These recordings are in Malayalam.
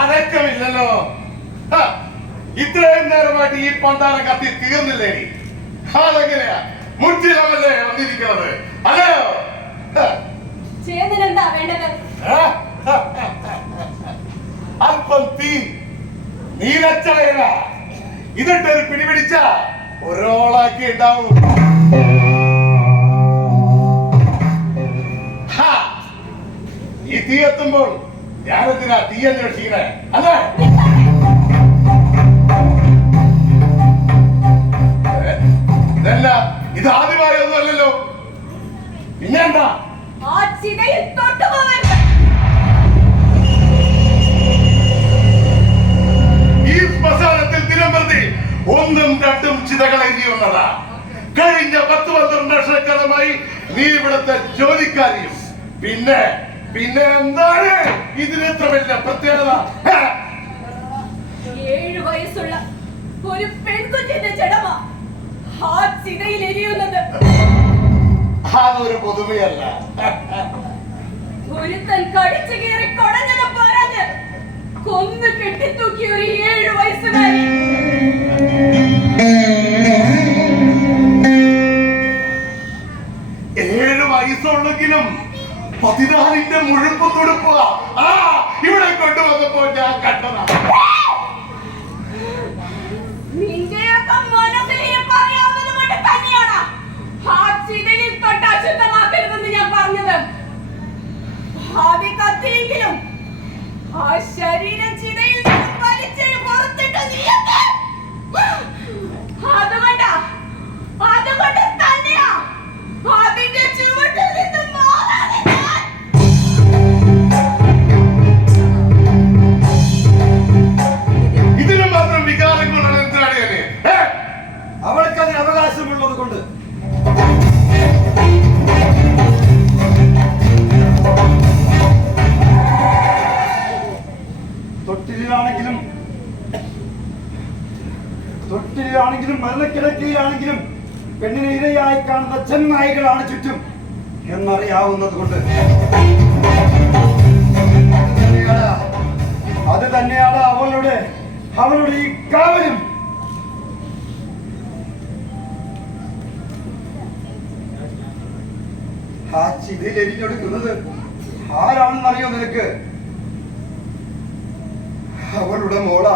അനക്കമില്ലല്ലോ. ഇത്രയും നേരമായിട്ട് ഈ പണ്ടാരം കത്തി തീർന്നില്ലേ? അതെങ്ങനെയാ മുറ്റിലമല്ലേ വന്നിരിക്കുന്നത്? അല്ലയോ? എന്താ വേണ്ടത്? അല്പം തീ നീലച്ചടയില ഇതിട്ടൊരു പിടിപിടിച്ച ഒരോളാക്കി ഉണ്ടാവും. ഈ തീ എത്തുമ്പോൾ ഞാനെന്തിനാ തീ അന്വേഷിക്കണേ? അല്ലേ? ഇതല്ല, ഇത് ആദ്യമായൊന്നും അല്ലല്ലോ. പിന്നെന്താ? ഈ ശ്മശാനത്തിൽ ദിനംപ്രതി ഒന്നും രണ്ടും ചിതകൾ എരിയുന്നതാ. കഴിഞ്ഞ 10-12 വർഷക്കാലമായി നീ ഇവിടുത്തെ ജോലിക്കാരിയും. പിന്നെ പിന്നെ എന്താണ് ഇതിന് ഇത്ര വലിയ പ്രത്യേകത? 7 വയസ്സുള്ള ഒരു പെൺകുഞ്ഞിന്റെ ജഡമാ ആ ചിതയിൽ എരിയുന്നത്. അതൊരു പുതുമയല്ല. ഒരുത്തൻ കടിച്ചു കീറി കൊടഞ്ഞത് പറഞ്ഞ് കൊന്നു കെട്ടിത്തൂക്കി ഒരു 7 വയസ്സുകാരി. വയസ്സുള്ളെങ്കിലും 14ന്റെ മുഴുപ്പ് തുടുപ്പുക ഇവിടെ കൊണ്ടുവന്നപ്പോ ഞാൻ കണ്ടതാ. നിന്റെയൊക്കെ മനസ്സിൽ പറയാവുന്നത് കൊണ്ട് തന്നെയാണ് ആ ചിതയിൽ തൊട്ട് അശുദ്ധമാക്കരുതെന്ന് ഞാൻ പറഞ്ഞത്. ഭാവി കത്തിയെങ്കിലും ആ ശരീരം ചിതയിൽ നിന്നും വലിച്ച് പുറത്തിട്ട് നീയത്തെ. അതുകൊണ്ട് തന്നെയാ അതിന്റെ ചുവട്ടിൽ നിന്ന് മാറാതെ ഞാൻ. ഇതിന് മാത്രം വികാരങ്ങളാണ് എന്തിനാണ്? അവൾക്ക് അതിന് അവകാശമുള്ളത് കൊണ്ട്. തൊട്ടിലാണെങ്കിലും മരണക്കിടക്കയിലാണെങ്കിലും പെണ്ണിനെ ഇരയായി കാണുന്ന ചെന്നായികളാണ് ചുറ്റും എന്നറിയാവുന്നത് കൊണ്ട്. അത് തന്നെയാണ് അവളുടെ ഈ കാവലും. ആ ചിതയിൽ എരിഞ്ഞൊടുക്കുന്നത് ആരാണെന്നറിയോ നിനക്ക്? അവളുടെ മോള.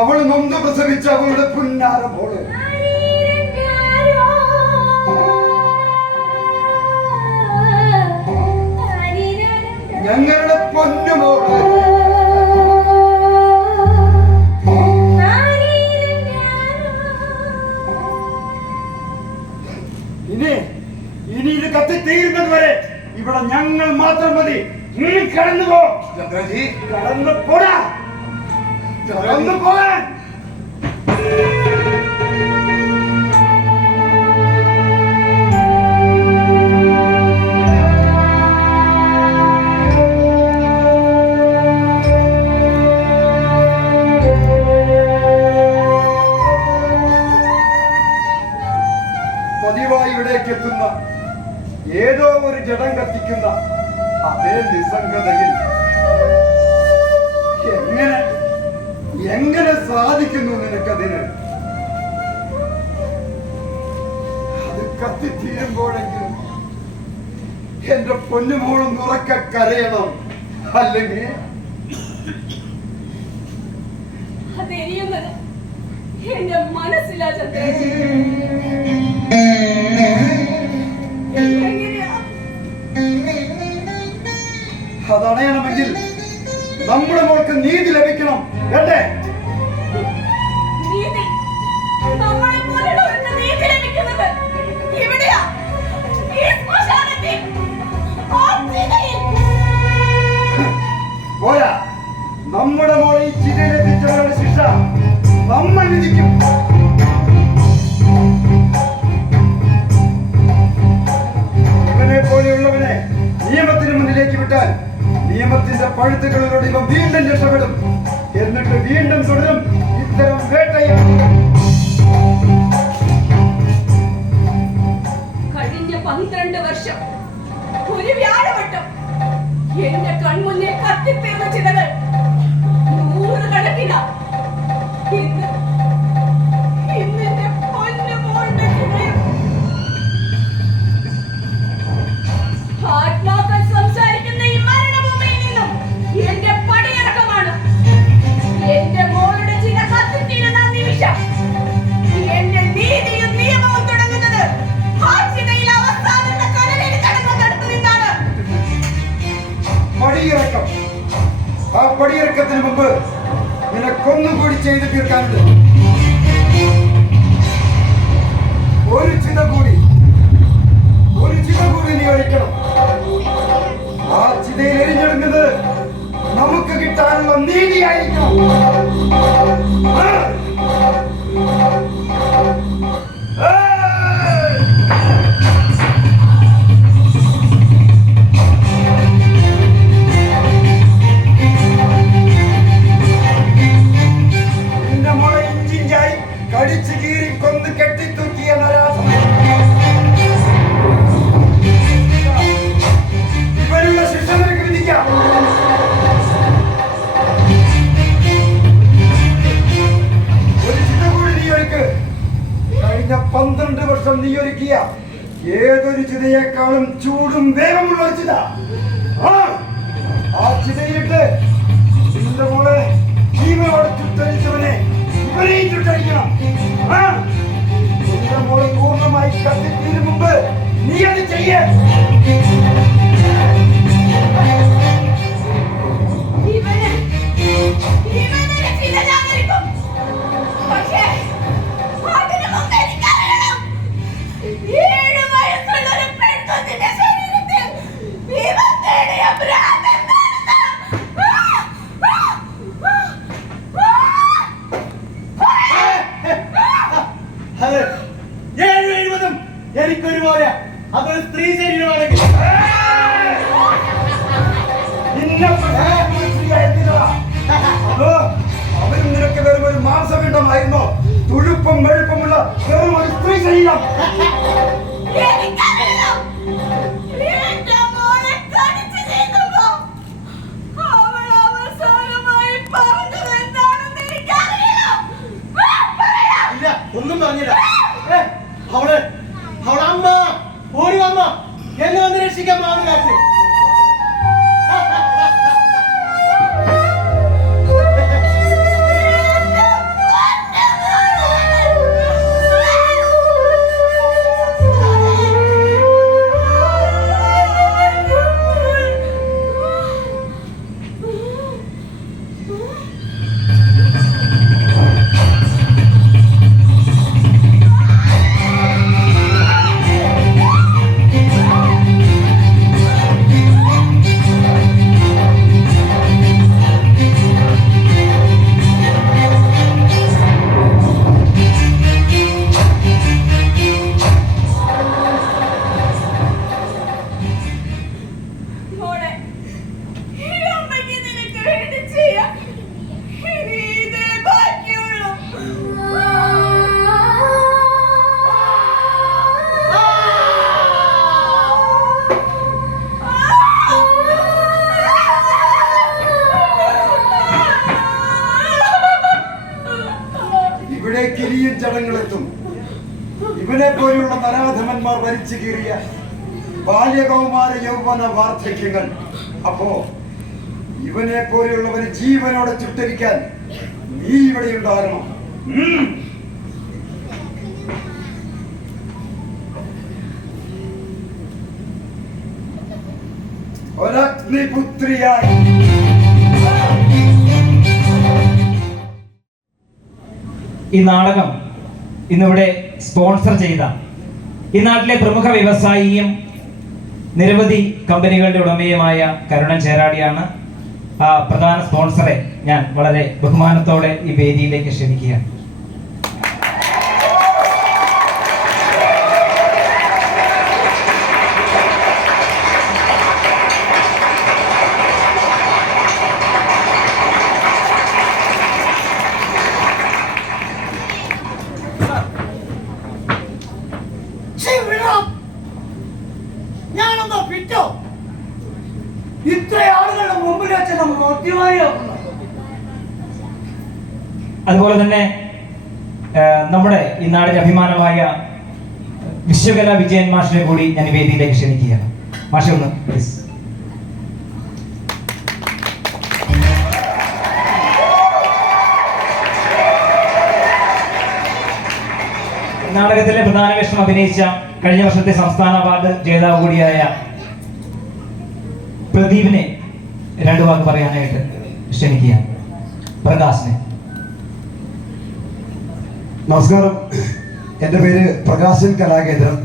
അവള് നൊന്ത് പ്രസവിച്ച അവളുടെ പുന്നാര മോള്. ഞങ്ങളുടെ പൊന്നുമോള്. ഇനി ഇത് കത്തിത്തീരുന്നത് വരെ ഇവിടെ ഞങ്ങൾ മാത്രം മതി. നീ കടന്നു പോ. കടന്നു പോടാ. കടന്നു പോകാൻ. പതിവായി ഇവിടേക്ക് എത്തുന്ന ഏതോ ഒരു ജഡം കത്തിക്കുന്ന അതേ നിസ്സംഗതയിൽ എങ്ങനെ സാധിക്കുന്നു നിനക്കതിന്? അത് കത്തിത്തീരുമ്പോഴെങ്കിലും എന്റെ പൊന്നുമോളും ഉറക്കെ കരയണം. അല്ലെങ്കിൽ അതെരിയുന്നത് എന്റെ മനസ്സിലാ ചന്ദ്രേച്ചി. അതണയണമെങ്കിൽ നമ്മുടെ മോൾക്ക് നീതി ലഭിക്കണം. വേണ്ടേ? പോരാ. നമ്മുടെ മോളെ ഈ ചിതയിലെത്തിച്ചവരുടെ ശിക്ഷ നമ്മൾ വിധിക്കും. ഇവനെ പോലെയുള്ളവനെ നിയമത്തിന് മുന്നിലേക്ക് വിട്ടാൽ നിയമത്തിന്റെ പഴുത്തുകളിലൂടെ ഇവ വീണ്ടും രക്ഷപ്പെടും. എന്നിട്ട് വീണ്ടും തുടരും ഇത്തരം വേട്ടയും. കഴിഞ്ഞ 12 വർഷം, ഒരു വ്യാഴവട്ടം, എന്റെ കൺമുന്നിൽ കത്തിത്തീർന്ന ചിതകൾ നൂറുകണക്കിന. ഇന്നെന്റെ പൊന്നുമോളുടെ ഹൃദയം ആത്മാക്കൾ സംസാരിക്കുന്ന ഈ മരണഭൂമിയിൽ നിന്നും എന്റെ പടിയിറക്കമാണ്. എന്റെ മോളുടെ ചിത കത്തിത്തീരുന്ന നിമിഷം എന്റെ നീതിയും നിയമവും തുടങ്ങുന്നത് ആ ചിതയിൽ അവസാനത്തെ കനലിൽ കടന്നു നിന്നാണ്. പടിയിറക്കം. ആ പടിയിറക്കത്തിന് മുമ്പ് നിനക്കൊന്നുകൂടി ചെയ്ത് തീർക്കാനുണ്ട്. ഒരു ചിത കൂടി നീ ഒഴിക്കണം. ആ ചിതയിൽ എരിഞ്ഞെടുക്കുന്നത് നമുക്ക് കിട്ടാനുള്ള നീതിയായിരിക്കണം. നിന്റെ മോളെ ഇഞ്ചിഞ്ചായി കടിച്ചു കീറി കൊന്ന് കെട്ടിത്തൂക്കിയ നരാധം ഇവനുള്ള ശിക്ഷ നിനക്ക് വിധിക്കാം. ഒരു ചിത കൂടി നീ ഒരുക്ക്. കഴിഞ്ഞ 12 വർഷം നീ ഒരുക്കിയ ഏതൊരു ചിതയേക്കാളും ചൂടും വേഗമുള്ള ഒരു ചിത. ആ ചിതയിലിട്ട് നിന്റെ മോളെ ജീവനോടെ ചുട്ടരിച്ചവനെ ഇവരെയും ചുട്ടരിക്കണം. നിന്റെ മോളെ പൂർണ്ണമായി കത്തിത്തീരും മുമ്പ് നീ അത് ചെയ്യേ. പക്ഷേ അതിനു മുമ്പ് എനിക്കറിയണം, 7 വയസ്സുള്ള ഒരു പെൺകൊച്ചിന്റെ ശരീരത്തിൽ ദൈവം തേടിയ ഭ്രാന്ത് എന്താണെന്ന്. അത് 7-70 എനിക്കൊരുപോലെ. അതൊരു സ്ത്രീ ശരീരമാണെങ്കിൽ അവരും നിനക്ക് വെറും ഒരു മാംസപിണ്ഡമായിരുന്നോ? തുഴുപ്പും വെളുപ്പമുള്ള വെറും ഒരു സ്ത്രീ ശരീരം. എനിക്കറിയണം, എന്റെ മോളെ കടിച്ചു ചെയ്തപ്പോ അവൾ അവസാനമായി പറഞ്ഞത് എന്താണെന്ന് എനിക്കറിയണം. ഇല്ല, ഒന്നും പറഞ്ഞില്ല. അവള് അമ്മ ഓടി വന്നോ, എന്നെ വന്ന് രക്ഷിക്കാൻ പോകുന്ന കാറ്റ്. കിരിയും ചടങ്ങുകളെത്തും. ഇവനെ പോലുള്ള നരാധമന്മാർ വലിച്ചു കീറിയ ബാല്യകൗമാര യൗവന വാർദ്ധക്യങ്ങൾ. അപ്പോ ഇവനെ പോലെയുള്ളവന് ജീവനോടെ ചുട്ടരിക്കാൻ നീ ഇവിടെ ഉണ്ടാകണം. ഒരഗ്നിപുത്രിയായി ഈ നാടകം ഇന്നിവിടെ സ്പോൺസർ ചെയ്ത ഈ നാട്ടിലെ പ്രമുഖ വ്യവസായിയും നിരവധി കമ്പനികളുടെ ഉടമയുമായ കരുണൻ ചേരാടിയാണ് പ്രധാന സ്പോൺസറെ ഞാൻ വളരെ ബഹുമാനത്തോടെ ഈ വേദിയിലേക്ക് ക്ഷണിക്കുകയാണ്. ഞാനെന്തോ ഫിറ്റോ? ഇത്ര ആളുകളുടെ മുമ്പിൽ വെച്ച് മദ്യമായി അതുപോലെ തന്നെ നമ്മുടെ ഈ നാടിന്റെ അഭിമാനമായ വിശ്വകലാ വിജയൻ മാഷിനെ കൂടി ഞാൻ ഈ വേദിയിലേക്ക് ക്ഷണിക്കുകയാണ്. മാഷെ ഒന്ന് പ്ലീസ്. നാടകത്തിലെ പ്രധാന വേഷം അഭിനയിച്ച കഴിഞ്ഞ വർഷത്തെ സംസ്ഥാന അവാർഡ് ജേതാവ് കൂടിയായ പ്രദീപിനെ രണ്ടു വാക്ക് പറയാനായിട്ട് ക്ഷണിക്കുകയാണ്. പ്രകാശിനെ. നമസ്കാരം, എൻ്റെ പേര് പ്രകാശൻ കലാകേന്ദ്രം.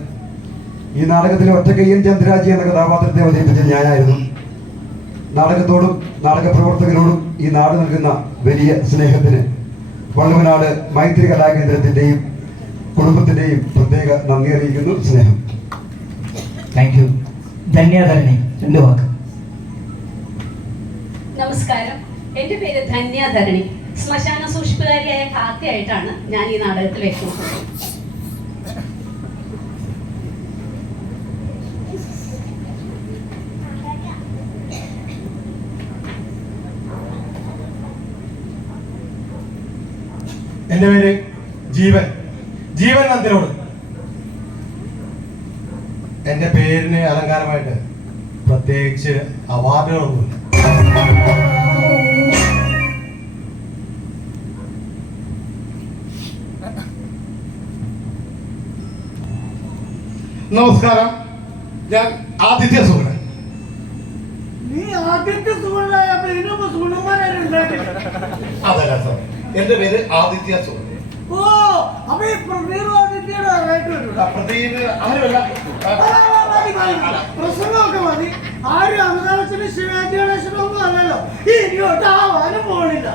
ഈ നാടകത്തിലെ ഒറ്റക്കയ്യൻ ചന്ദ്രാജി എന്ന കഥാപാത്രത്തെ അവതരിപ്പിച്ച ഞാനായിരുന്നു. നാടകത്തോടും നാടക പ്രവർത്തകരോടും ഈ നാട് നൽകുന്ന വലിയ സ്നേഹത്തിന് വള്ളുവനാട് മൈത്രി കലാകേന്ദ്രത്തിൻ്റെയും കുടുംബത്തിൻ്റെയും പ്രത്യേക നന്ദി അറിയിക്കുന്നു. സ്നേഹം. Thank you. ധന്യധരണി രണ്ടു വാക്ക്. നമസ്കാരം, എന്റെ പേര് ധന്യധരണി. ശ്മശാന സൂക്ഷിപ്പുകാരിയായ കാത്തയായിട്ടാണ് ഞാൻ ഈ നാടകത്തിൽ എത്തുന്നത്. എന്റെ പേര് ജീവൻ നന്ദിനോട്. എന്റെ പേരിന് അലങ്കാരമായിട്ട് പ്രത്യേകിച്ച് അവാർഡുകളൊന്നുമില്ല. നമസ്കാരം, ഞാൻ ആദിത്യ സുഗുണൻ. നീ ആദ്യത്തെ സുഖങ്ങളായപ്പോ ഇതിനൊക്കെ സുഖന്മാരായിട്ടുണ്ടാക്കി. അതല്ല സാർ, എന്റെ പേര് ആദിത്യ സുഗുണൻ. ഓ, അപ്പൊ ഈ പ്രദീപ് ആദിത്യയുടെ ആയിട്ട് വരും. പ്രദീപ് ആരുമല്ല. പ്രസംഗമൊക്കെ മതി. ആരും അമിതാഭത്തിന് ശിവാജിഗണേശനൊന്നും അല്ലല്ലോ. ഇനിയോട്ട് ആവാനും പോണില്ല.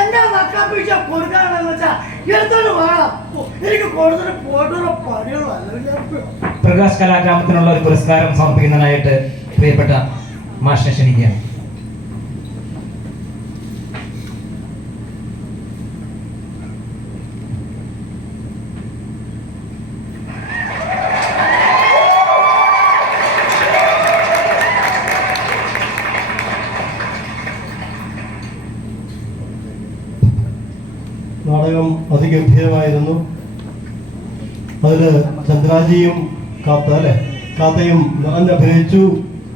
എന്നാ നക്കാപ്പിച്ച കൊടുക്കാണെന്ന് വെച്ചാ എടുത്തോണ്ട് വേണം. എനിക്ക് കൂടുതൽ പോയിട്ടുള്ള പണികളല്ല. പ്രകാശ് കലാഗ്രാമത്തിനുള്ള ഒരു പുരസ്കാരം സമർപ്പിക്കുന്നതിനായിട്ട് പ്രിയപ്പെട്ട മാഷിനെ ക്ഷണിക്കുകയാണ്. നാടകം അതിഗംഭീരമായിരുന്നു. അതിൽ ചന്ദ്രാജിയും കാത്തയും ഞാൻ അഭിനയിച്ചു.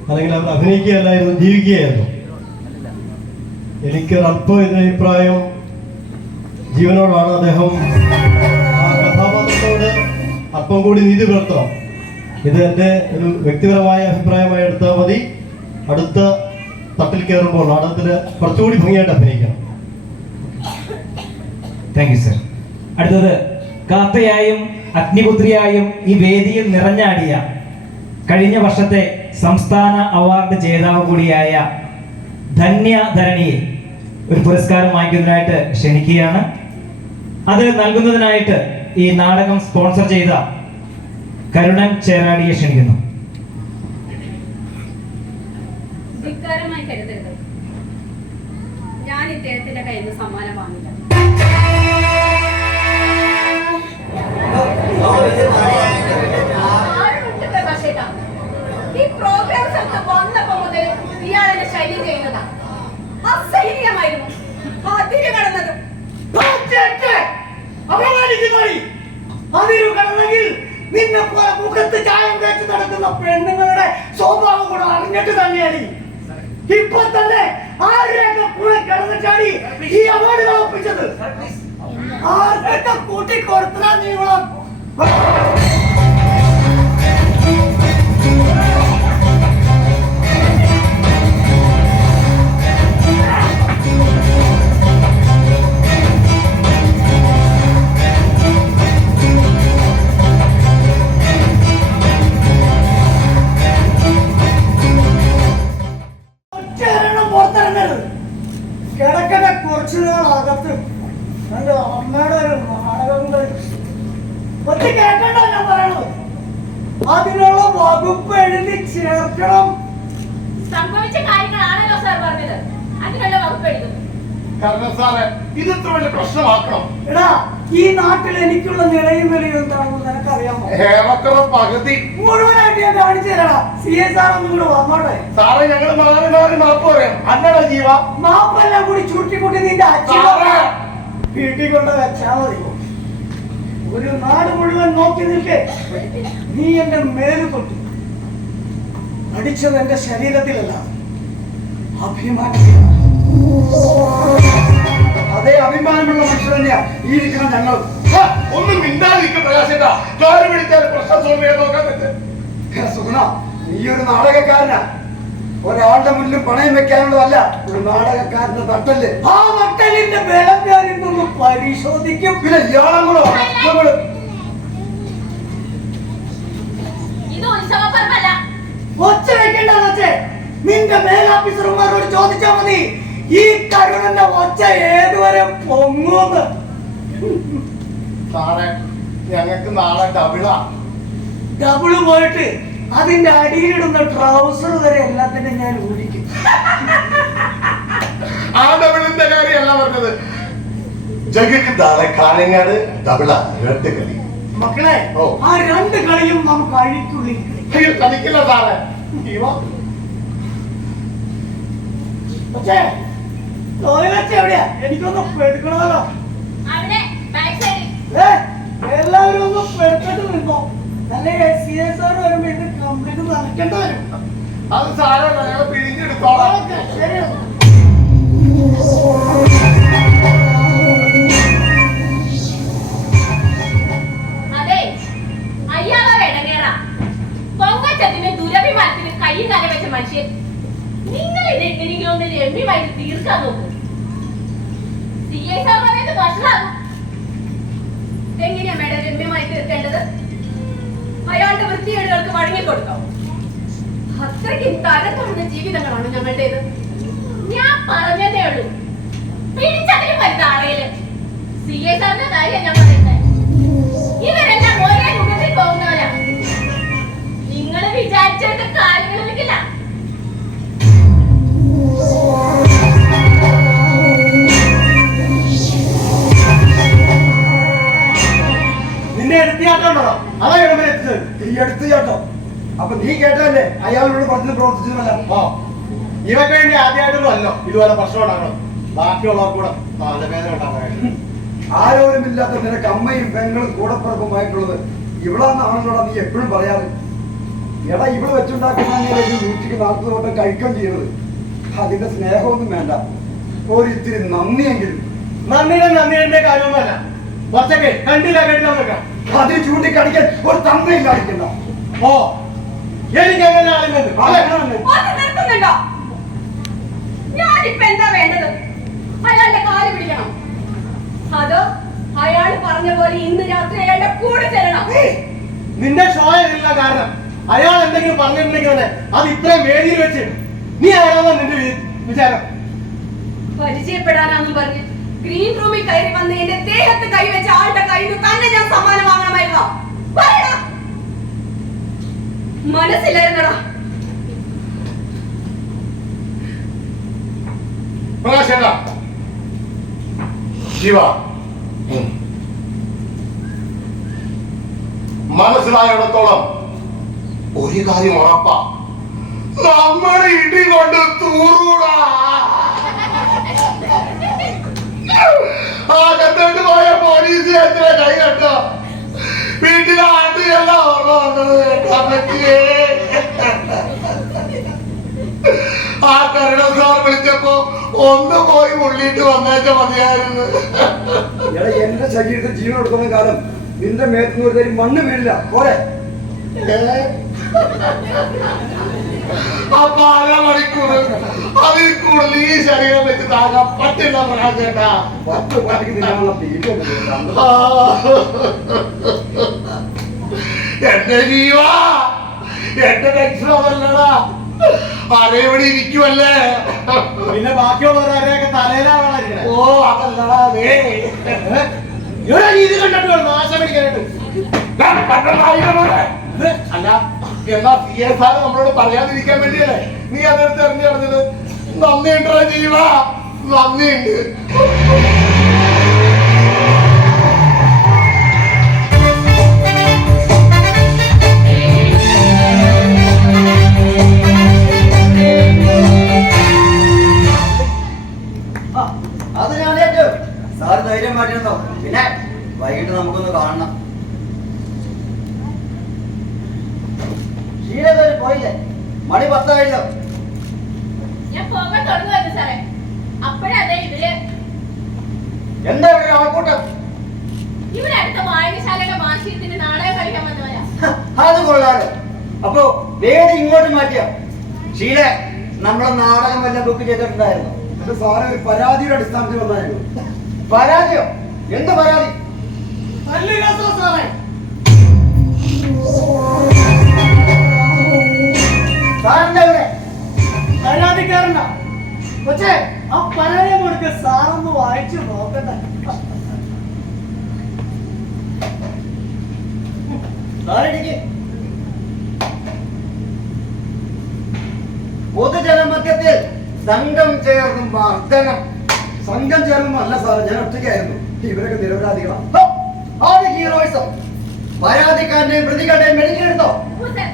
അല്ലെങ്കിൽ അവർ അഭിനയിക്കുകയല്ലായിരുന്നു, ജീവിക്കുകയായിരുന്നു. എനിക്കൊരല്പം എതിരഭിപ്രായം ജീവനോടാണ്. അദ്ദേഹം ആ കഥാപാത്രത്തോട് അല്പം കൂടി നീതി പുലർത്തണം. ഇത് എൻ്റെ ഒരു വ്യക്തിപരമായ അഭിപ്രായമായി എടുത്താൽ മതി. അടുത്ത തട്ടിൽ കയറുമ്പോൾ നാടകത്തിൽ കുറച്ചുകൂടി ഭംഗിയായിട്ട് അഭിനയിക്കണം. Thank you sir. അടുത്തത് കാത്തയായും അഗ്നിപുത്രിയായും ഈ വേദിയിൽ നിറഞ്ഞാടിയ കഴിഞ്ഞ വർഷത്തെ സംസ്ഥാന അവാർഡ് ജേതാവ് കൂടിയായ ധന്യധരണിയെ ഒരു പുരസ്കാരം വാങ്ങിക്കുന്നതിനായിട്ട് ക്ഷണിക്കുകയാണ്. അത് നൽകുന്നതിനായിട്ട് ഈ നാടകം സ്പോൺസർ ചെയ്ത കരുണൻ ചേരാടിയെ ക്ഷണിക്കുന്നു. ധിക്കാരമായി കരുതരുത്, ഞാൻ ഇദ്ദേഹത്തിന്റെ കയ്യിൽ നിന്ന് സമ്മാനം വാങ്ങില്ല. ഈ പ്രോഗ്രാം സ്ഥലത്ത് വന്നപ്പോ മുതൽ ഇയാളെന്നെ ശല്യം ചെയ്യുന്നതാ. അസഹനീയമായിരുന്നു. അതിര് കടന്നത്. അതിരു കടന്നെങ്കിൽ നിന്നെ പോലെ മുഖത്ത് ചായം തേച്ച് നടക്കുന്ന പെണ്ണുങ്ങളുടെ സ്വഭാവം കൂടെ അറിഞ്ഞിട്ട് തന്നെയാണ്. ഇപ്പൊ തന്നെ ആരെയൊക്കെ കൂടെ കിടന്നിട്ടാണ് ഈ അവാർഡ് സമർപ്പിച്ചത്. ആർക്കൊക്കെ കൂട്ടിക്കൊടുത്താ നീളം. കിടക്കണ കുറച്ചു നാളകത്ത് എന്റെ അമ്മയുടെ ഒരു നാടകം ഒറ്റ കേൾക്കണ്ട ഞാൻ പറയണത്. അതിനുള്ള വകുപ്പ് എഴുതി ചേർക്കണം. സംഭവിച്ച കാര്യങ്ങളാണല്ലോ സാർ പറഞ്ഞത്. അതിനുള്ള വകുപ്പ് എഴുതും. കാരണം സാറേ, ഇത് ഇത്ര വലിയ പ്രശ്നമാക്കണം. എടാ, ഈ നാട്ടിൽ എനിക്കുള്ള നിലയും വിലയും എന്താണെന്ന് നിനക്കറിയാമോ? ഹേമക്കള പകുതി മുഴുവനായിട്ട് ഞാൻ കാണിച്ചു തരാടാ. CSR ഒന്നും കൂടെ വന്നോട്ടെ. സാറേ, ഞങ്ങൾ മാറി മാറി മാപ്പ് പറയാം. അന്നടാ ജീവ, മാപ്പെല്ലാം കൂടി ചുരുട്ടിക്കൂട്ടി നിന്റെ അച്ഛനെ വീട്ടിൽ കൊണ്ട് വെച്ചാ മതി. ഒരു നാട് മുഴുവൻ നോക്കി നിൽക്കേ. നീ എന്റെ മേല് തൊട്ടു അടിച്ചത് എന്റെ ശരീരത്തിലല്ല, അഭിമാനത്തിലാണ്. അതേ അഭിമാനമുള്ള മനുഷ്യർ തന്നെയാ ഈ ഇരിക്കുന്ന ഞങ്ങൾ. ഒന്നും മിണ്ടാതിരിക്കും പ്രകാശേട്ടാ. കാറ് പിടിച്ചാൽ പ്രശ്നം സോൾവ് ചെയ്യാൻ നോക്കാൻ പറ്റും. സുഗുണ, നീ ഒരു നാടകക്കാരനാ. ഒരാളുടെ മുന്നിലും പണയം വെക്കാനുള്ളതല്ല ഒരു നാടകക്കാരന്റെ തട്ടല്. ആ നട്ടലിന്റെ ബലം ഞാൻ ഇന്നൊന്ന് പരിശോധിക്കും. പിന്നെ ഇയാളും കൂടെ ഇത് ഉത്സവപ്പറമ്പല്ല. ഒച്ച വെക്കണ്ട കൊച്ചേ. നിന്റെ മേലാഫീസർമാരോട് ചോദിച്ചാ മതി ഈ കരുണന്റെ ഒച്ച ഏതുവരെ പൊങ്ങൂന്ന്. സാറേ, ഞങ്ങൾക്ക് നാളെ ഡബിളാ. ഡബിള് പോയിട്ട് അതിന്റെ അടിയിലിടുന്ന ട്രൗസർ വരെ എല്ലാത്തിനും ഞാൻ ഊടിക്കും. ആ ഡബിളിന്റെ കാര്യമല്ല പറഞ്ഞത്. ജഗക്ക് നാളെ കാലങ്ങാട് ഡബിളാ, 2 കളി. മക്കളെ, ഓ. ആ 2 കളിയും നമുക്ക് അഴിക്കുള്ളിൽ അയ്യോ, കളിക്കില്ല സാറേ. ജീവ, പക്ഷേ ടോയ്ലറ്റ് എവിടെയാ? എനിക്കൊന്ന് പെടുക്കണമല്ലോ. അവിടെ ബാക്ക് സൈഡിൽ. എല്ലാവരും ഒന്ന് പെടുത്തിട്ട് നിന്നോ, അല്ലെ CSR വരുമ്പോ ഇത് കംപ്ലീറ്റ് നടക്കേണ്ടി വരും. അത് സാരമല്ല, ഞങ്ങൾ പിഴിഞ്ഞെടുത്തോളാം. ഓക്കേ, ശരി. അതെ, അയ്യാളെ ഇടങ്ങേറാ. പൊങ്കച്ചത്തിന് ദുരഭിമാനത്തിന് കൈയും കാലം വെച്ച മനുഷ്യൻ, നിങ്ങൾ ഇത് എങ്ങനെയെങ്കിലും ഒന്ന് രമ്യമായി തീർക്കാൻ നോക്കും. CSR പറയുന്നത് വഷളാകും. എങ്ങനെയാ മേഡം രമ്യമായി തീർക്കേണ്ടത്? അയാളുടെ വൃത്തികേടുകൾക്ക് വഴങ്ങിക്കൊടുക്കാം. അത്രയ്ക്ക് തരം തുറന്ന ജീവിതങ്ങളാണ് ഞങ്ങളുടേത്. ഞാൻ പറഞ്ഞതേ ഉള്ളൂ, പിടിച്ചതിലും വരുന്ന ആളയില്. CSRന്റെ കാര്യം ഞാൻ പറയുന്നത്. ഇവരെല്ലാം ഒരേ മുഖത്തിൽ പോകുന്നവരാ. നിങ്ങൾ വിചാരിച്ചിട്ട് കാര്യങ്ങൾ എടുക്കില്ല. നിന്റെ എടുത്തിയാട്ടോ അതാ ഇവിടെ എത്തിച്ചത്. ഈ എടുത്തു ചേട്ടോ. അപ്പൊ നീ കേട്ടല്ലേ അയാളോട് പറഞ്ഞ് പ്രവർത്തിച്ചതല്ല. ഇവക്ക് വേണ്ടി ആദ്യമായിട്ടൊന്നും അല്ലോ ഇതുപോലെ പ്രശ്നം ഉണ്ടാകണം. ബാക്കിയുള്ളവർക്ക് കൂടെ തലവേദന ഉണ്ടാകാൻ. ആരോരുമില്ലാത്ത നിനക്ക് അമ്മയും പെങ്ങളും കൂടപ്പിറപ്പുമായിട്ടുള്ളത് ഇവളാന്നാണല്ലോടാ നീ എപ്പോഴും പറയാറ്. എടാ, ഇവിടെ വെച്ചുണ്ടാക്കുന്ന 140 വട്ടം കഴിക്കുകയും ചെയ്യുന്നത്. അതിന്റെ സ്നേഹമൊന്നും വേണ്ട, ഒരിത്തിരി നന്ദിയെങ്കിലും. നന്ദിയുടെ കാര്യമൊന്നുമല്ല. കുറച്ചൊക്കെ കണ്ടില്ല കേട്ടില്ല നോക്കാം. അതിന് ചൂണ്ടിക്കാണിക്കാൻ ഒരു തന്തയില്ലാതിരിക്കണ്ട. ഓ, എനിക്ക് അങ്ങനെ ആളുണ്ട്. അത് നിർത്തുന്നുണ്ടോ? ഞാനിപ്പോ എന്താ വേണ്ടത്? അയാളുടെ കാല് പിടിക്കണം. അതോ അയാൾ പറഞ്ഞ പോലെ ഇന്ന് രാത്രി അയാളുടെ കൂടെ ചെല്ലണം? നിന്റെ ഷോയില്ല കാരണം അയാൾ എന്തെങ്കിലും പറഞ്ഞിട്ടുണ്ടെങ്കിൽ അത് ഇത്രയും വേദിയിൽ വെച്ച് നീ ആരാന്നാ നിന്റെ വിചാരം? പരിചയപ്പെടാനാന്നും പറഞ്ഞ് ഗ്രീൻ റൂമിൽ കയറി വന്ന് എന്റെ ദേഹത്ത് കൈവച്ച ആളുടെ കയ്യിൽ നിന്ന് തന്നെ ഞാൻ സമ്മാനം വാങ്ങണമായിരുന്നോ? മനസ്സിലായിരുന്നടാ. പ്രകാശേട്ടാ, ജീവ, മനസ്സിലായിടത്തോളം ഒരു കാര്യം ഉറപ്പാ, നമ്മൾ ഇടി കൊണ്ട് തൂറൂടാ. ആ കത്തോട്ട് പോയ പോലീസ് കൈ കണ്ടോ? വീട്ടിലെ ആട്ടുകെല്ലാം ഓർമ്മ പറ്റിയേ. ആ കരുണ സാർ വിളിച്ചപ്പോ ഒന്ന് പോയി മുള്ളിയിട്ട് വന്നേച്ച മതിയായിരുന്നു. എന്റെ ശരീരത്തിൽ ജീവൻ കൊടുക്കുന്ന കാലം നിന്റെ മേത്തുനിന്ന് ഒരു തരി മണ്ണ് വീഴില്ല. പോരെ? അപ്പൊ 1/2 മണിക്കൂർ അതിൽ കൂടുതൽ ഈ ശരീരം വെച്ച് താങ്ങാൻ പറ്റില്ല പ്രകാശേട്ടാ. 10 പാട്ടിക്ക് തിന്നാനുള്ള തീറ്റ എന്റെ ജീവാ, എന്റെ രക്ഷണമല്ലടാ, അരവിടെ ഇരിക്കുവല്ലേ. പിന്നെ ബാക്കിയുള്ളവരൊക്കെ തലയിലാണ്. ഓ, അതല്ലടാ. ഇത് കണ്ടിട്ട് നാശം പിടിക്കാനായിട്ട് അല്ല, എന്നാ CSR നമ്മളോട് പറയാതിരിക്കാൻ വേണ്ടിയല്ലേ നീ അതെടുത്ത് എറിഞ്ഞു പറഞ്ഞത്? നന്ദിയുണ്ടോ ജീവ, നന്ദിയുണ്ട്. പോയില്ലേ? മണി 10 ആയില്ലോ. ഞാൻ പോകാൻ തുടങ്ങുമായിരുന്നു സാറേ. അപ്പോഴേ അതെ ഇതില് എന്താ ഇവിടെ ഒരു ആൾക്കൂട്ടം? ഇവിടെ അടുത്ത വായനശാലയുടെ വാർഷികത്തിന് നാടകം കളിക്കാൻ വന്നവരാ. അത് കൊള്ളാറ്. അപ്പൊ വേദി ഇങ്ങോട്ട് മാറ്റിയോ? ഷീല, നമ്മളെ നാടകം വല്ല ബുക്ക് ചെയ്തിട്ടുണ്ടായിരുന്നു. എന്റെ സാറ് ഒരു പരാതിയുടെ അടിസ്ഥാനത്തിൽ വന്നായിരുന്നു. പരാതിയോ? എന്ത് പരാതി? സാറേ, സാറിന്റെ ഇവിടെ പരാതിക്കാരണ്ട. പക്ഷേ ആ പരാതി കൊടുക്ക സാറൊന്ന് വായിച്ചു നോക്കട്ടെ. സാറിടിക്ക്. പൊതുജനമധ്യത്തിൽ സംഘം ചേർന്നും മർദ്ദനം. സംഘം ചേർന്നല്ല സാറ്, ഞാൻ ഒറ്റയ്ക്കായിരുന്നു. ഇവരൊക്കെ നിരപരാധികളാണ്. ഹോ, അത് ഹീറോയിസം. പരാതിക്കാരന്റെയും പ്രതികളുടെയും മെഡിക്കൽ എടുത്തോ? സാർ,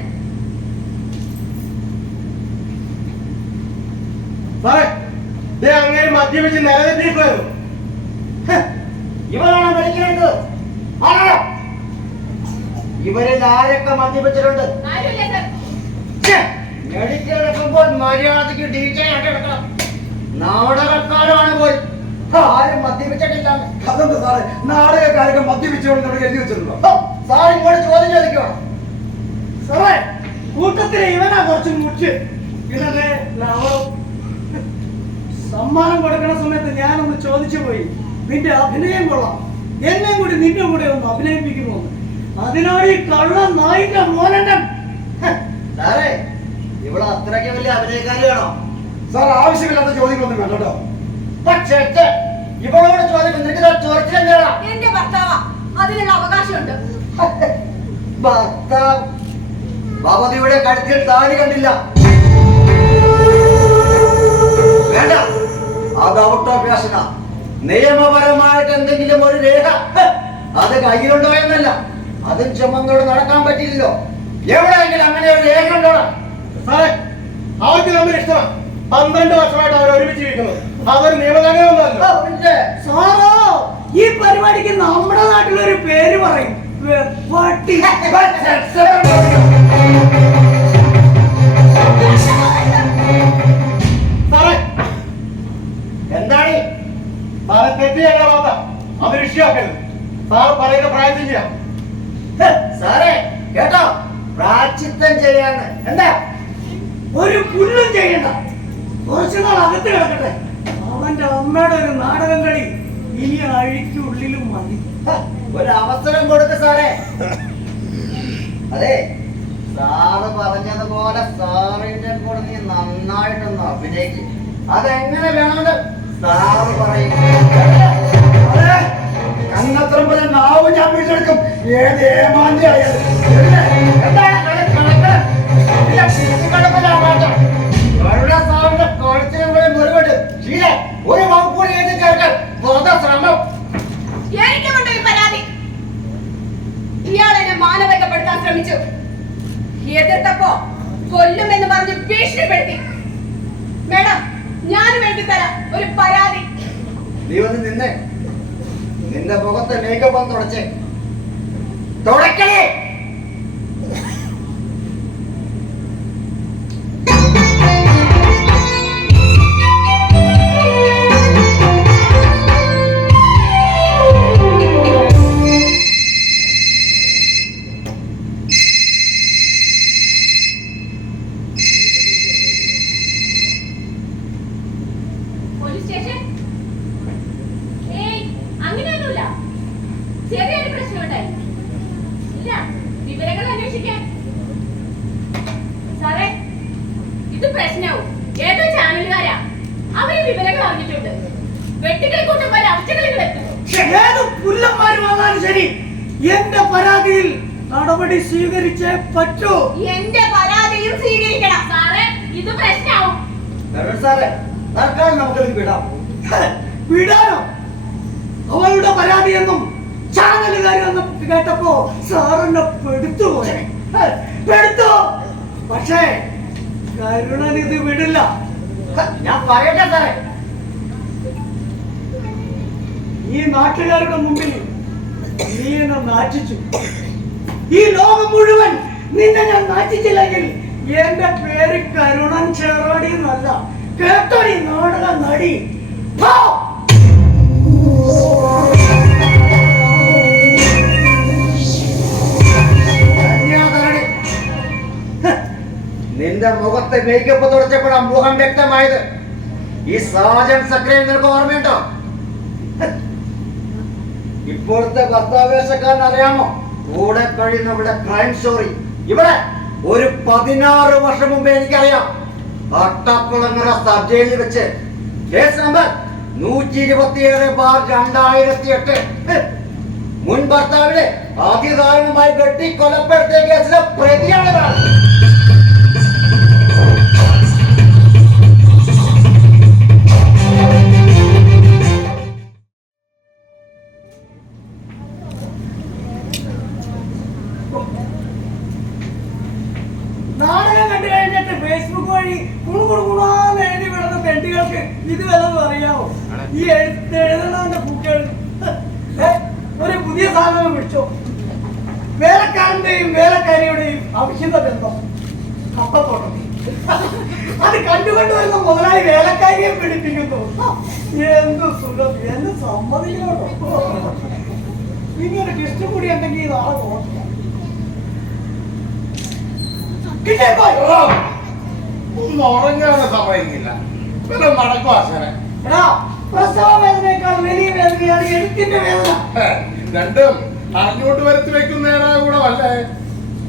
സാറേ, ദേ അങ്ങനെ മദ്യപിച്ച് നിലനിർത്തിയിട്ടുണ്ടായിരുന്നു. ഇവരാണ് മെഡിക്കൽ എടുത്തത്? ആണോ? ഇവരിൽ ആരൊക്കെ മദ്യപിച്ചിട്ടുണ്ട്? ആരുമില്ല സാർ. മെഡിക്കൽ എടുക്കുമ്പോൾ മര്യാദയ്ക്ക് ഡീറ്റെയിൽ ആയിട്ട് എടുക്കണം. നാടകക്കാരാണ് പോയി ആരും മദ്യപിച്ചിട്ടില്ല. അതെന്താ സാറേ, നാടകക്കാരൊക്കെ മദ്യപിച്ചുകൊണ്ട് എഴുതി വെച്ചിട്ടുണ്ടോ? സാർ ഇങ്ങോട്ട് ചോദ്യം ചോദിക്കണം. സാറേ, കൂട്ടത്തില് ഇവനാ കുറച്ച് മുഖ്യ. ഇവനെ ലവറും. സമ്മാനം കൊടുക്കുന്ന സമയത്ത് ഞാനൊന്ന് ചോദിച്ചു പോയി, നിന്റെ അഭിനയം കൊള്ളാം, എന്നെ കൂടി നിന്റെ കൂടെ ഒന്ന് അഭിനയിപ്പിക്കുമോ? അതിനാണ് ഈ കള്ള നായിന്റെ മോനൻ. സാറേ, ഇവിടെ അത്രയ്ക്ക് വലിയ അഭിനയക്കാരിയാണോ? സാർ ആവശ്യമില്ലാത്ത ചോദ്യങ്ങളൊന്നും വേണ്ട കേട്ടോ. പക്ഷേ ഇവളോട് ചോദിക്കും, നിനക്ക് ചോദിച്ചില്ല. എന്റെ ഭർത്താവാ, അതിനുള്ള അവകാശമുണ്ട്. ഭർത്താവ് ഭവതിയുടെ കഴുത്തിൽ താലി കണ്ടില്ല. വേണ്ട, അത് ഔട്ട് ഓഫ് ഫാഷനാ. നിയമപരമായിട്ട് എന്തെങ്കിലും ഒരു രേഖ അത് കയ്യിലുണ്ടോ എന്നല്ല, അതും ചുമന്നോട് നടക്കാൻ പറ്റില്ലല്ലോ. എവിടെയെങ്കിലും അങ്ങനെ ഒരു രേഖ ഉണ്ടോ? സാറേ, അവർക്ക് തമ്മിൽ ഇഷ്ടമാണ്. 12 വർഷമായിട്ട് അവർ ഒരുമിച്ച് ജീവിക്കുന്നത്. അതൊരു നിയമലംഘനമൊന്നുമല്ല. സാറോ, ഈ പരിപാടിക്ക് നമ്മുടെ നാട്ടിലൊരു പേര് പറയും, വെപ്പാട്ടി. സാറേ, എന്താണ് സാറെ തെറ്റ് ചെയ്യാൻ മാത്രം അവർ ഇഷ്യാക്കരുത്. സാർ പറയുന്ന പ്രായത്തിൽ ചെയ്യാം. സാറേ കേട്ടോ, പ്രാച്ചിത്തം ചെയ്യാന്ന്. എന്താ? ഒരു പുല്ലും ചെയ്യണ്ട, കുറച്ചുനാൾ അകത്ത് കിടക്കട്ടെ. അവന്റെ അമ്മയുടെ ഒരു നാടകം കളി ഇനി അഴിക്കുള്ളിലും മതി. ഒരു അവസരം കൊടുക്ക സാറേ. അതെ, സാറ് പറഞ്ഞതുപോലെ സാറിന്റെ കൂടെ നീ നന്നായിട്ടൊന്ന് അഭിനയിക്കും. അതെങ്ങനെ വേണമെന്ന് സാറ് പറയും. കന്നത്രം പോലെ നാവ് ഞാൻ പിടിച്ചെടുക്കും. ഏത് ഏമാന്റെ ആയാലും. എന്താണ് കണക്ക്? ഇല്ല, പിടിച്ചുകിടപ്പില്ല മാറ്റം. വെറുതെ സാറിന്റെ കുളത്തിനും കൂടെ മുറിവിട്ട് ശീല ഒരു വകുപ്പൂടി എഴുതി ചേർക്കാൻ വെറുതെ ശ്രമം. എനിക്കുമുണ്ട് ഒരു പരാതി. ഇയാൾ എന്നെ മാനവികപ്പെടുത്താൻ ശ്രമിച്ചു. എതിർത്തപ്പോ കൊല്ലുമെന്ന് പറഞ്ഞ് ഭീഷണിപ്പെടുത്തി. മേഡം, ഞാനും എഴുതി തരാം ഒരു പരാതി. നീ വന്ന് നിന്നെ, നിന്റെ മുഖത്തെ മേക്കപ്പ് ഒന്ന് തുടച്ചേ. തുടക്കണേ. Police station? ഏയ്, അങ്ങനെയൊന്നുമില്ല. ചെറിയൊരു പ്രശ്നമുണ്ടായി. ഇല്ല, വിവരങ്ങൾ അന്വേഷിക്കാൻ. സാറേ, ഇത് പ്രശ്നവും. ഏതോ ചാനലുകാരാ. അവര് വിവരങ്ങൾ അറിഞ്ഞിട്ടുണ്ട്. വെട്ടുകളെ കൂട്ടം പോലെ അവസ്ഥകളിൽ എത്തും. ഏത് പുല്ലന്മാര് വന്നാലും ശരി, എന്റെ പരാതിയിൽ നടപടി സ്വീകരിച്ചേ പറ്റൂ. എന്റെ പരാതിയും സ്വീകരിക്കണം. സാറേ, ഇത് പ്രശ്നവും. സാറേ, തൽക്കാലം നമുക്കത് വിടാം. വിടാനോ? അവളുടെ പരാതിയെന്നും ചാനലുകാരെന്നും കേട്ടപ്പോ സാറിനെ പെടുത്തുപോയി. പെടുത്തു. പക്ഷേ കരുണൻ ഇത് വിടില്ല. ഞാൻ പറയട്ടെ സാറേ, ഈ നാട്ടുകാരുടെ മുമ്പിൽ നീ എന്നെ നാറ്റിച്ചു. ഈ ലോകം മുഴുവൻ നിന്നെ ഞാൻ നാറ്റിച്ചില്ലെങ്കിൽ എന്റെ പേര് കരുണൻ ചേറാടി എന്നല്ല. കേട്ടോടി നാടക നടി. ഹാ! കന്യാകുമാരി. നിന്റെ മുഖത്തെ മേക്കപ്പ് തുടച്ചപ്പോഴാ മുഖം വ്യക്തമായത്. ഈ സാജൻ സക്രയെ നിനക്ക് ഓർമ്മയുണ്ടോ? ഇപ്പോഴത്തെ ഭർത്താവേശക്കാരൻ അറിയാമോ? കൂടെ കഴിയുന്ന ഇവിടെ ക്രൈം സ്റ്റോറി. ഇവിടെ ഒരു 16 വർഷം മുമ്പേ എനിക്കറിയാം. അട്ടക്കുളങ്ങര സബ് ജയിലിൽ വെച്ച് കേസ് നമ്പർ 127/2008 മുൻ ഭർത്താവിനെ അതിദാരുണമായി വെട്ടി കൊലപ്പെടുത്തിയ കേസിലെ പ്രതിയാണ് ഇവർ. നാടകം കണ്ടു കഴിഞ്ഞിട്ട് ഫേസ്ബുക്ക് വഴി കുണുകുണുകുണാന്ന് എഴുതി വിടുന്ന പെട്ടികൾക്ക് ഇത് വല്ലതും അറിയാമോ? ഈ എഴുതണന്റെ ബുക്കുകൾ ഒരു പുതിയ സാധനം പിടിച്ചോ. വേലക്കാരന്റെയും വേലക്കാരിയുടെയും അവിഹിത ബന്ധം കപ്പത്തോട്ടത്തിൽ അത് കണ്ടുകൊണ്ടുവരുന്ന മുതലാളി വേലക്കാരിയെ പിടിപ്പിക്കുന്നു. എന്ത് സുഖം, എന്ത് സമ്മതിക്കണോ. ഇങ്ങനെ ഇഷ്ടം കൂടി ഉണ്ടെങ്കിൽ നാളെ പോകണം. ഒന്നും ഉറങ്ങാൻ സമയമില്ല. പിന്നെ നടക്കും ആശാനെ. പ്രസവ വേദനയേക്കാൾ വലിയ വേദനയാണ് എഴുത്തിന്റെ വേദന. രണ്ടും അറിഞ്ഞോട്ട് വരുത്തി വെക്കുന്നേടാ കൂടെ വല്ലേ.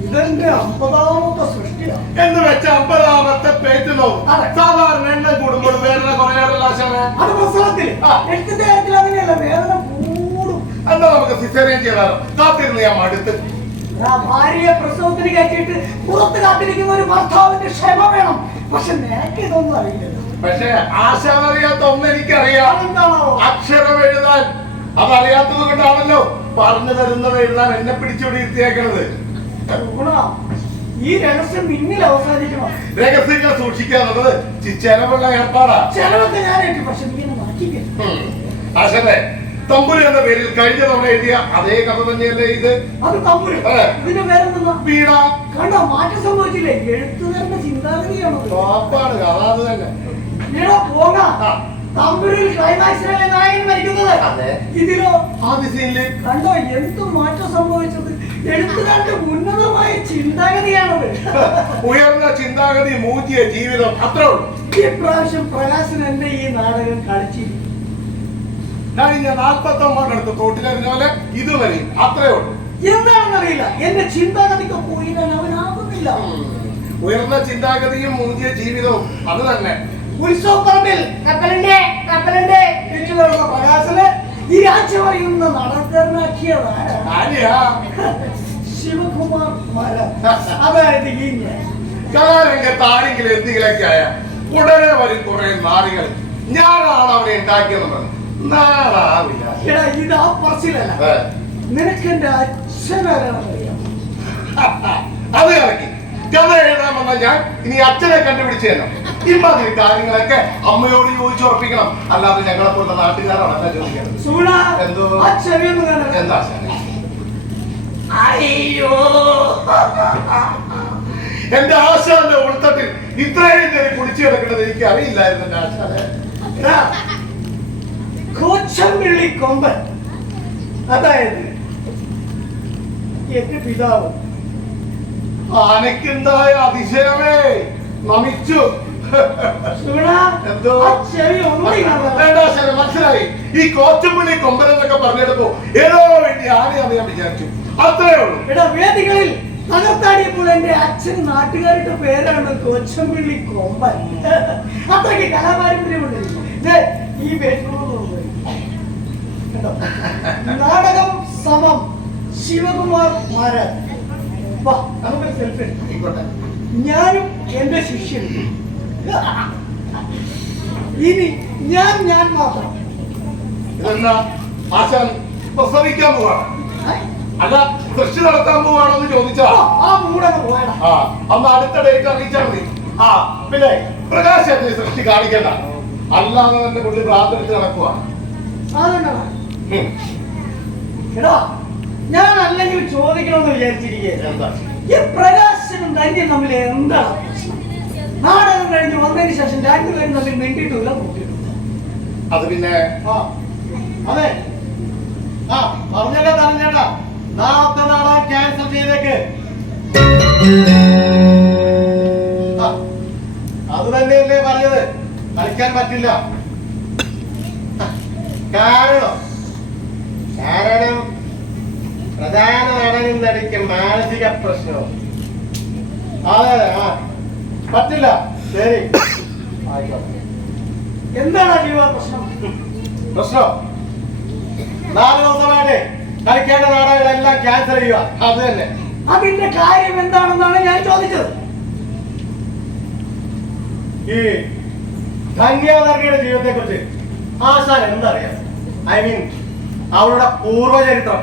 ഇതെന്റെ 50ാമത്തെ സൃഷ്ടിയാണ്. എന്ന് വെച്ച 50ാമത്തെ പേറ്റ് നോക്കും. സാധാരണ എണ്ണം കൂടുമ്പോൾ വേദന കുറയാറില്ല ആശാനെ. അത് പ്രസവത്തിൽ എഴുത്തിന്റെ കാര്യത്തിൽ അങ്ങനെയല്ല, വേദന കൂടും. എന്താ നമുക്ക് സിസേറിയൻ ചെയ്താലോ? കാത്തിരുന്ന് ഞാൻ മടുത്ത്. ഭാര്യയെ പ്രസവത്തിന് കയറ്റിയിട്ട് പുറത്ത് കാത്തിരിക്കുന്ന ഒരു ഭർത്താവിന്റെ ക്ഷമ വേണം. പക്ഷെ നിനക്ക് ഇതൊന്നും അറിയില്ലല്ലോ. പക്ഷെ ആശാനറിയാത്ത ഒന്ന് എനിക്കറിയാം. അതെന്താണോ? അക്ഷരം എഴുതാൻ. അതറിയാത്തത് കൊണ്ടാണല്ലോ പറഞ്ഞു തരുന്നത് എഴുതാൻ എന്നെ പിടിച്ചുപിടിയിരുത്തിയേക്കണത്. ഈ രഹസ്യം നിന്നിൽ അവസാനിക്കണം. രഹസ്യങ്ങൾ സൂക്ഷിക്കാന്നുള്ളത് ചെലവുള്ള ഏർപ്പാടാ. ചെലവൊക്കെ ഞാനേറ്റു, പക്ഷെ നീ മാറ്റിക്കേ. ആശാനെ, തമ്പുരു എന്ന പേരിൽ കഴിഞ്ഞ തവണ എഴുതിയ അതേ കഥ തന്നെയല്ലേ ഇത്? അത് തമ്പുരു. ഇതിന്റെ പേരെന്താ? വീണ. കണ്ടോ, മാറ്റം സംഭവിച്ചില്ലേ? എഴുത്തുകാരന്റെ ചിന്താഗതിയാണോ? ടോപ്പാണ് കഥ. അത് തന്നെ. പോകാം. തമ്പുരുവിൽ ക്ലൈമാക്സിലെ നായകൻ മരിക്കുന്നത്. ഇതിലോ ആദ്യ സീനില് കണ്ടോ എന്ത് മാറ്റം സംഭവിച്ചത്? എഴുത്തുകാരുടെ ഉന്നതമായ ചിന്താഗതിയാണത്. ഉയർന്ന ചിന്താഗതി, മൂറ്റിയ ജീവിതം, അത്രേ ഉള്ളൂ. ഇപ്രാവശ്യം പ്രകാശൻ എന്റെ ഈ നാടകം കളിച്ചിരിക്കും. കഴിഞ്ഞ 49 എടുത്ത് തോട്ടിലെറിഞ്ഞ പോലെ ഇതുവരെ അത്രേ ഉള്ളൂ. എന്താണെന്നറിയില്ല, എന്റെ ചിന്താഗതിക്കൊക്കെ ഉയരാൻ അവനാകുന്നില്ല. ഉയർന്ന ചിന്താഗതിയും മൂറ്റിയ ജീവിതവും അത് തന്നെ. ഉത്സവപ്പറമ്പിൽ കപ്പലുണ്ട് ചുറ്റുകളുള്ള പ്രകാശന് ഈ രാജ്യം അറിയുന്ന നടക്കാരനാക്കിയതാരാ? ശിവകുമാർ മരം. അതായത് ഈ കലാരംഗത്ത് ആരെങ്കിലും എന്തെങ്കിലൊക്കെ ആയ ഉടനെ വരും കുറെ നാറികൾ. ഞാനാണ് അവനെ ഉണ്ടാക്കിയത്. നാളാവില്ല. ഇത് ആ പറച്ചിലല്ല. നിനക്ക് എന്റെ അച്ഛനാരാണെന്നറിയാം. അത് ഇറക്കി കഥ എഴുതാൻ വന്ന ഞാൻ ഇനി അച്ഛനെ കണ്ടുപിടിച്ചു തരണം. ഇമാതിരി കാര്യങ്ങളൊക്കെ അമ്മയോട് ചോദിച്ചുറപ്പിക്കണം. അല്ലാതെ ഞങ്ങളെ പോലുള്ള നാട്ടുകാരാണല്ല ചോദിക്കുന്നത്. എന്തോ എന്താ അയ്യോ, എന്റെ ആശാന്റെ ഉൾത്തട്ടിൽ ഇത്രയും നേരം കുടിച്ചു കിടക്കുന്നത് എനിക്ക് അറിയില്ലായിരുന്നു. എന്റെ ആശാനെ കൊച്ചമ്പിള്ളി കൊമ്പൻ, അതായത് എന്റെ പിതാവ്. ആനയ്ക്കുണ്ടായ അതിശയമേ നമിച്ചു. എന്തോ മനസ്സിലായി. ഈ കോച്ചമ്പള്ളി കൊമ്പൻ എന്നൊക്കെ പറഞ്ഞെടുപ്പോ ഏതോ വേണ്ടി ആനയാന്ന് ഞാൻ വിചാരിച്ചു. അത്രേ ഉള്ളൂ. വേദികളിൽ തകർത്താടിയപ്പോൾ എന്റെ അച്ഛൻ നാട്ടുകാരുടെ പേരാണ് കൊച്ചമ്പിള്ളി കൊമ്പൻ. അത്രയ്ക്ക് കലാപാരമ്പര്യമുണ്ട്. ഈ നാടകം സമം ശിവകുമാർ മാരാൻ. നമുക്ക് സെൽഫി എടുക്കാം. ഞാനും എന്റെ ശിഷ്യനും. ഇനി ഞാൻ മാത്രം. ഇതെന്താ ആശാൻ പ്രസവിക്കാൻ പോവാണ്? അല്ല, കൃഷി നടത്താൻ പോവാണോ എന്ന് ചോദിച്ചാ ആ മൂടങ്ങ് പോയടാ. അന്ന് അടുത്ത ഡേറ്റ് അറിയിച്ചാൽ മതി. പിന്നെ പ്രകാശ് എന്നെ സൃഷ്ടി കാണിക്കണ്ട. അല്ലാതെ തന്നെ കൊണ്ട് പ്രാർത്ഥിച്ച് നടക്കുക. എടാ, ഞാൻ അല്ലെങ്കിൽ ചോദിക്കണമെന്ന് വിചാരിച്ചിരിക്കുക. എന്താ ഈ പ്രകാശനും ധന്യം തമ്മിൽ എന്താണ്? അതിനുശേഷം രണ്ടുപേരും തമ്മിൽ മിണ്ടിയിട്ടില്ല, നോക്കിയിട്ടില്ല. അത് പിന്നെ ആ അതെ ആ പറഞ്ഞല്ലോ തരഞ്ഞേട്ടാ, നാളത്തെ നാടകം ക്യാൻസൽ ചെയ്തേക്ക്. ആ, അത് തന്നെയല്ലേ പറഞ്ഞത്, കളിക്കാൻ പറ്റില്ല. കാരണം പ്രധാന നടനും നടിക്ക് മാനസിക പ്രശ്നവും. അതെ അതെ ആ പറ്റില്ല. ശരി ആയിക്കോട്ടെ. എന്താണ് ജീവ പ്രശ്നം? പ്രശ്നം 4 ദിവസമായിട്ട് കളിക്കേണ്ട നാടകങ്ങളെല്ലാം ക്യാൻസൽ ചെയ്യുക. അത് തന്നെ. അതിന്റെ കാര്യം എന്താണെന്നാണ് ഞാൻ ചോദിച്ചത്. ഈ ധന്യാദർഗയുടെ ജീവിതത്തെ കുറിച്ച് ആശാൻ എന്തറിയാം? ഐ മീൻ അവളുടെ പൂർവചരിത്രം.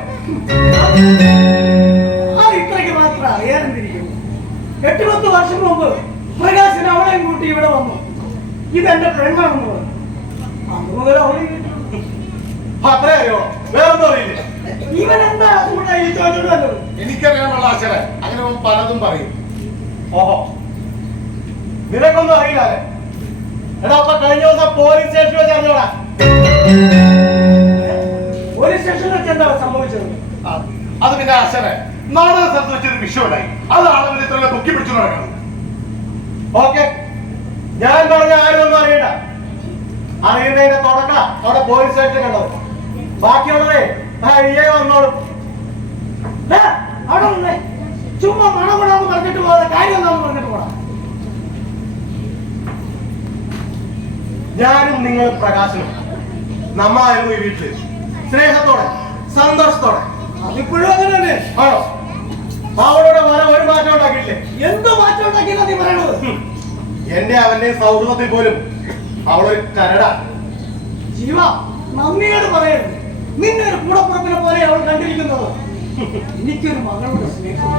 അത് ഇത്രയ്ക്ക് മാത്രം അറിയാനെന്തിരിക്കുന്നു. 8-10 വർഷം മുമ്പ് പ്രകാശൻ അവളെയും കൂട്ടി ഇവിടെ വന്നു. ഇതെന്റെ പെണ്ണാണെന്ന് പറഞ്ഞു. അന്ന് മുതൽ അവളെ അത്രേ അറിയോ? വേറൊന്നും അറിയില്ല. ഇവൻ എന്താ അതുകൊണ്ടായി ചോദിച്ചോണ്ട് വന്നത്? എനിക്കറിയാനുള്ള ആശയം അങ്ങനെ അവൻ പലതും പറയും. ഓഹോ, നിനക്കൊന്നും അറിയില്ല. എടാ അപ്പൊ കഴിഞ്ഞ ദിവസം പോലീസ് സ്റ്റേഷനിൽ വെച്ച് അറിഞ്ഞോടാ. പോലീസ് സ്റ്റേഷനിൽ വെച്ച് എന്താണ് സംഭവിച്ചത്? അത് പിന്നെ ആശാനെ നാടക സ്ഥലത്ത് വെച്ചൊരു വിഷയം ഉണ്ടായി. അതാണ് അവൻ ഇത്ര പൊക്കി പിടിച്ചു നടക്കുന്നത്. ഓക്കെ, ഞാൻ പറഞ്ഞ ആരും അറിയണ്ട. അറിയുന്നതിന്റെ തുടക്കം അവിടെ പോലീസ് സ്റ്റേഷനിൽ കണ്ടത്. ബാക്കിയുള്ളതേ വന്നോളും. ദാ, അവിടെ നിന്നേ. ചുമ്മാ മണമണാന്ന് പറഞ്ഞിട്ട് പോകാതെ കാര്യം എന്താണെന്ന് പറഞ്ഞിട്ട് പോടാ. ഞാനും നിങ്ങൾ പ്രകാശനും നമ്മളായിരുന്നു ഈ വീട്ടില് സ്നേഹത്തോടെ സന്തോഷത്തോടെ. അതിപ്പോഴും അങ്ങനെ തന്നെ ആണോ? അവളുടെ വര ഒരു മാറ്റം ഉണ്ടാക്കിയില്ലേ? എന്ത് മാറ്റം ഉണ്ടാക്കിയെന്നാ നീ പറയണത്? എന്റെ അവന്റെ സൗഹൃദത്തിൽ പോലും അവളൊരു കരട. ജീവ, നന്ദിയോട് പറയരുത്. നിന്നെ ഒരു കൂടപ്പുറപ്പിനെ പോലെ അവൾ കണ്ടിരിക്കുന്നത്. എനിക്കൊരു മകളുടെ സ്നേഹം.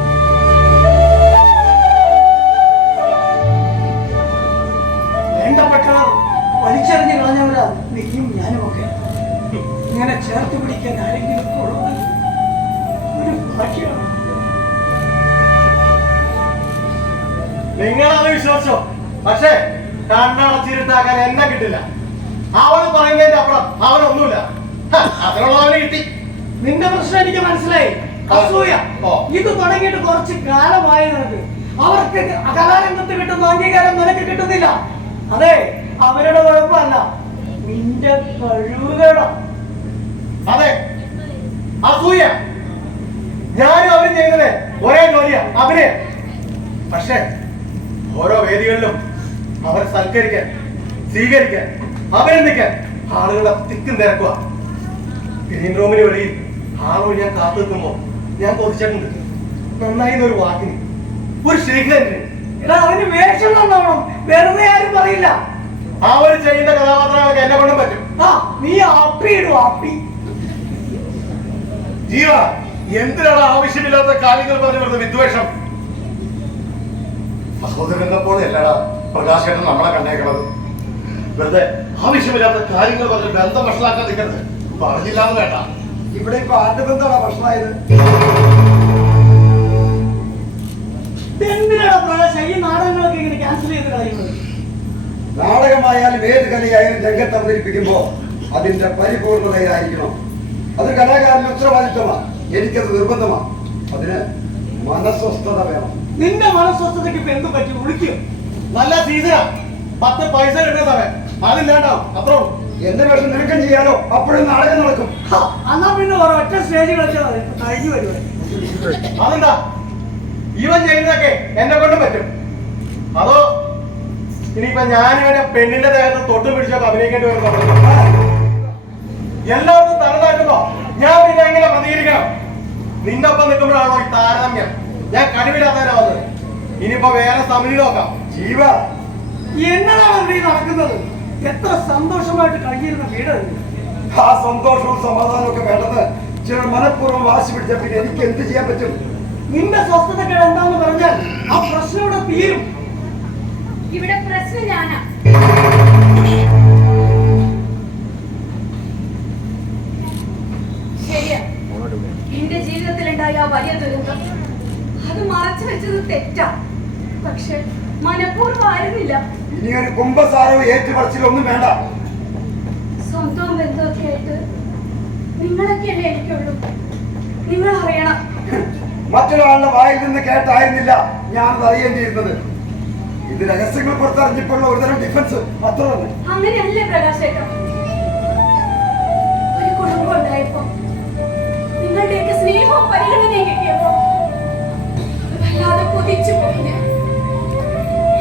വേണ്ടപ്പെട്ടവർ വലിച്ചെറിഞ്ഞ് കളഞ്ഞവരാ നീയും ഞാനും ഒക്കെ. ഇങ്ങനെ ചേർത്ത് പിടിക്കാൻ ആരെങ്കിലും ഉള്ളത് ഒരു ഭാഗ്യമാണ്. നിങ്ങളത് വിശ്വസിച്ചോ? പക്ഷേ കണ്ണടച്ചിരുത്താക്കാൻ എന്നെ കിട്ടില്ല. അവള് പറയുന്നതിന്റെ അപ്പുറം അവനൊന്നുമില്ല. അതിനുള്ള അവന് കിട്ടി. നിന്റെ പ്രശ്നം എനിക്ക് മനസ്സിലായി. അസൂയ. ഓ. ഇത് തുടങ്ങിയിട്ട് കുറച്ച് കാലമായി നിനക്ക്. അവർക്ക് കലാരംഗത്ത് കിട്ടുന്ന അംഗീകാരം നിനക്ക് കിട്ടുന്നില്ല. അതെ, അവരുടെ കുഴപ്പമല്ല, നിന്റെ കഴിവുകളാ. അതെ, അസൂയ. ഞാനും അവരും ചെയ്യുന്നത് ഒരേ ജോലിയാ, അഭിനയം. പക്ഷേ ഓരോ വേദികളിലും അവരെ സൽക്കരിക്കാൻ, സ്വീകരിക്കാൻ, അഭിനന്ദിക്കാൻ ആളുകളെ തിക്കും തിരക്കുക. ഗ്രീൻ റൂമിന് വെളിയിൽ ആളുകൾ ഞാൻ കാത്തു നിൽക്കുമ്പോ ഞാൻ കൊതിച്ചിട്ടുണ്ട്. നന്നായി എന്നൊരു വാക്കിന്, ഒരു ശ്രീകരന്. എടാ, അവന് വേഷം നന്നാവണം, വെറുതെ ആരും പറയില്ല. അവർ ചെയ്യുന്ന കഥാപാത്രങ്ങളൊക്കെ എന്നെ കൊണ്ടും പറ്റും. ആ, നീ അപ്പിയിടും, അപ്പി. ജീവ, എന്തിനാണ് ആവശ്യമില്ലാത്ത കാര്യങ്ങൾ പറഞ്ഞു വരുന്നത്? വിദ്വേഷം. സഹോദരനെ പോലെ അല്ലടാ പ്രകാശേട്ടൻ നമ്മളെ കണ്ടേക്കണത്. വെറുതെ ആവശ്യമില്ലാത്ത കാര്യങ്ങൾ പറഞ്ഞ് ബന്ധം വഷളാക്കാൻ നിൽക്കരുത്. പറഞ്ഞില്ലാന്ന് വേണ്ട. ഇവിടെ ഇപ്പൊ ആരുടെ ബന്ധമാണ് ഭക്ഷണമായത്? എന്തിനാണ് പ്രകാശ് ഈ നാടകങ്ങളൊക്കെ ഇങ്ങനെ ക്യാൻസൽ ചെയ്ത് കളയുന്നത്? നാടകമായാലും ഏത് കലയായാലും രംഗത്ത് അവതരിപ്പിക്കുമ്പോ അതിന്റെ പരിപൂർണതയിലായിരിക്കണം. അത് കലാകാരന്റെ ഉത്തരവാദിത്വമാണ്. എനിക്കത് നിർബന്ധമാണ്. അതിന് മനസ്വസ്ഥത വേണം. നിന്റെ മനസ്വസ്ഥതയ്ക്ക് ഇപ്പൊ എന്ത് പറ്റി? വിളിക്കും. നല്ല സീസണാ, 10 പൈസ കിട്ടുന്ന സമയം അതില്ലാണ്ടാവും. അത്രേ ഉള്ളൂ. എന്റെ വേഷം നിനക്കം ചെയ്യാലോ, അപ്പോഴും നാടകം നടക്കും. എന്നാ പിന്നെ ഒറ്റ സ്റ്റേജ് കളിച്ചാൽ മതി, കഴിഞ്ഞു വരുവായി. അതെന്താ ഇവൻ ചെയ്യുന്നതൊക്കെ എന്നെ കൊണ്ടും പറ്റും? അതോ ഇനിയിപ്പൊ ഞാനിവന്റെ പെണ്ണിന്റെ ദേഹത്ത് തൊട്ടും പിടിച്ചൊക്കെ അഭിനയിക്കേണ്ടി വരുന്നു? എല്ലാവർക്കും തറതായിട്ടുമ്പോ ഞാൻ പിന്നെ എങ്ങനെ പ്രതികരിക്കണം? നിന്റെ ഒപ്പം നിൽക്കുമ്പോഴാണോ ഈ താരതമ്യം? ഞാൻ കഴിവില്ലാത്തവരാവുന്നത്. ഇനിയിപ്പോ വേറെ സമിതി നോക്കാം. ജീവ, എന്നതാണ് നീ നടക്കുന്നത്? എത്ര സന്തോഷമായിട്ട് കഴിഞ്ഞിരുന്ന വീട്. ആ സന്തോഷവും സമാധാനവും ഒക്കെ വേണ്ടത് ചിലർ മനഃപൂർവ്വം വാശി പിടിച്ച പിന്നെ എനിക്ക് എന്ത് ചെയ്യാൻ പറ്റും? നിന്റെ സ്വസ്ഥതക്കേട് എന്താന്ന് പറഞ്ഞാൽ ആ പ്രശ്നം ഇവിടെ തീരും. ഇവിടെ പ്രശ്നം ഞാനാ. ശരിയാ, എന്റെ ജീവിതത്തിലുണ്ടായ ആ വലിയ ദുരന്തം അത് മറച്ചു വെച്ചത് തെറ്റാ. പക്ഷെ മനഃപൂർവ്വം സ്വന്തമായിരുന്നില്ല. ഇനി ഒരു കുംഭസാരവും ഏറ്റുപറച്ചിലൊന്നും വേണ്ട. സ്വന്തം ബന്ധമൊക്കെ ആയിട്ട് നിങ്ങളൊക്കെയല്ലേ എനിക്കുള്ളൂ. നിങ്ങൾ അറിയണം. മറ്റൊരാളുടെ വായിൽ നിന്ന് കേട്ടായിരുന്നില്ല ഞാനത് അറിയേണ്ടിയിരുന്നത്. ഇത് രഹസ്യങ്ങൾ പുറത്തറിഞ്ഞപ്പോഴുള്ള ഒരുതരം ഡിഫൻസ്, അത്ര തന്നെ. അങ്ങനെയല്ലേ പ്രകാശേട്ട. ഒരു കുടുംബം ഉണ്ടായപ്പോ നിങ്ങളുടെയൊക്കെ സ്നേഹവും പരിഗണനയും കിട്ടിയപ്പോ വല്ലാതെ കൊതിച്ചു പോയി ഞാൻ.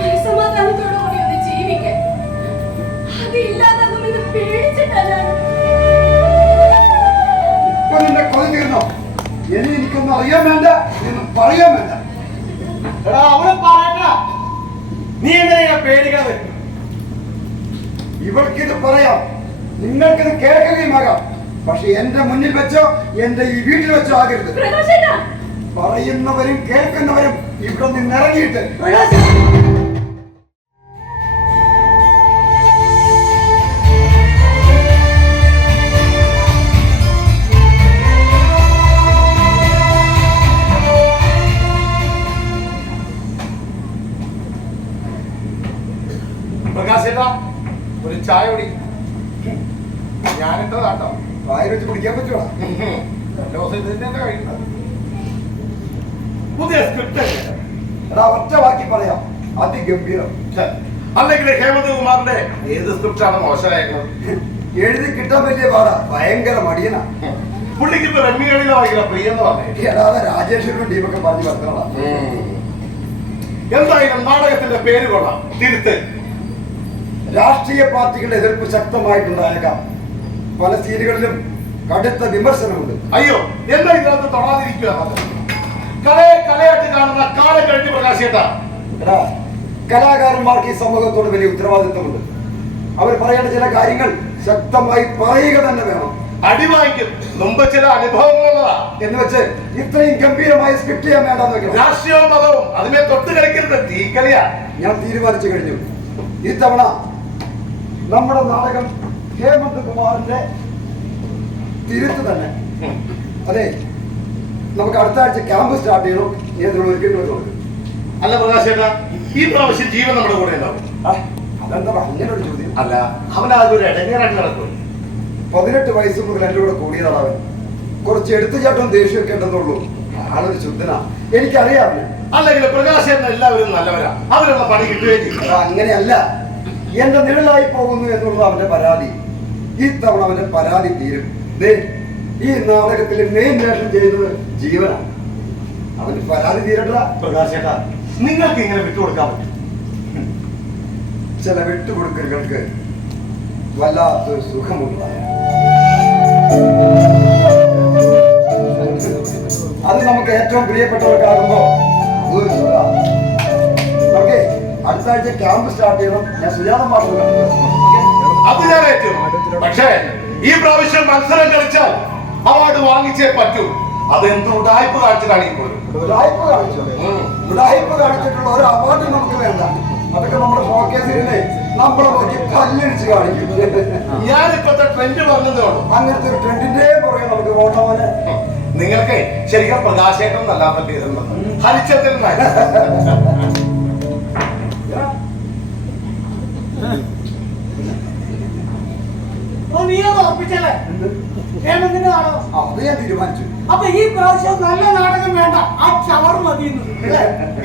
മനസ്സമാധാനത്തോടു കൂടി ഒന്ന് ജീവിക്കാൻ. അതില്ലാതാകുമെന്ന് പേടിച്ചിട്ടല്ല. ഇപ്പൊ നിന്റെ കൊതി തീർന്നോ? ഇനി എനിക്കൊന്നും അറിയാൻ വേണ്ട, ഇതൊന്നും പറയാൻ വേണ്ട. എടാ അവള് പറയണ്ട. നീ എങ്ങനെയാ പേടിക്കാതെ? ഇവൾക്കിത് പറയാം, നിങ്ങൾക്കിത് കേൾക്കുകയുമാകാം. പക്ഷെ എന്റെ മുന്നിൽ വെച്ചോ എന്റെ ഈ വീട്ടിൽ വെച്ചോ ആകരുത്. പ്രകാശേട്ടാ, പറയുന്നവരും കേൾക്കുന്നവരും ഇവിടെ നിന്ന് ഇറങ്ങിയിട്ട് പ്രകാശേട്ടാ, ഒരു ചായ കുടി. ഞാനിട്ട കേട്ടോ, വായിൽ വെച്ച് കുടിക്കാൻ പറ്റുമോ? പുതിയ സ്ക്രിപ്റ്റ് എടാ ഒറ്റ വാക്കി പറയാം, അതിഗംഭീരം. അല്ലെങ്കിൽ ഹേമന്ത് കുമാറിന്റെ ഏത് സ്ക്രിപ്റ്റാണ് മോശമായിരുന്നത്? എഴുതി കിട്ടാൻ വലിയ പാടാ, ഭയങ്കര മടിയനാ. പുള്ളിക്ക് ഇപ്പൊ റമ്മികളിലെ ഭയങ്കര പ്രിയെന്ന് പറഞ്ഞു. എടാതെ രാജേഷിനും ടീമൊക്കെ പറഞ്ഞു വെക്കണതാ. എന്തായാലും നാടകത്തിന്റെ പേര് കൊള്ളാം, തിരുത്ത്. രാഷ്ട്രീയ പാർട്ടികളുടെ എതിർപ്പ് ശക്തമായിട്ടുണ്ടായേക്കാം. പല സീനുകളിലും കടുത്ത വിമർശനമുണ്ട്. അയ്യോ, എന്താ ഇതിനകത്ത് തൊടാതിരിക്കുക? കലയെ കലയായിട്ട് കാണുന്ന കാലം കഴിഞ്ഞ് പ്രകാശേട്ടാ. എടാ, കലാകാരന്മാർക്ക് ഈ സമൂഹത്തോട് വലിയ ഉത്തരവാദിത്വമുണ്ട്. അവർ പറയേണ്ട ചില കാര്യങ്ങൾ ശക്തമായി പറയുക തന്നെ വേണം. അടിവായിക്കും മുമ്പ് ചില അനുഭവങ്ങളുള്ളതാ എന്ന് വെച്ച് ഇത്രയും ഗംഭീരമായി സ്ക്രിപ്റ്റ് ചെയ്യാൻ വേണ്ടെന്ന് വെക്കണം. രാഷ്ട്രീയവും മതവും അതിനെ തൊട്ട് കളിക്കരുത്, തീക്കളിയാ. ഞാൻ തീരുമാനിച്ചു കഴിഞ്ഞു. ഇത്തവണ നമ്മുടെ നാടകം ഹേമന്ത് കുമാറിന്റെ തിരുത്ത് തന്നെ. അതെ, നമുക്ക് അടുത്ത ആഴ്ച ക്യാമ്പ് സ്റ്റാർട്ട് ചെയ്യണം. നീ അതിനുള്ള ഒരുക്കിയിട്ടുള്ളൂ. അല്ല പ്രകാശേട്ടാ, ഈ പ്രാവശ്യം ജീവൻ നമ്മുടെ കൂടെ ഉണ്ടാവും. അതെന്താ അങ്ങനെ ഒരു ചോദ്യം? അല്ല, അവനതൊരു ഇടങ്ങേറായിട്ട് നടക്കും. 18 വയസ്സ് മുതൽ എൻ്റെ കൂടെ കൂടിയതാണ് അവൻ. കുറച്ച് എടുത്തുചാട്ടവും ദേഷ്യമൊക്കെ ഉണ്ടെന്നുള്ളൂ. ആളൊരു ശുദ്ധനാ, എനിക്കറിയാം. അല്ലെങ്കിൽ പ്രകാശേട്ടൻ എല്ലാവരും നല്ലവരാ, അവരുള്ള പണി കിട്ടുകയും ചെയ്യും. അങ്ങനെയല്ല, എന്റെ നിഴലായി പോകുന്നു എന്നുള്ളത് അവന്റെ പരാതി. ഈ തവണ അവന്റെ പരാതി തീരും. ദേ, ഈ നാടകത്തിൽ മെയിൻ വേഷം ചെയ്യുന്നത് ജീവനാണ്. അവന്റെ പരാതി തീരണ്ട. പ്രകാശേട്ടാ, നിങ്ങൾക്ക് ഇങ്ങനെ വിട്ടുകൊടുക്കാൻ പറ്റും? ചില വിട്ടുകൊടുക്കലുകൾക്ക് വല്ലാത്തൊരു സുഖമുണ്ട്. അത് നമുക്ക് ഏറ്റവും പ്രിയപ്പെട്ടവർക്കാകുമ്പോ അതൊരു സുഖം. നമുക്ക് അടുത്ത ആഴ്ച ക്യാമ്പ് സ്റ്റാർട്ട് ചെയ്യണം. ഞാൻ സുജാത മാഷ് അത് ഞാൻ ഏറ്റു. പക്ഷേ ഈ പ്രാവശ്യം മത്സരം കളിച്ചാൽ അവാർഡ് വാങ്ങിച്ചേ പറ്റൂ. അത് എന്ത് ഉടായ്പ കാണിച്ചിട്ടാണ് ഈ പോലും. ഉടായ്പ കാണിച്ചിട്ടുള്ള ഒരു അവാർഡ് നമുക്ക് വേണ്ട. അതൊക്കെ നമ്മുടെ ഷോക്കേസിനെ നമ്മളെ നോക്കി കല്ലടിച്ച് കാണിക്കും. ഞാനിപ്പത്തെ ട്രെൻഡ് പറഞ്ഞതേ ഉള്ളൂ. അങ്ങനത്തെ ഒരു ട്രെൻഡിന്റെ പുറകെ നമുക്ക് പോകണമെന്ന്. നിങ്ങൾക്ക് ശരിക്കും പ്രകാശേട്ടം നല്ല പറ്റിയതെന്ന് ഹരിച്ചത്തിൽ നീ അത് ഉറപ്പിച്ചല്ലേ? ഹേമന്തിന്റെ നാടകം അത് ഞാൻ തീരുമാനിച്ചു. അപ്പൊ ഈ പ്രാവശ്യം നല്ല നാടകം വേണ്ട, ആ ചവർ മതിയെന്ന്.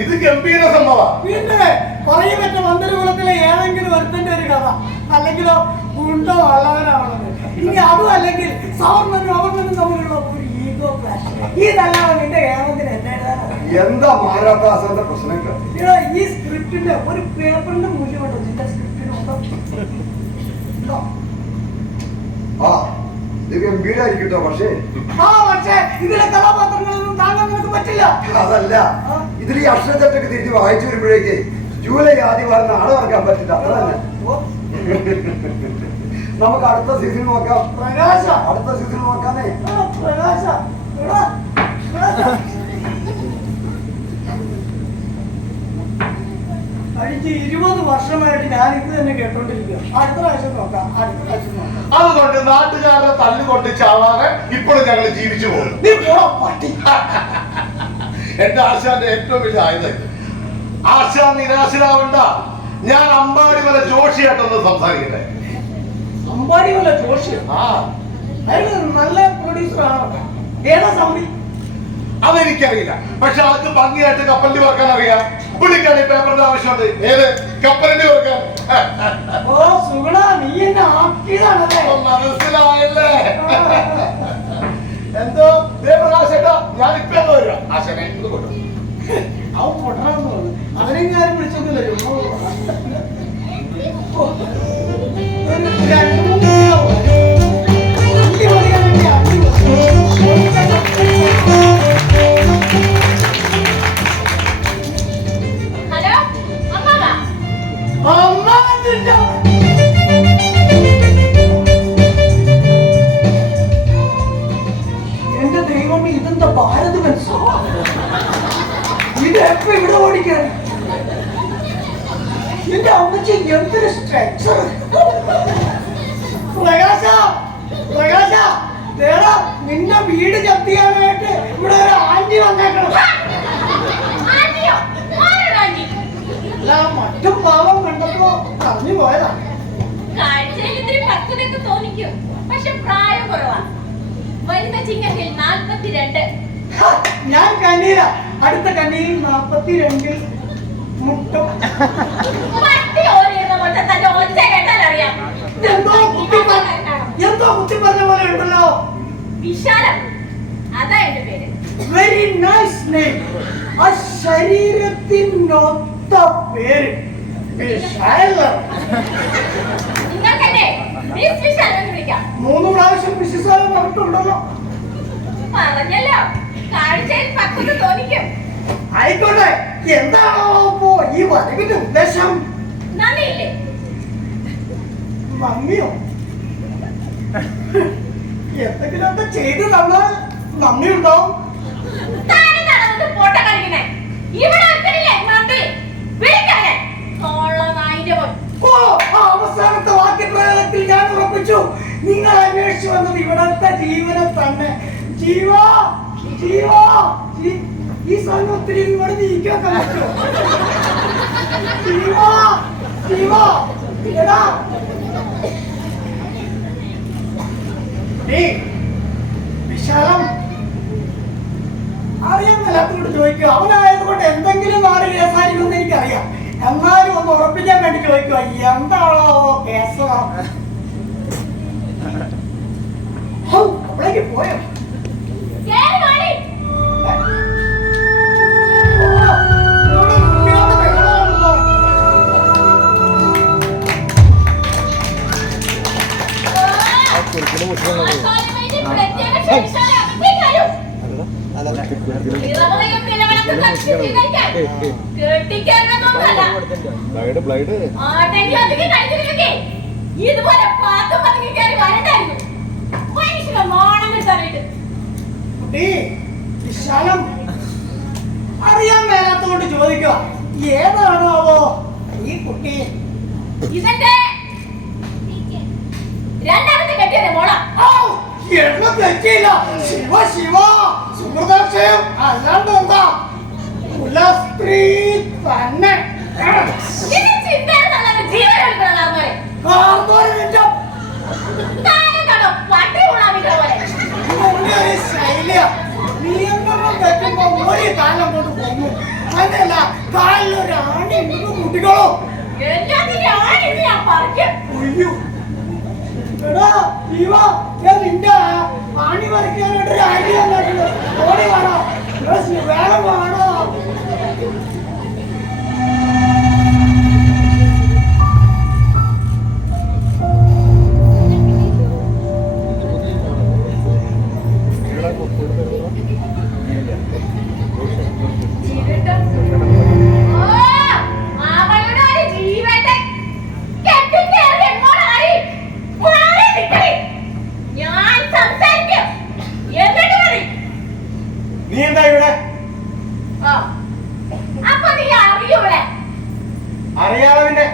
ഇത് ഗംഭീര സംഭവ. പിന്നെ പറയും പറ്റ മന്ദിരകുളത്തിലെ ഏതെങ്കിലും ഒരുത്തന്റെ ഒരു കഥ, അല്ലെങ്കിലോ ഗുണ്ടോ അള്ളവനാണത്. ഇനി അതും അല്ലെങ്കിൽ സവർണനും അവർണനും തമ്മിലുള്ള ഒരു ഈഗോ ക്ലാഷ്. ഇതല്ലാതെ നിന്റെ ഹേമന്തിന് എന്നെ എന്താ മാരാത്താസന്റെ പ്രശ്നങ്ങൾ? ഈ സ്ക്രിപ്റ്റിന്റെ ഒരു പേപ്പറിന്റെ മൂല്യമുണ്ടോ നിന്റെ സ്ക്രിപ്റ്റിനുണ്ടോ? ആ, ഇത് ഗംഭീരായിരിക്കട്ടോ. പക്ഷേ ഇതിലെ കഥാപാത്രങ്ങളൊന്നും താങ്കൾ നിനക്ക് പറ്റില്ല. അതല്ല, ഇതിൽ ഈ അക്ഷരത്തെറ്റൊക്കെ തിരിച്ച് വായിച്ചു വരുമ്പോഴേക്ക് ജൂലൈ ആദ്യം വാരം നാളെ ഇറക്കാൻ പറ്റില്ല. അത്ര തന്നെ. നമുക്ക് അടുത്ത സീസൺ നോക്കാം. പ്രകാശ, അടുത്ത സീസൺ നോക്കാനേ. പ്രകാശ, കഴിഞ്ഞ 20 വർഷമായിട്ട് ഞാൻ ഇത് തന്നെ കേട്ടോണ്ടിരിക്കുക. അടുത്ത പ്രാവശ്യം നോക്കാം, അടുത്ത പ്രാവശ്യം നോക്കാം. അതുകൊണ്ട് നാട്ടുകാരുടെ തല്ലുകൊണ്ട് ചാവാതെ ഇപ്പോഴും ഞങ്ങൾ ജീവിച്ചു പോകും. നീ പോടാ പട്ടി. എന്റെ ആശാന്റെ ഏറ്റവും വലിയ ആയുധം. ആശാൻ നിരാശരാവണ്ട. ഞാൻ അമ്പാടി വല്ല ജോഷിയായിട്ടൊന്ന് സംസാരിക്കട്ടെ. അമ്പാടി വല്ല ജോഷിയോ? ആ, അയാൾ നല്ല പ്രൊഡ്യൂസർ ആണ്. ഏതാ സമിതി? അതെനിക്കറിയില്ല. പക്ഷെ ആൾക്ക് ഭംഗിയായിട്ട് കപ്പലിൽ വർക്കാൻ അറിയാം. പുള്ളിക്കാണ് പേപ്പറിന്റെ ആവശ്യമുണ്ട്. ഏത് കപ്പലിന്റെ വർക്കാൻ? ഓ സുഗുണ, നീ എന്നെ ആക്കിയതാണല്ലേ? മനസ്സിലായല്ലേ? എന്തോ പ്രകാശേട്ടാ, ഞാനിപ്പോ എന്തോ വരിക. ആശനെ ഇത് കൊണ്ടു. അവൻ പൊട്ടണമെന്ന് തോന്നുന്നു. അവനെ ഞാനും വിളിച്ചൊന്നുമില്ലല്ലോ. ഹലോ അമ്മാവാ. എന്റെ ദൈവം, ഇതെന്താ ഭാരത് ബൻസോ? ഇത് എപ്പ ഇവിടെ ഓടിക്കാൻ? എന്റെ അമ്മച്ചി എന്തൊരു സ്ട്രക്ചർ! പ്രകാശ, പ്രകാശ, ദേടാ, നിന്റെ വീട് ചത്തിയാനായിട്ട് ഇവിടെ ഒരു ആന്റി വന്നേക്കണം. ആന്റിയോ? ആരാണ് ആന്റി? അല്ല, മറ്റും പാവം കണ്ടപ്പോ പറഞ്ഞു പോയതാ. കാഴ്ചയിൽ ഇത്തിരി പക്വതയൊക്കെ തോന്നിക്കും, പക്ഷെ പ്രായം കുറവാ. വരുന്ന ചിങ്ങത്തിൽ 42. ഞാൻ കന്നീര, അടുത്ത കന്നിയിൽ 42 മുട്ടും. പട്ടി ഓടിയിരുന്ന പോലത്തെ തന്റെ ഒച്ച കേട്ടാൽ അറിയാം. എന്തോ കുത്തി പറഞ്ഞ പോലെ ഉണ്ടല്ലോ. വിശാലം, അതാ എന്റെ പേര്. Very nice name. ആ ശരീരത്തിനൊത്ത പേര് വിശാലം. നിങ്ങൾക്കെന്നെ മിസ് വിശാലം എന്ന് വിളിക്കാം. 3 പ്രാവശ്യം വിശേഷം പറഞ്ഞിട്ടുണ്ടല്ലോ. പറഞ്ഞല്ലോ, കാഴ്ചയിൽ പക്വത തോന്നിക്കും. ആയിക്കോട്ടെ, എന്താണോ ഇപ്പോ ഈ വരവിന്റെ ഉദ്ദേശം? നന്ദിയില്ലേ? നന്ദിയോ? എന്തെങ്കിലുമൊക്കെ ചെയ്തു തന്നാൽ നന്ദി ഉണ്ടാവും. താനെന്താണ് വന്ന് ഫോട്ടോ കളിക്കുന്നെ? ഇവിടെ ഒരുത്തനില്ലേ നന്ദി? വിളിക്കാനെ. തോള്ള നായിന്റെ മോൻ. ഓ, ആ അവസാനത്തെ വാക്യപ്രയോഗത്തിൽ ഞാൻ ഉറപ്പിച്ചു. നിങ്ങൾ അന്വേഷിച്ചു വന്നത് ഇവിടത്തെ ജീവനെ തന്നെ. ജീവാ, ജീവാ, ഈ സാധനം ഒത്തിരി ഇവിടെ നീക്കാൻ പറ്റുമോ? ജീവാ, ജീവാ, എടാ. വിശാലം അറിയാൻ മേലാത്തോട് ചോദിക്കുക. അവനായതുകൊണ്ട് എന്തെങ്കിലും നാട് കേസായിരിക്കുമെന്ന് എനിക്കറിയാം. എന്നാലും ഒന്ന് ഉറപ്പിക്കാൻ വേണ്ടി ചോദിക്കുക, എന്താണോ കേസ്? അവിടേക്ക് പോയോ? കേറി വാടി. പ്രത്യേക ക്ഷണിച്ചാലേ അകത്തേക്കാരൂ. ഇറവയും നിലവിളക്കും കത്തിച്ച് സ്വീകരിക്കാൻ കെട്ടിക്കേറണമെന്നല്ല. ആട്ടെങ്കിലും അധികം കഴിച്ചിരുന്നെങ്കിൽ ഇതുപോലെ പാത്തും പതുങ്ങി കയറി വരണ്ടായിരുന്നു. മനുഷ്യനെ മോണം കിട്ടാനായിട്ട്. വിശാലം അറിയാൻ മേലാത്തോണ്ട് ചോദിക്കുക, ഏതാണോ ഈ കുട്ടി? ഇതെന്റെ രണ്ടാമത്തെ കെട്ടിയത് മോള. എണ്ണം തെറ്റിയില്ല. ശിവ ശിവ, സുഹൃദാക്ഷയം അല്ലാണ്ട് എന്താ? കുലസ്ത്രീ തന്നെ. ഇതിന് ചിന്തയാണെന്നല്ലാതെ ജീവൻ എടുക്കണതാർന്നോരെ. താനും കാണോ പട്ടി ഉണാമിട്ട പോലെ. ശൈലിയ നിയന്ത്രണം തെറ്റുമ്പോ ഒരു കാലം കൊണ്ട് പോകുന്നു. അതല്ല, കാലിലൊരു ആണി കുട്ടികളോ. എല്ലാത്തിനും ആണിന്ന് ഞാൻ പറിക്കും. അയ്യോ, എടാ ജീവ, ഞാൻ നിന്റെ ആണി പറിക്കാനായിട്ട് ഒരു ഐഡിയ ഓടി വേണോ? വേഗം വേണോ? നീ എന്താ ഇവിടെ? അറിയാളവിന്റെ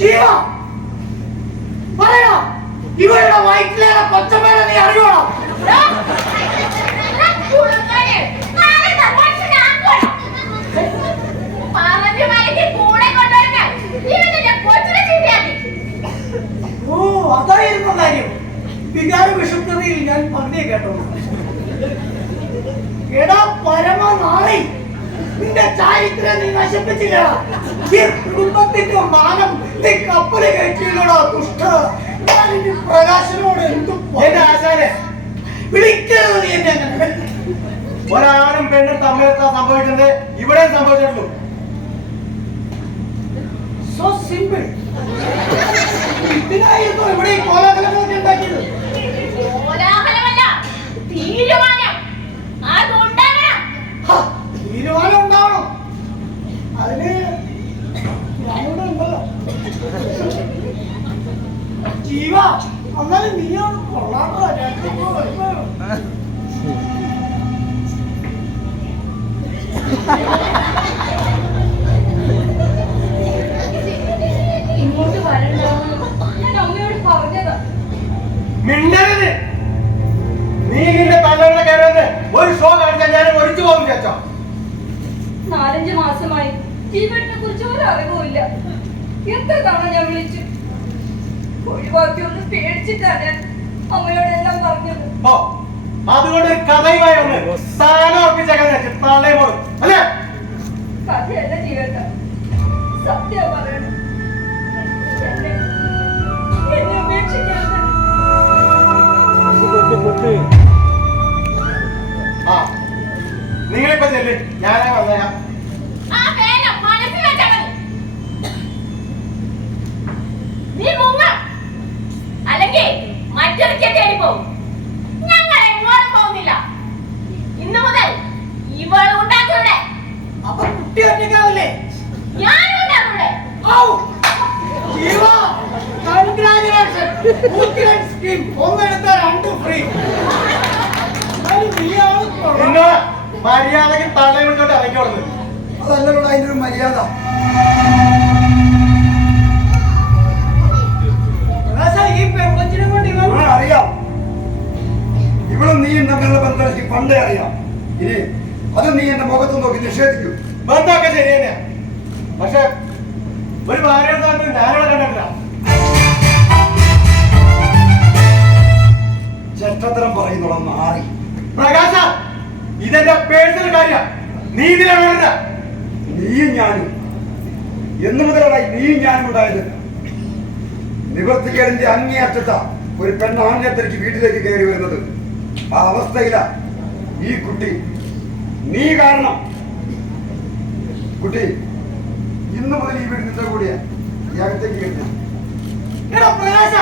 ജീവ പറയാ, ഇവരുടെ വയറ്റിൽ വീട്ടിലെ കൊച്ചമ്മേനെ നീ അറിയണം. ഓ, അതായിരുന്നു കാര്യം. വികാര വിഷുക്കറിയിൽ ഞാൻ പറഞ്ഞേ കേട്ടോ. എടാ പരമനാളി, നിന്റെ ചാരിത്രം നീ നശിപ്പിച്ചില്ല. ഈ കുടുംബത്തിന്റെ മാനം നീ കപ്പല് കയറ്റിയില്ലടാ ദുഷ്ട. ഞാൻ ഇനി പ്രകാശനോട് എന്തു വിളിക്കരുത് നീ എന്നെ അങ്ങനെ. ഒരാണും പെണ്ണും തമ്മിലെത്താൻ സംഭവിക്കുന്നത് ഇവിടെ സംഭവിച്ചിട്ടുള്ളൂ. So simple. ഇതിനായിരുന്നു ഇവിടെ ഈ കോലാഹലങ്ങളൊക്കെ ഉണ്ടാക്കിയത്. തീരുമാനം ഉണ്ടാവണം. അതിന് ഞാനിവിടെ ഉണ്ടല്ലോ. ജീവ, എന്നാലും നീയാണ് കൊള്ളാട്ടോ. ഇങ്ങോട്ട് വരണ്ടോ? ഞാൻ അമ്മയോട് പറഞ്ഞതാ. മിണ്ടരുത്. നീ നിന്റെ തങ്ങളുടെ കയറുന്നത് ഒരു ഷോ കാണിച്ചാൽ ഞാൻ ഒഴിച്ചു പോകും ചേച്ചോ. 4-5 മാസമായി ജീവനെ കുറിച്ച് ഒരു അറിവുമില്ല. എത്ര തവണ ഞാൻ വിളിച്ചു. ഒഴിവാക്കി ഒന്ന് പേടിച്ചിട്ടാണ് ഞാൻ അമ്മയോടെല്ലാം പറഞ്ഞത്. ഓ, അതുകൊണ്ട് ഒരു കഥയുമായി ഒന്ന് സ്ഥാനം ഉറപ്പിച്ചേക്കാൻ തള്ളേ പോലും അല്ലേ? കഥയല്ല ജീവട്ട, സത്യം പറയണം. എന്നെ ഉപേക്ഷിക്കരുത്. ആ, നിങ്ങളിപ്പോ ചെല്ല്, ഞാനാ വന്നേക്കാം. നീ മുങ്ങ, അല്ലെങ്കിൽ മറ്റൊരുക്കെ തേടി പോകും. ഞങ്ങൾ എങ്ങോട്ടും പോകുന്നില്ല. ഇന്നു മുതൽ ഇവൾ ഉണ്ടാക്കൂടെ. അപ്പൊ കുട്ടി ഒറ്റയ്ക്കാവില്ലേ? ഞാനും ഉണ്ടാക്കൂടെ. ജീവ, കൺഗ്രാജുലേഷൻ. Scheme ഒന്നെടുത്ത 2 free. നീയാണ് പിന്നെ മര്യാദക്ക് തള്ളേ വിളിച്ചോണ്ട് ഇറങ്ങി കൊടുക്കുന്നത്. അതല്ലല്ലോ അതിൻ്റെ ഒരു മര്യാദ. ഈ പെൺകൊച്ചിനെ കൊണ്ട് ഇവൻ അറിയാം, ഇവളും നീയും തമ്മിലുള്ള ബന്ധം എനിക്ക് പണ്ടേ അറിയാം. ഇനി അത് നീ എന്റെ മുഖത്ത് നോക്കി നിഷേധിക്കും. ബന്ധമൊക്കെ ശരി തന്നെയാ, പക്ഷെ ഒരു ഭാര്യയുടെ സ്ഥാനത്ത് ഞാനിവിടെ കണ്ടിട്ടില്ല. ചെറ്റത്തരം പറയുന്നുള്ള മാറി. പ്രകാശ, ഇതെന്റെ പേഴ്സണൽ കാര്യം. നീ ഇതിലാണ് നീയും ഞാനും എന്നു മുതലായി നീയും ഞാനും ഉണ്ടായത്. നിവർത്തിക്കേടിന്റെ അങ്ങേയറ്റത്ത ഒരു പെണ്ണാണിനെ തിരക്കി വീട്ടിലേക്ക് കയറി വരുന്നത്. ആ അവസ്ഥയില ഈ കുട്ടി. നീ കാരണം കുട്ടി ഇന്നു മുതൽ ഈ വീട് നിന്റെ കൂടിയാ. ഈ അകത്തേക്ക് കയറി. എടാ പ്രകാശ,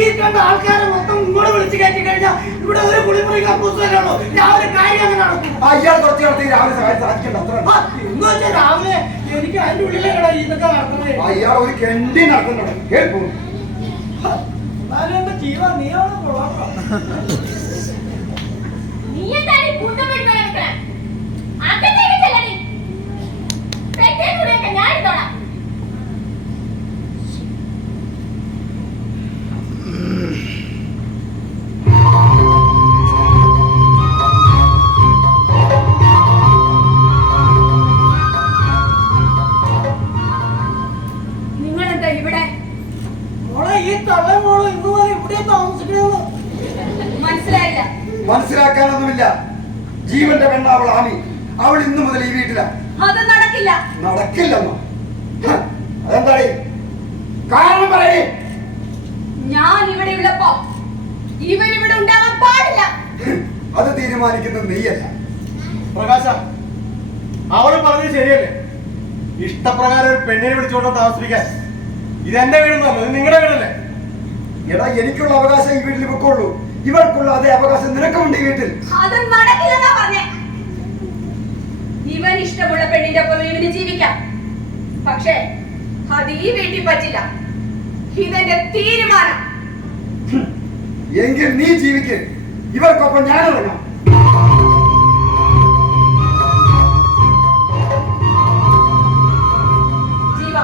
ഈ കണ്ട ആൾക്കാരെ മൊത്തം ഇങ്ങോട്ട് വിളിച്ചു കയറ്റി കഴിഞ്ഞാൽ ഇവിടെ ഒരു കുളിമുറി കമ്പൂസല്ലോ. രാവിലെ കാര്യം അങ്ങനെ നടക്കും. അയാൾ കുറച്ച് നടത്തി രാവിലെ സാധിക്കേണ്ട അത്ര. എന്ന് വെച്ചാൽ രാവിലെ എനിക്ക് അതിന്റെ ഉള്ളിലെ കട ഇതൊക്കെ നടക്കുന്നത്. അയാൾ ഒരു കെണ്ടി നടക്കുന്നുണ്ട്. കേൾപ്പോ എന്നാലും എന്റെ ജീവ നീയാണ് കൊള്ളാട്ടോ. നീ എന്താണ് കൂട്ടം പിടിക്കാൻ നടക്കണേ? അകത്തേക്ക് ചെല്ലടി. പെട്ടേ കൂടെയൊക്കെ ഞാൻ എടുത്തോളാം. നിങ്ങളെന്താ ഇവിടെ? മോളെ, ഈ തള്ളൻ മോള് ഇന്ന് പോലെ ഇവിടെ താമസിക്കണോ? മനസ്സിലായില്ല. മനസ്സിലാക്കാനൊന്നുമില്ല. ജീവന്റെ പെണ്ണ അവൾ ആമി. അവൾ ഇന്നു മുതൽ ഈ വീട്ടില. അത് നടക്കില്ല. നടക്കില്ലെന്നോ? അതെന്താടി കാരണം പറയേ. ഞാൻ ഇവിടെ ഉള്ളപ്പോ ഇവരിവിടെ ഉണ്ടാകാൻ പാടില്ല. അത് തീരുമാനിക്കുന്നത് നീയല്ല. പ്രകാശ, അവള് പറഞ്ഞത് ശരിയല്ലേ? ഇഷ്ടപ്രകാരം ഒരു പെണ്ണിനെ വിളിച്ചുകൊണ്ട് താമസിപ്പിക്കാൻ ഇതെന്റെ വീടൊന്നല്ലോ, ഇത് നിങ്ങളുടെ വീടല്ലേ? എടാ, എനിക്കുള്ള അവകാശം ഈ വീട്ടിൽ വെക്കുള്ളൂ. ഇവർക്കുള്ള അതേ അവകാശം നിനക്കുമുണ്ട് ഈ വീട്ടിൽ. അത് നടക്കില്ലെന്നാ പറഞ്ഞേ. ഇവൻ ഇഷ്ടമുള്ള പെണ്ണിന്റെ ഒപ്പം ഇവന് ജീവിക്കാം, പക്ഷേ അത് ഈ വീട്ടിൽ പറ്റില്ല. ഇതെന്റെ തീരുമാനം. എങ്കിൽ നീ ജീവിക്ക്. ഇവർക്കൊപ്പം ഞാൻ ഇറങ്ങാം. ജീവ,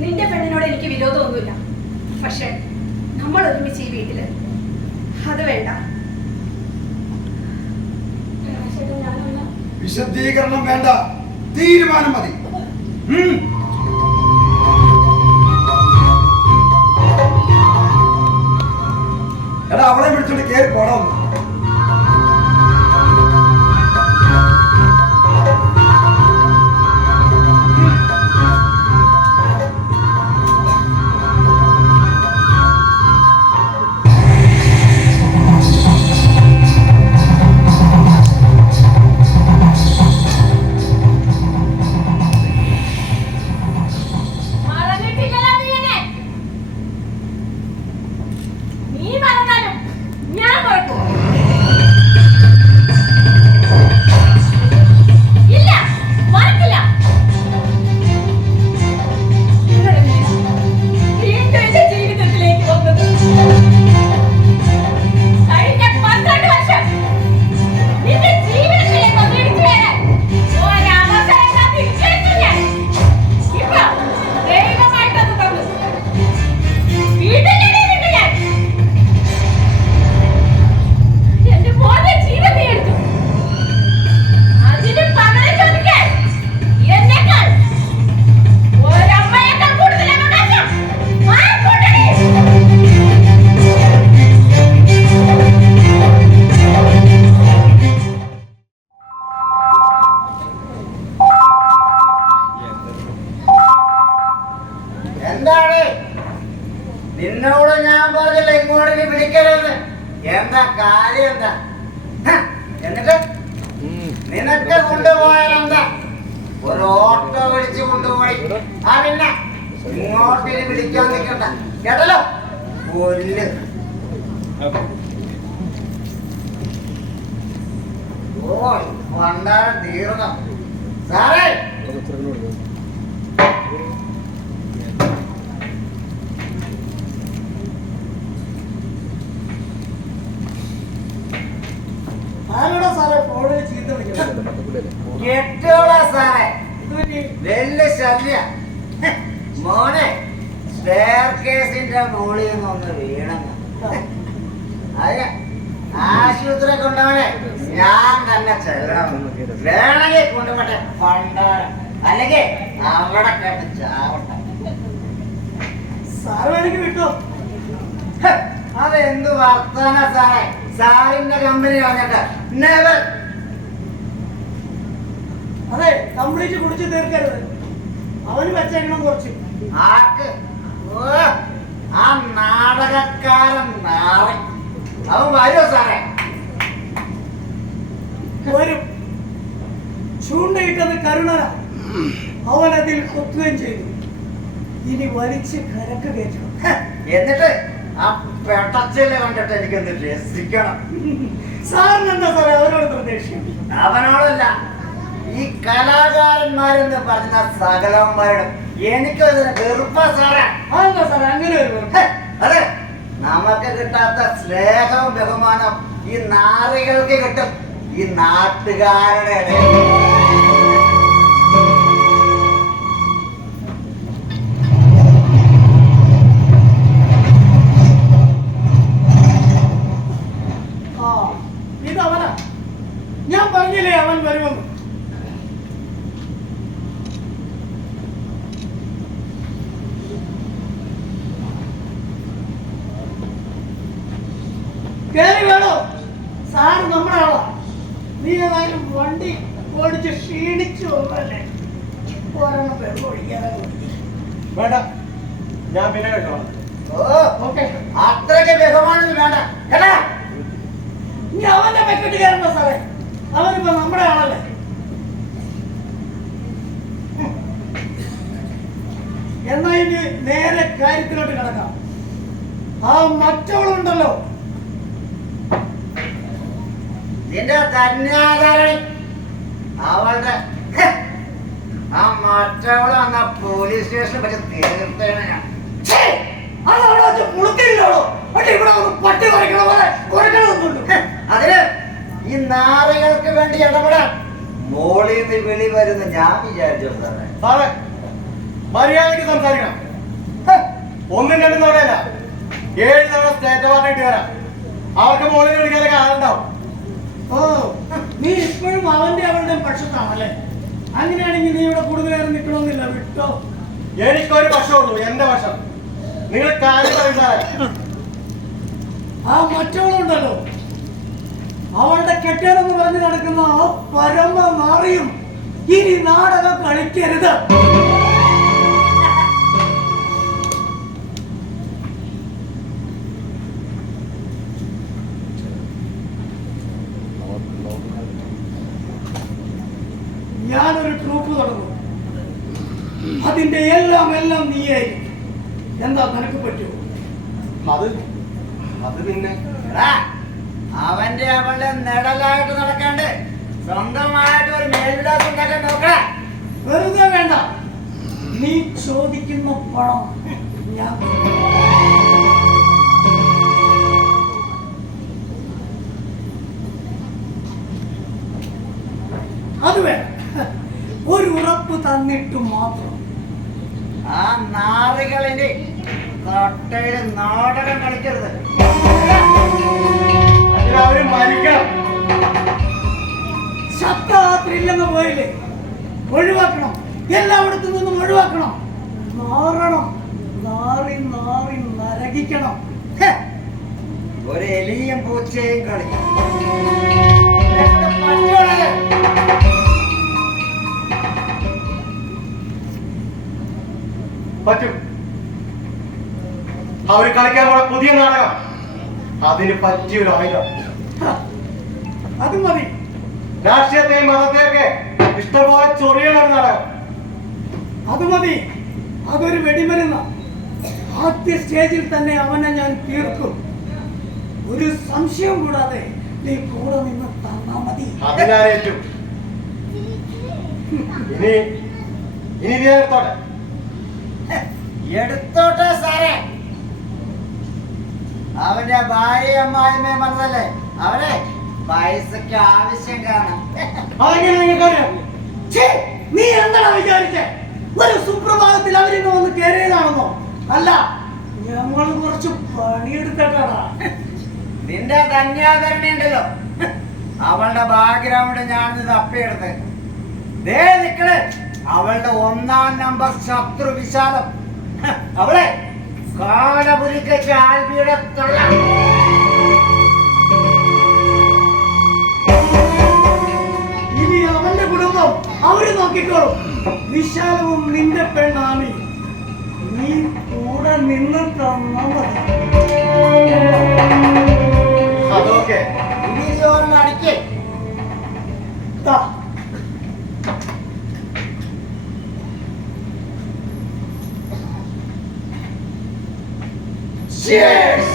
നിന്റെ പെണ്ണിനോട് എനിക്ക് വിരോധമൊന്നുമില്ല. പക്ഷെ നമ്മൾ ഒരുമിച്ച് ഈ വീട്ടില് അത് വേണ്ട. ചേട്ടാ, ഞാനൊന്ന് വിശദീകരണം വേണ്ട, തീരുമാനം മതി. എടാ, അവളെ വിളിച്ചോണ്ട് കേറി പോണം. മറന്നിട്ടില്ലല്ലോ നീ എന്നെ. നീ മറന്നാലും ഞാൻ മറക്കും. ഇല്ല, മറക്കില്ല. ഇന്നലെ നീ വീണ്ടും എന്റെ ജീവിതത്തിലേക്ക് വന്നത്. കഴിഞ്ഞ 12 വർഷം നിന്റെ ജീവിതത്തിലേക്ക് ഒന്നിടിച്ചു വരാൻ ഒരവസരം കാത്തിരിക്കുന്നു ഞാൻ. ഇപ്പൊ ദൈവമായിട്ടത് തന്നു. വീട്ടിലിടുന്നുണ്ട് ഞാൻ. എന്റെ മോന്റെ ജീവൻ നീ എടുത്തു. അതിന് പകരം ചോദിക്കാൻ എന്നെക്കാൾ ഒരമ്മയേക്കാൾ കൂടുതൽ അവകാശം ആർക്കുണ്ടെടി? എന്താണ് നിന്നോട് ഞാൻ പറഞ്ഞില്ല ഇങ്ങോട്ട് നീ വിളിക്കരുത്. എന്താ കാര്യം എന്താ? എന്നിട്ട് നിനക്ക് കൊണ്ടുപോയാലെന്താ? ഒരു ഓട്ടോ വിളിച്ച് കൊണ്ടുപോയി. ആ പിന്നെ ഇങ്ങോട്ട് ഇനി വിളിക്കാൻ നിൽക്കണ്ട കേട്ടല്ലോ. കൊല്ല്. ഓ പണ്ടാരം തീർന്നു സാറേ. ആരോടാ സാറേ ഫോണിൽ ചീത്ത വിളിക്കുന്നത്? കെട്ടോളാ സാറേ, ഇത് പറ്റി? വലിയ ശല്യ. മോനെ സ്റ്റെയർ കേസിന്റെ മുകളിൽ നിന്നൊന്ന് വീണെന്ന്. അതെ, ആശുപത്രി കൊണ്ടവനെ ഞാൻ തന്നെ ചെല്ലണം. വേണമെങ്കിൽ കൊണ്ടുപോട്ടെ പണ്ടാരം, അല്ലെങ്കിൽ അവിടെ കേട്ട് ചാവട്ടെ. സാറ് വേണമെങ്കിൽ വിട്ടോ. അതെന്ത് വർത്താന സാറേ? സാറിന്റെ കമ്പനി വന്നിട്ട് നെവർ. അതെ, കംപ്ലീറ്റ് കുടിച്ച് തീർക്കരുത്. അവന് വെച്ചേക്കണം കുറച്ച്. ആർക്ക്? ഓ, ആ നാടകക്കാരൻ നാറി. അവൻ വരുമോ സാറേ? വരും. ചൂണ്ടയിട്ടത് കരുണന. അവൻ അതിൽ കൊത്തുകയും ചെയ്തു. ഇനി വലിച്ച് കരക്ക് കയറ്റണം. എന്നിട്ട് ആ പെട്ടച്ചില് കണ്ടിട്ട് എനിക്കൊന്ന് രസിക്കണം. സാറിനെന്താ സാറേ അവരോട് പ്രതീക്ഷിക്കും? അവനോടല്ല, ഈ കലാകാരന്മാരെന്ന് പറഞ്ഞ സകലന്മാരുടെ എനിക്കും അതിന് വെറുപ്പാ സാറേ. അതെന്താ സാറേ അങ്ങനെ ഒരു അതെ, നമുക്ക് കിട്ടാത്ത സ്നേഹവും ബഹുമാനം ഈ നാറികൾക്ക് കിട്ടും ഈ നാട്ടുകാരുടെ ഇടയിൽ. ഇതവനാ. ഞാൻ പറഞ്ഞില്ലേ അവൻ വരുമെന്ന്. കേറി വേണോ? സാറ് നമ്മുടെ ആളാ. നീ ഏതായാലും വണ്ടി ഓടിച്ച് ക്ഷീണിച്ചു വന്നല്ലേ. ഒരെണ്ണം വെള്ളം ഒഴിക്കാതെ വേണ്ട, ഞാൻ പിന്നെ കേട്ടോളാം. ഓ, അത്രയ്ക്ക് ബഹുമാനം വേണ്ട കേട്ടാ. ഇനി അവന്റെ പെക്കെട്ട് കയറണ്ട സാറേ. അവനിപ്പോ നമ്മുടെ ആളല്ലേ. എന്നാ ഇനി നേരെ കാര്യത്തിലോട്ട് കിടക്കാം. ആ മറ്റവളുണ്ടല്ലോ, നിന്റെ കന്യാധാരണി അവളുടെ ആ മറ്റവള് വന്ന പോലീസ് സ്റ്റേഷനിൽ പറ്റി തീർത്തേനെ ഞാൻ. അതവിടെ വെച്ച് മുളുക്കില്ലല്ലോ. പക്ഷെ ഇവിടെ ഒന്ന് പട്ടി കുറയ്ക്കണ പോലെ കുറയ്ക്കണമെന്നുണ്ട്. അതിന് ഈ നാറികൾക്ക് വേണ്ടി ഇടപെടാൻ മോളിൽ നിന്ന് വിളി വരുന്ന ഞാൻ വിചാരിച്ചു സാറേ. സാറേ, മര്യാദയ്ക്ക് സംസാരിക്കണം. ഒന്നും രണ്ടും തവണയല്ല, 7 തവണ സ്റ്റേറ്റ് അവാർഡ് കിട്ടി വരാം. അവർക്ക് മോളിൽ കളിക്കാനൊക്കെ ആളുണ്ടാവും. ഓ, നീ ഇപ്പോഴും അവളുടെ പക്ഷത്താണല്ലേ? അങ്ങനെയാണെങ്കിൽ നീ ഇവിടെ കൂടുതൽ നേരം നിൽക്കണമെന്നില്ല, വിട്ടോ. എനിക്കൊരു പക്ഷമുള്ളൂ, എന്റെ പക്ഷം. നിങ്ങൾ കാര്യം പറയുന്നതാരെ ആ മറ്റവളുണ്ടല്ലോ, അവളുടെ കെട്ടിടമെന്ന് പറഞ്ഞ് നടക്കുന്ന ആ പരമ നാറിയും ഇനി നാടകം കളിക്കരുത്. ഞാനൊരു ട്രൂപ്പ് തുടങ്ങും, അതിന്റെ എല്ലാം നീയായിരിക്കും. എന്താ നിനക്ക് പറ്റുമോ? അത് പിന്നെ അവന്റെ അവളുടെ നിഴലായിട്ട് നടക്കാണ്ട് സ്വന്തമായിട്ട് ഒരു മേൽവിലാസം ഉണ്ടാക്കാൻ നോക്കണേ. വെറുതെ വേണ്ട, നീ ചോദിക്കുന്ന പണം ഞാൻ അത് വേണം. ഒരു ഉറപ്പ് തന്നിട്ട് മാത്രം. ആ നാറികളിന്റെ കട്ടയില് നാടകം കളിക്കരുത്. അതിനവര് മരിക്കണം. ശബ്ദാത്രില്ലെന്ന് പോയില്ലേ, ഒഴിവാക്കണം. എല്ലായിടത്തു നിന്നും ഒഴിവാക്കണം. നാറണം, നാറി നരകിക്കണം. ഒരു എലിയും പൂച്ചയും കളി പറ്റും. അവര് കളിക്കാൻ പോണ പുതിയ നാടകം, അതിന് പറ്റിയൊരു ആയുധം. അത് മതി. രാഷ്ട്രീയത്തെയും മതത്തെയൊക്കെ ഇഷ്ടംപോലെ ചൊറിയണ നാടകം. അത് മതി. അതൊരു വെടിമരുന്ന. ആദ്യ സ്റ്റേജിൽ തന്നെ അവനെ ഞാൻ തീർക്കും. ഒരു സംശയം കൂടാതെ നീ കൂടെ നിന്ന് തന്നാ മതി. അതിനാരേറ്റു. ഇനി നേരത്തോടെ എടുത്തോട്ടെ സാറേ. അവന്റെ ഭാര്യ അമ്മായിമേ വന്നതല്ലേ, അവരെ പൈസക്ക് ആവശ്യം കാണാം. അതെങ്ങനെ നിങ്ങൾക്കറിയാം? ഛേ, നീ എന്താണ് വിചാരിച്ചേ? ഒരു സുപ്രഭാതത്തിൽ അവരിന്ന് വന്ന് കയറിയതാണെന്നോ? അല്ല, ഞങ്ങൾ കുറച്ച് പണിയെടുത്തിട്ടാണ്. നിന്റെ കന്യാധരണി ഉണ്ടല്ലോ, അവളുടെ ബാക്ക്ഗ്രൗണ്ട് ഞാൻ തപ്പിയെടുത്ത് ദേ നിക്കണ്. അവളുടെ 1-ാം നമ്പർ ശത്രു വിശാലം. അവളെ കാലപുരിക്ക് ആൽബിയുടെ തള്ള. ഇനി അവന്റെ കുടുംബം അവര് നോക്കിക്കോളും. വിശാലവും നിന്റെ പെണ്ണാണ്. നീ കൂടെ നിന്ന് തന്നാ മതി. അതൊക്കെ അടിക്കേ. ദാ, Cheers!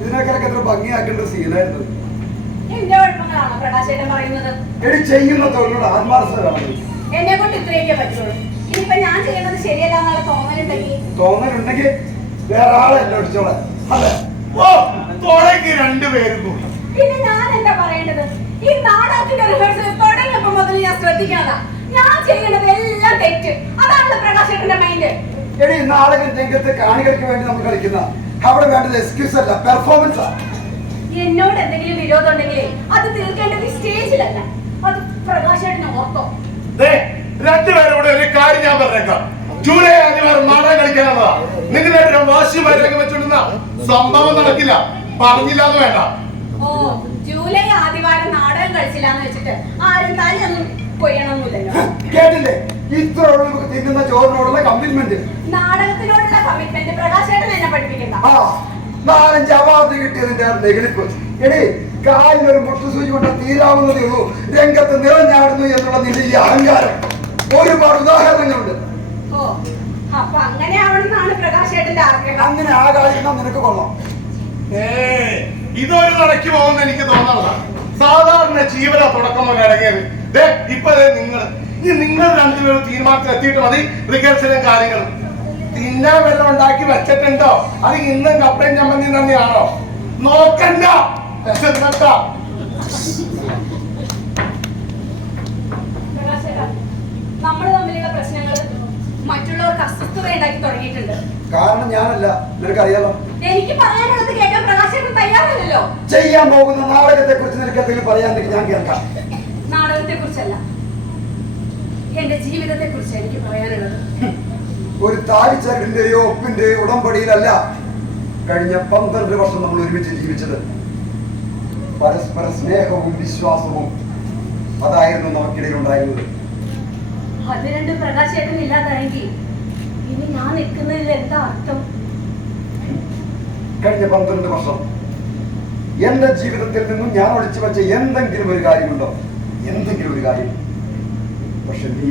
ഇതിനേക്കാളൊക്കെ എത്ര ഭംഗിയാക്കേണ്ട സീനായിരുന്നു. എന്റെ കുഴപ്പങ്ങളാണോ പ്രകാശേട്ടൻ പറയുന്നത്? എടി ചെയ്യുന്ന തൊഴിലോട് ആത്മാർത്ഥത വേണം. എന്നെ കൊണ്ട് ഇത്രയൊക്കെ പറ്റുള്ളൂ. ഇനിയിപ്പൊ ഞാൻ ചെയ്യുന്നത് ശരിയല്ല എന്നുള്ള തോന്നലുണ്ടെങ്കിൽ വേറെ ആളെ അന്വേഷിച്ചോളെ. അതെ, രണ്ടുപേരും കൂടി. പിന്നെ ഞാൻ എന്താ പറയേണ്ടത്? ഈ നാടകത്തിന്റെ റിഹേഴ്സൽ തുടങ്ങിയപ്പോ മുതൽ ഞാൻ ശ്രദ്ധിക്കാതാ. ഞാൻ ചെയ്യുന്നത് എല്ലാം തെറ്റ്. അതാണല്ലോ പ്രകാശേട്ടന്റെ മൈൻഡ്. എടി നാടക രംഗത്ത് കാണികൾക്ക് വേണ്ടി നമ്മൾ കളിക്കുന്ന അവിടെ വേണ്ടത് എക്സ്ക്യൂസ് അല്ല, പെർഫോമൻസ് ആണ്. എന്നോട് എന്തെങ്കിലും വിരോധം ഉണ്ടെങ്കിലേ അത് തീർക്കേണ്ടത് ഈ സ്റ്റേജിലല്ല, അത് പ്രകാശേട്ടനെ ഓർത്തോ. രണ്ടുപേരും കൂടെ ഒരു കാര്യം ഞാൻ പറഞ്ഞേക്കാം. ജൂലൈ 5 നാടകം കളിക്കാനുള്ളതാ. നിങ്ങളുടെ വാശിയുമായി രംഗം സംഭവം നടക്കില്ല. പറഞ്ഞില്ല എന്ന് വേണ്ട. ഓ, ജൂലൈ ആദ്യവാരം നാടകം കളിച്ചില്ലാന്ന് വെച്ചിട്ട് ആരും തലയൊന്നും കൊയ്യണമെന്നില്ലല്ലോ. കേട്ടില്ലേ? ഇത്ര തിന്നുന്ന ചോറിനോടുള്ള കമ്മിറ്റ്മെന്റ്, നാടകത്തിനോടുള്ള കമ്മിറ്റ്മെന്റ് പ്രകാശേട്ടൻ എന്നെ പഠിപ്പിക്കണ്ട. 4-5 അവാർഡ് കിട്ടിയതിന്റെ നെഗളിപ്പ്. എടേ, കാലിനൊരു മുട്ടുസൂചി കൊണ്ട് തീരാവുന്നതേ ഉള്ളൂ രംഗത്ത് നിറഞ്ഞാടുന്നു എന്നുള്ള നിന്റെ ഈ അഹങ്കാരം. ഒരുപാട് ഉദാഹരണങ്ങളുണ്ട്. ഓ, അപ്പൊ അങ്ങനെ ആവണമെന്നാണ് പ്രകാശേട്ടന്റെ ആഗ്രഹം. അങ്ങനെ ആകാതിരുന്നാൽ നിനക്ക് കൊള്ളാം. ഇതൊരു നടക്കി പോകുന്ന എനിക്ക് തോന്നുന്നതാ. സാധാരണ ജീവന തുടക്കം പോലെ ഇറങ്ങിയത്. ഇപ്പൊ നിങ്ങൾ രണ്ടുപേരും തീരുമാനത്തിൽ എത്തിയിട്ട് മതി റിഹേഴ്സലും കാര്യങ്ങളും. തിന്നാൻ വെള്ളം ഉണ്ടാക്കി വെച്ചിട്ടുണ്ടോ? അത് ഇന്നും കപ്പയും ചമ്മന്തി തന്നെയാണോ? നോക്കണ്ട. നമ്മൾ തമ്മിലുള്ള പ്രശ്നങ്ങൾ മറ്റുള്ളവർക്ക് അസ്വസ്ഥത ഉണ്ടാക്കി തുടങ്ങിയിട്ടുണ്ട്. കാരണം ഞാനല്ല, നിനക്കറിയാലോ. എനിക്ക് പറയാനുള്ളത് കേൾക്കാൻ പ്രകാശേട്ടൻ തയ്യാറല്ലല്ലോ. ചെയ്യാൻ പോകുന്ന നാടകത്തെ കുറിച്ച് നിനക്ക് എന്തെങ്കിലും പറയാനെങ്കിൽ ഞാൻ കേൾക്കാം. നാടകത്തെ കുറിച്ചല്ല, എന്റെ ജീവിതത്തെ കുറിച്ച് എനിക്ക് പറയാനുള്ളത്. ഒരു താലിച്ചരടിന്റെയോ ഒപ്പിന്റെയോ ഉടമ്പടിയിലല്ല കഴിഞ്ഞ 12 വർഷം നമ്മൾ ഒരുമിച്ച് ജീവിച്ചത്. പരസ്പര സ്നേഹവും വിശ്വാസവും അതായിരുന്നു നമുക്കിടയിൽ ഉണ്ടായിരുന്നത്. അത് രണ്ടും പ്രകാശേട്ടൻ ഇല്ലാതായെങ്കിൽ ഇനി ഞാൻ നിൽക്കുന്നതിൽ എന്താ അർത്ഥം? കഴിഞ്ഞ 12 വർഷം എന്റെ ജീവിതത്തിൽ നിന്നും ഞാൻ ഒളിച്ചു വെച്ച എന്തെങ്കിലും ഒരു കാര്യമുണ്ടോ? എന്തെങ്കിലും ഒരു കാര്യം. പക്ഷെ നീ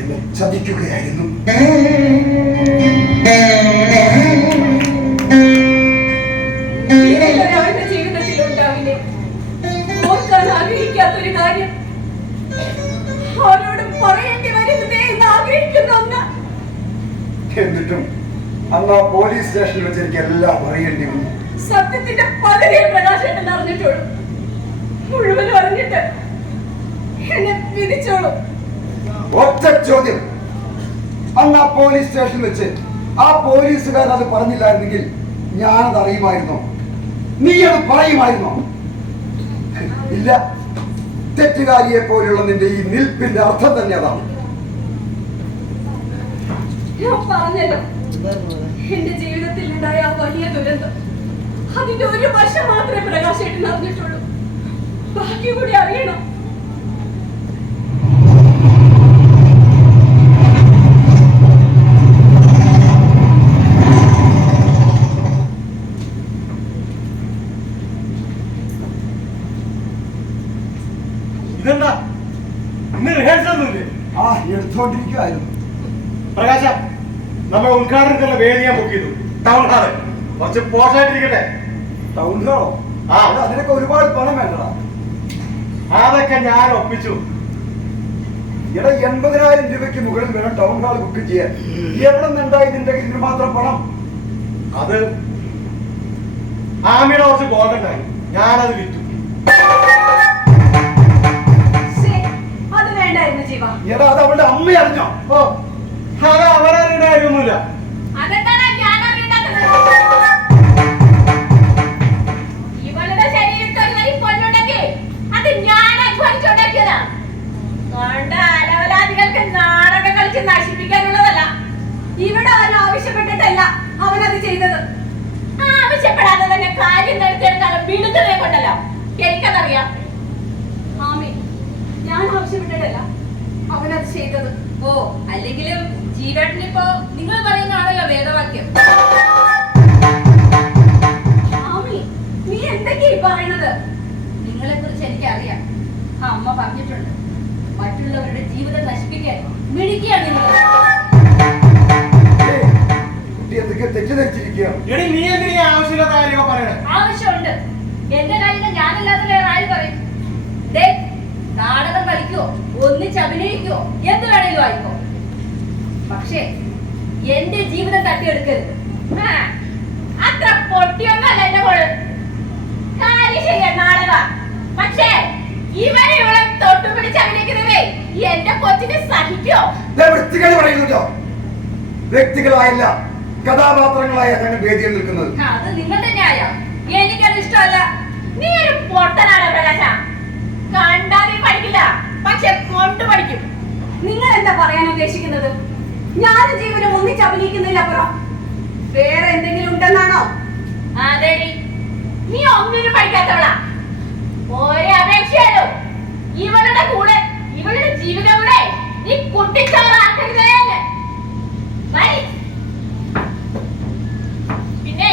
എന്നെ ചതിക്കുകയായിരുന്നു. അവന്റെ ജീവിതത്തിൽ ഉണ്ടാവില്ലേ ഓർക്കാൻ ആഗ്രഹിക്കാത്തൊരു കാര്യം അവരോട് പറയേണ്ടി വരുന്നതേ എന്ന് ആഗ്രഹിക്കുന്ന ഒന്ന്. എന്നിട്ടും അന്ന് ആ പോലീസ് സ്റ്റേഷനിൽ വെച്ച് എനിക്ക് എല്ലാം അറിയേണ്ടി വന്നു. സത്യത്തിന്റെ പകുതിയെ പ്രകാശേട്ടൻ അറിഞ്ഞിട്ടുള്ളൂ. മുഴുവനും അറിഞ്ഞിട്ട് എന്നെ വിധിച്ചോളൂ. ഒറ്റ ചോദ്യം, അന്ന് ആ പോലീസ് സ്റ്റേഷനിൽ വെച്ച് ആ പോലീസുകാരൻ അത് പറഞ്ഞില്ലായിരുന്നെങ്കിൽ ഞാനത് അറിയുമായിരുന്നോ? നീ അത് പറയുമായിരുന്നോ? ഇല്ല. തെറ്റുകാരിയെ പോലെയുള്ള നിന്റെ ഈ നിൽപ്പിന്റെ അർത്ഥം തന്നെ അതാണ്. ഞാൻ പറഞ്ഞല്ലോ, എന്റെ ജീവിതത്തിൽ ഉണ്ടായ ആ വലിയ ദുരന്തം അതിന്റെ ഒരു വർഷം മാത്രമേ പ്രകാശേട്ടൻ അറിഞ്ഞിട്ടുള്ളൂ. ബാക്കി കൂടി അറിയണം. ഇതെന്താ ഇന്ന് റിഹേഴ്സൽ ഒന്നുമില്ലേ? എടുത്തോണ്ടിരിക്കുവായിരുന്നു. പ്രകാശ, നമ്മൾ ഉദ്ഘാടനത്തിനുള്ള വേദി ഞാൻ ബുക്ക് ചെയ്തു. ടൗൺ ഹാള് കുറച്ച് പോഷായിട്ടിരിക്കട്ടെ. ടൗൺ ഹാളോ? അതിനൊക്കെ ഒരുപാട് പണം വേണ്ടടാ. അതൊക്കെ ഞാൻ ഒപ്പിച്ചു. 80,000 രൂപയ്ക്ക് മുകളിൽ വേണം ടൗൺ ഹാൾ ബുക്ക് ചെയ്യാൻ. എവിടെ നിന്നുണ്ടായി നിന്റെ ഇതിന് മാത്രം പണം? അത് ആമിയുടെ കുറച്ച് ഗോൾഡ് ഉണ്ടായി, ഞാനത് വിറ്റു. അത് വേണ്ടായിരുന്നു ജീവ. അത് അവളുടെ അമ്മ അറിഞ്ഞോ? ഓ, അത് അവരറിയേണ്ട കാര്യമൊന്നുമില്ല. ഇവളുടെ ശരീരത്തിൽ ഒരു വരി പൊന്നുണ്ടെങ്കിൽ അത് ഞാൻ അധ്വാനിച്ചുണ്ടാക്കിയതാ. അലവലാദികൾക്ക് നാടകം കളിച്ച് നശിപ്പിക്കാനുള്ളതല്ല. ഇവിടെ അവൻ ആവശ്യപ്പെട്ടിട്ടല്ല അവനത് ചെയ്തത്. ആവശ്യപ്പെടാതെ തന്നെ കാര്യം നടത്തിയെടുക്കാനുള്ള പിടുത്തതേ കൊണ്ടല്ലോ. എനിക്കതറിയാം. ആമി, ഞാൻ ആവശ്യപ്പെട്ടിട്ടല്ല അവനത് ചെയ്തത്. ഓ, അല്ലെങ്കിലും ജീവേട്ടനിപ്പോ നിങ്ങൾ പറയുന്നതാണല്ലോ വേദവാക്യം. ആമി, നീ എന്തൊക്കെയാ ഈ പറയണത്? നിങ്ങളെ കുറിച്ച് എനിക്കറിയാം. അമ്മ പറഞ്ഞിട്ടുണ്ട്, മറ്റുള്ളവരുടെ ജീവിതം നശിപ്പിക്കാൻ മിടിക്കുകയാണ് നിങ്ങൾ. നീ എന്തിനാ ആവശ്യമില്ലാത്ത കാര്യമോ പറയണേ? ആവശ്യമുണ്ട്. എന്റെ കാര്യങ്ങൾ ഞാനല്ലാതെ വേറെ ആര് പറയും? നാടകം കളിക്കോ, ഒന്നിച്ച് അഭിനയിക്കോ, എന്ത് വേണേലും ആയിക്കോ. പക്ഷേ എന്റെ ജീവിതം തട്ടിയെടുക്കരുത്. അത്ര പൊട്ടിയൊന്നല്ല എന്റെ മോള്. കാര്യം ശരിയാ, നാടക. പക്ഷേ ഇവരെ ഇവിടെ തൊട്ടുപിടിച്ച് അഭിനയിക്കുന്നതേ എന്റെ കൊച്ചിനെ സഹിക്കോ? വൃത്തികൾ പറയുന്നുണ്ടോ? വ്യക്തികളായല്ല, കഥാപാത്രങ്ങളായ ഞങ്ങൾ വേദിയിൽ നിൽക്കുന്നത്. അത് നിങ്ങളുടെ ന്യായം. എനിക്കത് ഇഷ്ടമല്ല. നീ ഒരു പൊട്ടനാണ് പ്രകാശ. കണ്ടാ നീ പഠിക്കില്ല, പക്ഷെ കൊണ്ട് പഠിക്കും. നിങ്ങൾ എന്താ പറയാൻ ഉദ്ദേശിക്കുന്നത്? ഞാനും ജീവനും ഒന്നിച്ച് അഭിനയിക്കുന്നതിലപ്പുറം വേറെ എന്തെങ്കിലും ഉണ്ടെന്നാണോ? അതെടി, നീ ഒന്നിനും പഠിക്കാത്തവളാ. ഒരേ അപേക്ഷയാലോ ഇവളുടെ കൂടെ ഇവളുടെ ജീവിതം കൂടെ നീ കുട്ടിച്ചവളാക്കരുതേ. പിന്നെ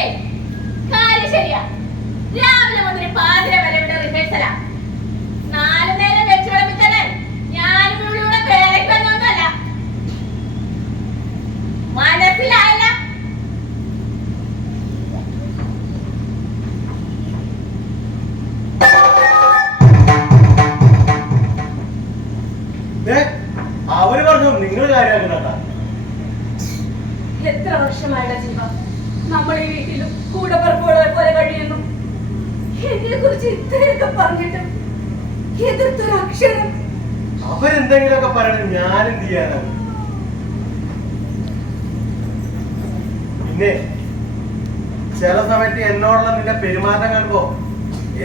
കാര്യം ശരിയാ, രാവിലെ മുതൽ പാതിര വരെ ഇവിടെ റിഹേഴ്സലാ. 4 നേരം വെച്ച് വിളമ്പിത്തന്നെ ഞാനും ഇവിടെ പേരയ്ക്ക് വന്നൊന്നുമല്ല. മനസ്സിലായല്ല? അവര് പറഞ്ഞു നിങ്ങൾ കാര്യമാക്കുന്നുണ്ടാ. എത്ര വർഷമായുടെ ജീവ നമ്മൾ ഈ വീട്ടിലും കൂടപ്പറപ്പുകളെ പോലെ കഴിയുന്നു. എന്നെ കുറിച്ച് ഇത്രയൊക്കെ പറഞ്ഞിട്ട് എതിർത്തൊരു അക്ഷരം. അവരെന്തെങ്കിലുമൊക്കെ പറയണം, ഞാനെന്ത് ചെയ്യാനാണ്? പിന്നെ ചില സമയത്ത് എന്നോടുള്ള നിന്റെ പെരുമാറ്റം കാണുമ്പോ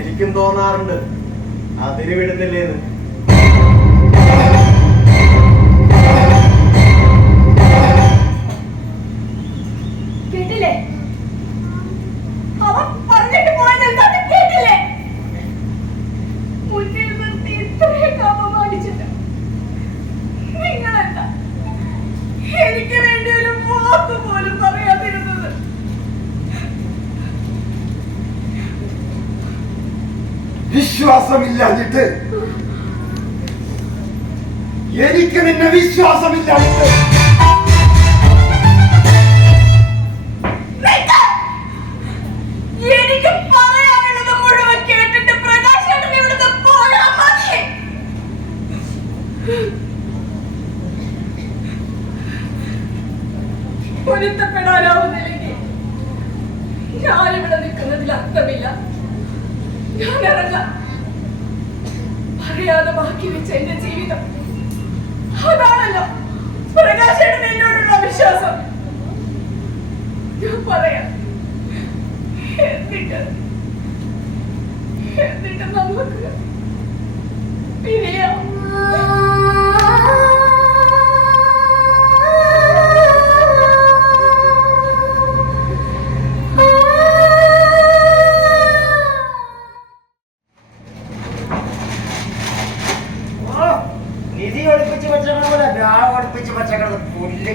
എനിക്കും തോന്നാറുണ്ട് അതിന് വിടുന്നില്ലേന്ന്. കേട്ടില്ലേ? അവൻ പറഞ്ഞിട്ട് പോയത് എന്താന്ന് കേട്ടില്ലേ? മുന്നിൽ നിർത്തി ഇത്രയൊക്കെ അപമാനിച്ചിട്ട് നിങ്ങളെന്താ എനിക്ക് വേണ്ടി ഒരു വാക്ക് പോലും പറയാതിരുന്നത്? വിശ്വാസമില്ലാഞ്ഞിട്ട്, എനിക്ക് നിന്നെ വിശ്വാസമില്ലാഞ്ഞിട്ട് എനിക്ക് പറയാനുള്ളത് മുഴുവൻ കേട്ടിട്ട് പ്രകാശേട്ടൻ ഇവിടുത്തെ പോയാ മതി. പൊരുത്തപ്പെടാനാവുന്നില്ലെങ്കിൽ ഞാനിവിടെ നിൽക്കുന്നതിൽ അർത്ഥമില്ല. ഞാൻ ഇറങ്ങാം. പറയാതെ ബാക്കി വെച്ച എന്റെ ജീവിതം അതാണല്ലോ പ്രകാശേട്ടൻ എന്നോടുള്ള വിശ്വാസം. ഞാൻ പറയാം, എന്നിട്ട് നമുക്ക് പിരിയാം. നിധി ഒളിപ്പിച്ച് വെച്ചേക്കണ പോലെ ഞാൻ ഒളിപ്പിച്ച് വെച്ചേക്കണത് പുല്ല്.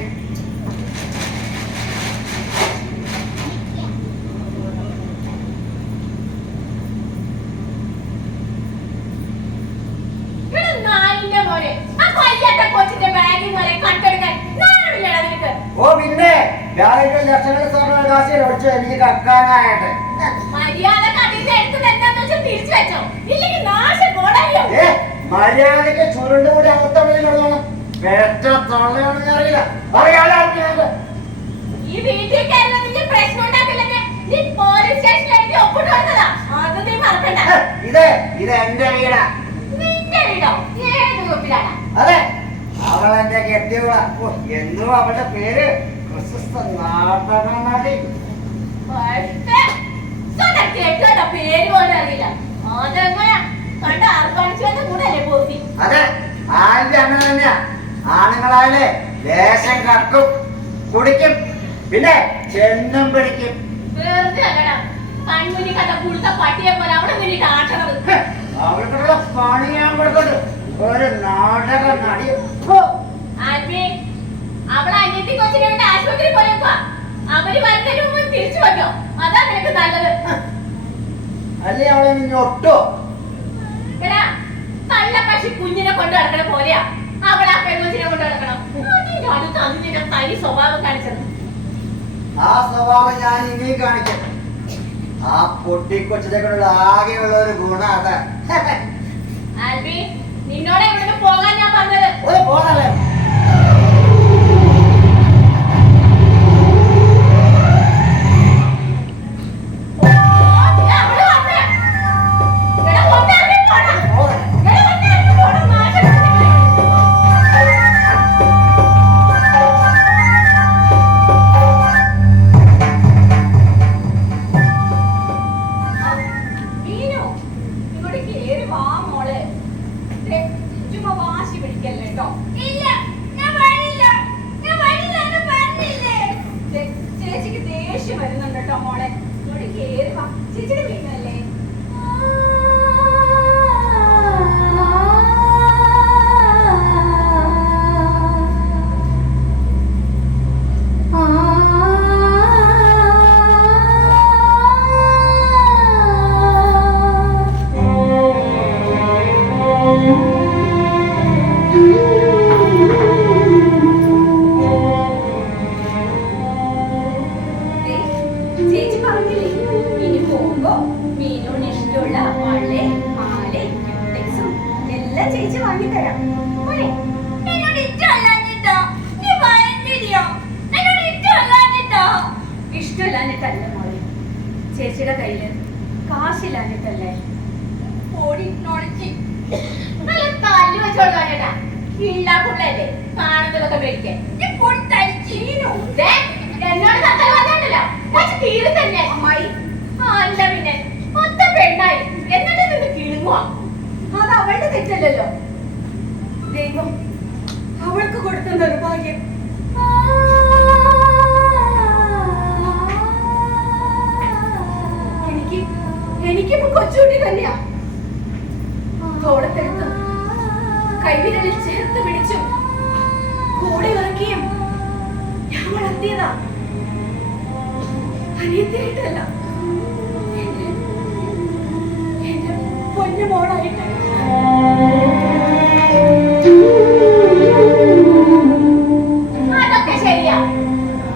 ഓ പിന്നെ വ്യാഴ ലക്ഷങ്ങൾ സ്വർണ്ണ കാശിയിൽ ഒളിച്ചു എനിക്ക് കക്കാനായിട്ട്. മര്യാദക്ക് ചുരുണ്ടുകൂടി അകത്തവഴിയിലുള്ളതാണ്. വേറ്റ തൊള്ളയാണെന്ന് അറിയില്ല. അറിയാലോ ഈ വീട്ടിൽ കയറുന്നതിന്റെ പ്രശ്നം ഉണ്ടാക്കില്ലെങ്കിൽ നീ പോലീസ് സ്റ്റേഷനിലേക്ക് ഒപ്പിട്ട് കൊടുത്തതാ. അത് നീ മറക്കണ്ട. ഇത് എന്റെ വീടാ. നിന്റെ വീടോ? ഏത് ഗ്രൂപ്പിലാണ്? അതെ, അവളെന്റെ കെട്ടിയവളാ. എന്നും അവളുടെ പേര് പ്രശസ്ത നാടക നടി. കേട്ടോ, പേര് പോലും അറിയില്ല. അതെങ്ങനെയാ കണ്ട ആർക്കാണിച്ചു കൂടെ അല്ലേ പോത്തി? അതെ, ആന്റെ അങ്ങനെ തന്നെയാ. ആണുങ്ങളായാലേ ലേശം കക്കും കുടിക്കും, പിന്നെ ചെന്നം പിടിക്കും. വെറുതെ അല്ലടാ, കൺമുനി കണ്ട പുഴുത്ത പട്ടിയെ പോലെ അവിടെ നിന്നിട്ട് ആട്ടണത്. അവർക്കുള്ള പണി ഞാൻ കൊടുക്കണ്ട്. ഒരു നാടക നടി. ആൽബി, അവളെ അനിയത്തി കൊച്ചിനെ വേണ്ടി ആശുപത്രി പോയേക്കുവാ. അവര് വരുന്നതിന് മുമ്പ് തിരിച്ചു വയ്ക്കോ, അതാ നിനക്ക് നല്ലത്. അല്ലേ അവളെ ഒട്ടോ? എടാ, നല്ല പക്ഷി കുഞ്ഞിനെ കൊണ്ട് നടക്കണ പോലെയാ അവളെ ആ പെൺകൊച്ചിനെ കൊണ്ട് നടക്കണം. അതിന്റെ അടുത്ത് അതിന്റെ തനി സ്വഭാവം കാണിച്ചത്. ആ സ്വഭാവം ഞാൻ ഇനിയും കാണിക്കാം. ആ പൊട്ടിക്കൊച്ചിനെ കൊണ്ടുള്ള ആകെയുള്ള ഒരു ഗുണം അതാ. ആൽബി, നിന്നോട് ഇവിടുന്ന് പോകാൻ ഞാൻ പറഞ്ഞത്. പോകണല്ലേ? വാ മോളെ. ദേ, ചുമ്മാ വാശി പിടിക്കല്ലേ കേട്ടോ. ഇല്ല, ഞാൻ വരില്ല, ഞാൻ വരില്ല എന്ന് പറഞ്ഞില്ലേ. ദേ, ചേച്ചിക്ക് ദേഷ്യം വരുന്നുണ്ട് കേട്ടോ മോളെ. ഇങ്ങോട്ട് കേറി വാ. ചേച്ചിയുടെ വീട്ടിലല്ലേ? ചേച്ചി പറഞ്ഞില്ലേ ഇനി പോകുമ്പോ മീനോന് ഇഷ്ടമുള്ള വളെ മാല ക്യൂടെക്സും എല്ലാം ചേച്ചി വാങ്ങിത്തരാം. മോനെ, എന്നോട് ഇഷ്ടമല്ലാഞ്ഞിട്ടോ നീ ഭയങ്കരയോ? എന്നോട് ഇഷ്ടമല്ലാഞ്ഞിട്ടോ? ഇഷ്ടമല്ലാഞ്ഞിട്ടല്ല മോളെ, ചേച്ചിയുടെ കയ്യില് കാശില്ലാഞ്ഞിട്ടല്ലേ. ഓടി നോളിച്ച് നല്ല തല്ലു വെച്ചോളാ. ഇണ്ടാക്കുള്ളല്ലേ കാണുന്നതൊക്കെ മേടിക്കാൻ. എന്നോട് തത്തല പറഞ്ഞിട്ടില്ല. പക്ഷെ തീരെ തന്നെ അമ്മായി. അല്ല പിന്നെ ഒത്ത പെണ്ണായി എന്നിട്ട് നിന്ന് കിളുങ്ങുവാ. അത് അവളുടെ തെറ്റല്ലല്ലോ. ദൈവം അവൾക്ക് കൊടുത്ത നിർഭാഗ്യം. എനിക്കിപ്പോ കൊച്ചുകുട്ടി തന്നെയാ. തോളത്തെടുത്തും കൈവിരലിൽ ചേർത്ത് പിടിച്ചും കൂടെ ഇറക്കിയും ഞാൻ വളർത്തിയതാ. അനിയത്തിയായിട്ടല്ല, എന്റെ പൊന്നു മോളായിട്ട്. അതൊക്കെ ശരിയാ.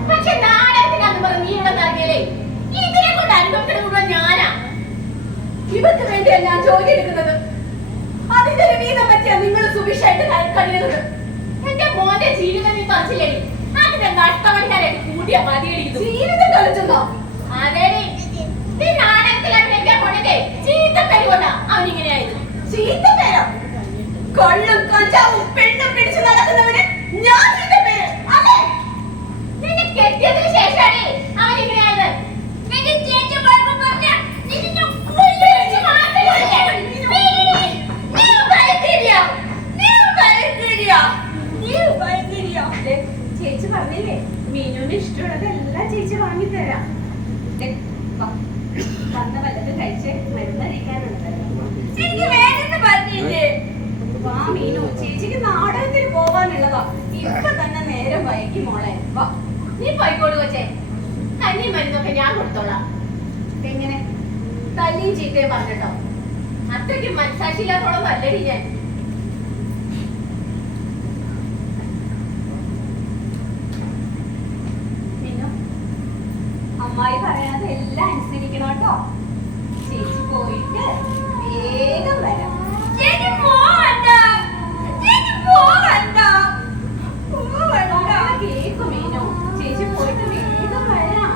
പക്ഷെ നാടകത്തിനാന്ന് പറഞ്ഞ് നീ ഇവിടെ നിറങ്ങിയല്ലേ, ഇതിനെ കൊണ്ട് അനുഭവത്തിന് മുഴുവൻ ഞാനാ. ഇവർക്ക് വേണ്ടിയാ ഞാൻ ജോലി എടുക്കുന്നത്. അതിന്റെ ഒരു വീതം പറ്റിയാ നിങ്ങൾ സുഭിക്ഷായിട്ട് കഴിയുന്നത്. എന്റെ മോന്റെ ജീവിതം നീ പറിച്ചില്ലേ, അതിന്റെ നഷ്ടമണിക്കാരായിട്ട് കൂടിയ മതിയടിക്കുന്നു. ജീവിതം കളിച്ചെന്നോ? അതെ, നീ നാടകത്തിൽ അഭിനയിക്കാൻ പോണേ ചീത്തപ്പേര് കൊണ്ടാ അവനിങ്ങനെയായത്. ചീത്തപ്പേരോ? കള്ളും കഞ്ചാവും പെണ്ണും പിടിച്ചു നടക്കുന്നവന് ഞാൻ ചീത്തപ്പേര് അല്ലേ? നിന്നെ കെട്ടിയതിന് ശേഷമാണ് അവനിങ്ങനെയായത്. എന്റെ ചേച്ചി പറഞ്ഞു പറഞ്ഞ നിന്നെ ചേച്ചി പറഞ്ഞില്ലേ മീനുവിന് ഇഷ്ടമുള്ളതെല്ലാം ചേച്ചി വാങ്ങിത്തരാം. വന്ന വല്ലതും കഴിച്ച് മരുന്നടിക്കാനുണ്ടല്ലോ. വാ മീനു, ചേച്ചിക്ക് നാടകത്തിന് പോവാനുള്ളതാ. ഇപ്പൊ തന്നെ നേരം വൈകി മോളെ. വാ, നീ പോയിക്കോട് കൊച്ചേ, കഞ്ഞി മരുന്നൊക്കെ ഞാൻ കൊടുത്തോളാം. എങ്ങനെ തല്ലിയും ചീത്തയും പറഞ്ഞിട്ടോ, അത്രയ്ക്ക് മനസാക്ഷിയില്ലാത്തോളം നല്ലടി ഞാൻ. അമ്മായി പറയാതെ എല്ലാം അനുസരിക്കണം കേട്ടോ. ചേച്ചി പോയിട്ട് വേഗം വരാം. കേക്കു മീനു, ചേച്ചി പോയിട്ട് വേഗം വരാം.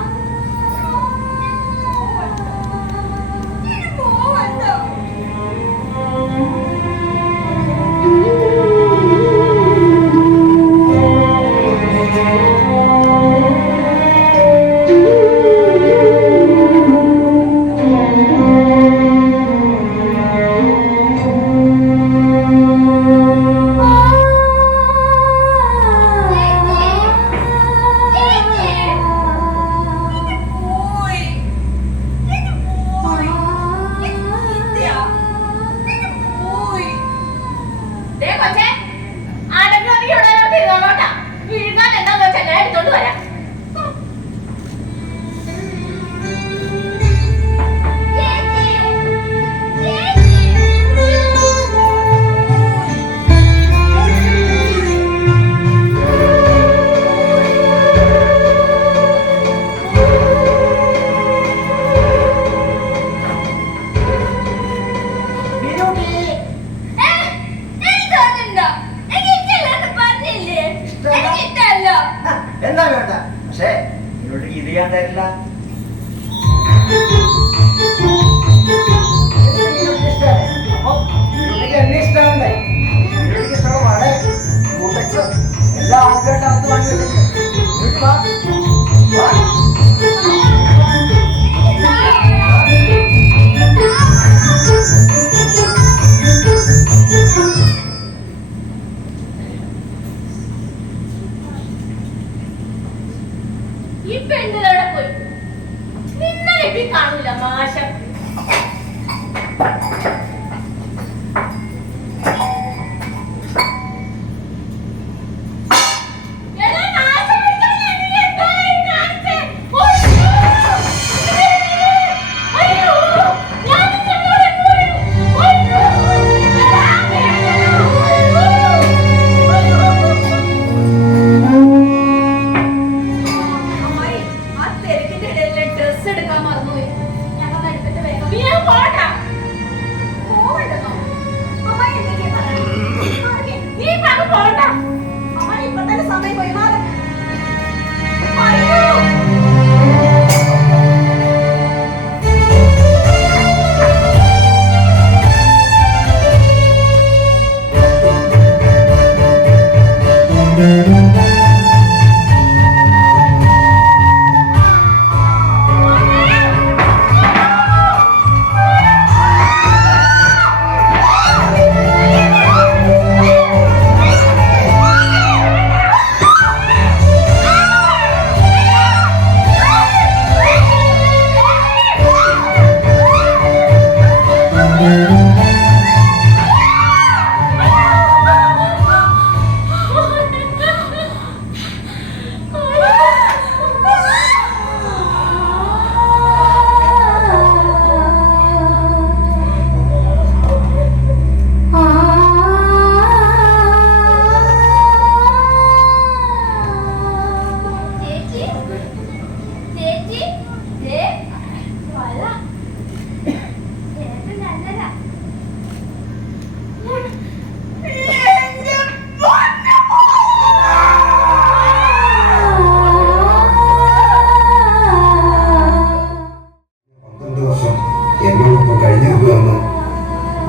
എന്നോടൊപ്പം കഴിഞ്ഞിരിക്കുമെന്ന്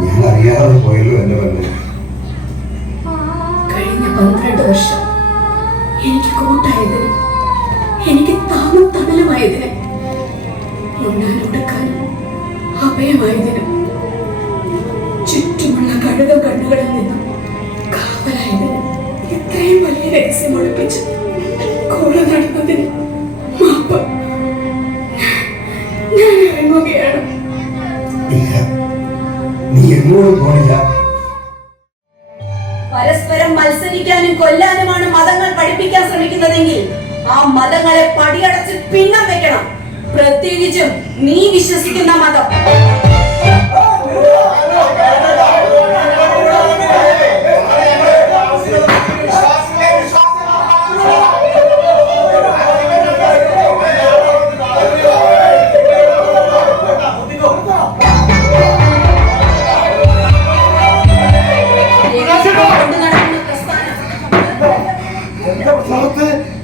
ഞാൻ അറിയാതെ പോയല്ലോ എന്റെ പെണ്ണ്. കഴിഞ്ഞ 12 വർഷം എനിക്ക് കൂട്ടായതിന്, എനിക്ക് താങ്ങും തണലുമായതിന്, ഉണ്ണാനൊടുക്കാനും അഭയമായതിനും, ചുറ്റുമുള്ള കഴുക കണ്ണുകളിൽ നിന്നും കാവലായതിന്, ഇത്രയും വലിയ രഹസ്യം ഒളിപ്പിച്ച് കൂടെ നടന്നതിന് മാപ്പ്. ഞാൻ ഇറങ്ങുകയാണ്. ഇല്ല, നീ എങ്ങോട്ടും പോണില്ല. പരസ്പരം മത്സരിക്കാനും കൊല്ലാനുമാണ് മതങ്ങൾ പഠിപ്പിക്കാൻ ശ്രമിക്കുന്നതെങ്കിൽ ആ മതങ്ങളെ പടിയടച്ച് പിന്നം വെക്കണം. പ്രത്യേകിച്ചും നീ വിശ്വസിക്കുന്ന മതം.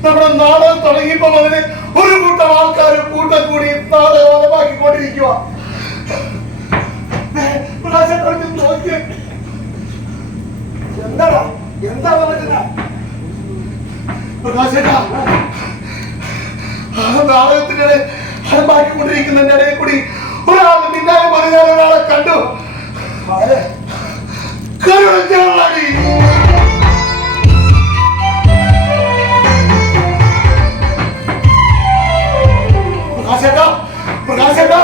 നമ്മുടെ നാടകം തുടങ്ങിയപ്പോ അതിന് ഒരു കൂട്ടം ആൾക്കാർ കൂട്ടം കൂടി നാടകം വലമാക്കിക്കൊണ്ടിരിക്കുക. എന്താടാ എന്താ പ്രകാശേട്ടാ, നാടകത്തിന്റെ അലമ്പാക്കിക്കൊണ്ടിരിക്കുന്നതിന്റെ ഇടയിൽ കൂടി ഒരാൾ പിന്നാലെ പറഞ്ഞാൽ ഒരാളെ കണ്ടു. കരുണാടി പ്രകാശേട്ടാ,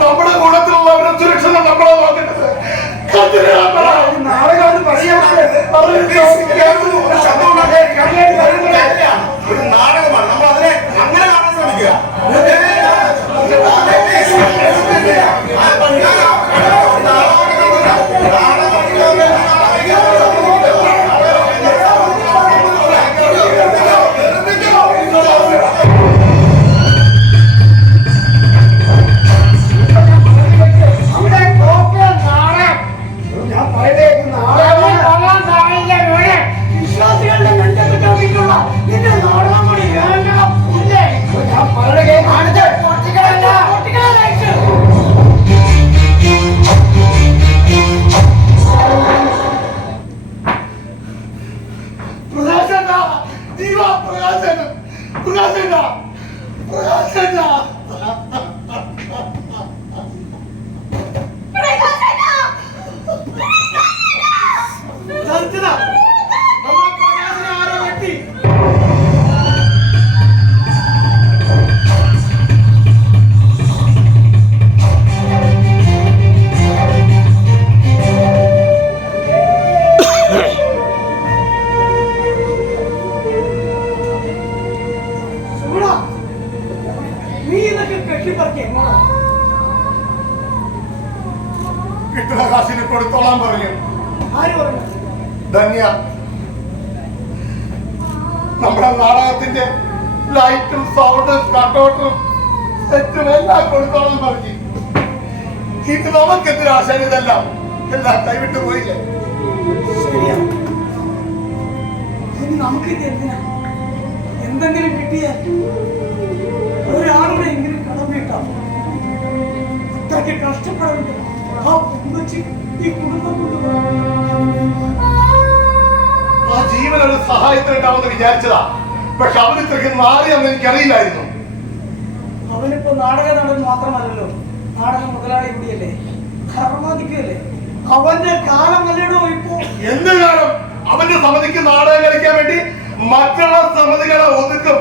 നമ്മുടെ കൂട്ടത്തിലുള്ളവരുടെ സുരക്ഷ നമ്മളെ നോക്കേണ്ടത്. ഒരു നാടകമാണ്, നമ്മൾ അതിനെ അങ്ങനെ കാണാൻ ശ്രമിക്കുക. വിശ്വാസികളുടെ നെഞ്ചത്ത് ചോദിക്കുള്ള നിന്റെ നാടകം കൂടി വേണ്ടണം. ഇല്ലേ ഞാൻ പറയുകയെ കാണിച്ച് പൊട്ടികളല്ല പൊട്ടികളായിട്ട് പ്രകാശേട്ടാ, ജീവാ പ്രകാശേട്ടാ, പ്രകാശേട്ടാ, പ്രകാശേട്ടാ. നീ ഇതൊക്കെ കെട്ടിപ്പറക്കി എങ്ങോട്ടാ? കിട്ടുന്ന കാശിന് കൊടുത്തോളാൻ പറഞ്ഞു. ആര് പറഞ്ഞു? ധന്യ. നമ്മുടെ നാടകത്തിന്റെ ലൈറ്റും സൗണ്ടും കട്ടൗട്ടും സെറ്റും എല്ലാം കൊടുത്തോളാൻ പറഞ്ഞു. ഇത് നമുക്കെന്തിനാ ആശാൻ? ഇതെല്ലാം എല്ലാം കൈവിട്ടു പോയില്ലേ? ശരിയാ. ഇനി നമുക്കിത് എന്തിനാ? എന്തെങ്കിലും കിട്ടിയാൽ ഒരാളുടെ എങ്കിലും കടം വീട്ടാം. അത്രയ്ക്ക് കഷ്ടപ്പെടുന്നുണ്ട് ആ പൊങ്ങച്ചി ഈ കുടുംബം ആ ജീവൻ ഒരു സഹായത്തിനുണ്ടാവുമെന്ന് വിചാരിച്ചതാ. പക്ഷെ അവന് ഇത്രയ്ക്ക് മാറിയെന്ന് എനിക്കറിയില്ലായിരുന്നു. അവനിപ്പോ നാടക നടൻ മാത്രമല്ലല്ലോ, നാടക മുതലാളി കൂടിയല്ലേ, കർമാധിക്കല്ലേ. അവന്റെ കാലം അല്ലേടോ ഇപ്പോ. എന്ത് കാലം? അവന്റെ സമിതിക്ക് നാടകം കളിക്കാൻ വേണ്ടി മറ്റുള്ള സമിതികളെ ഒതുക്കും.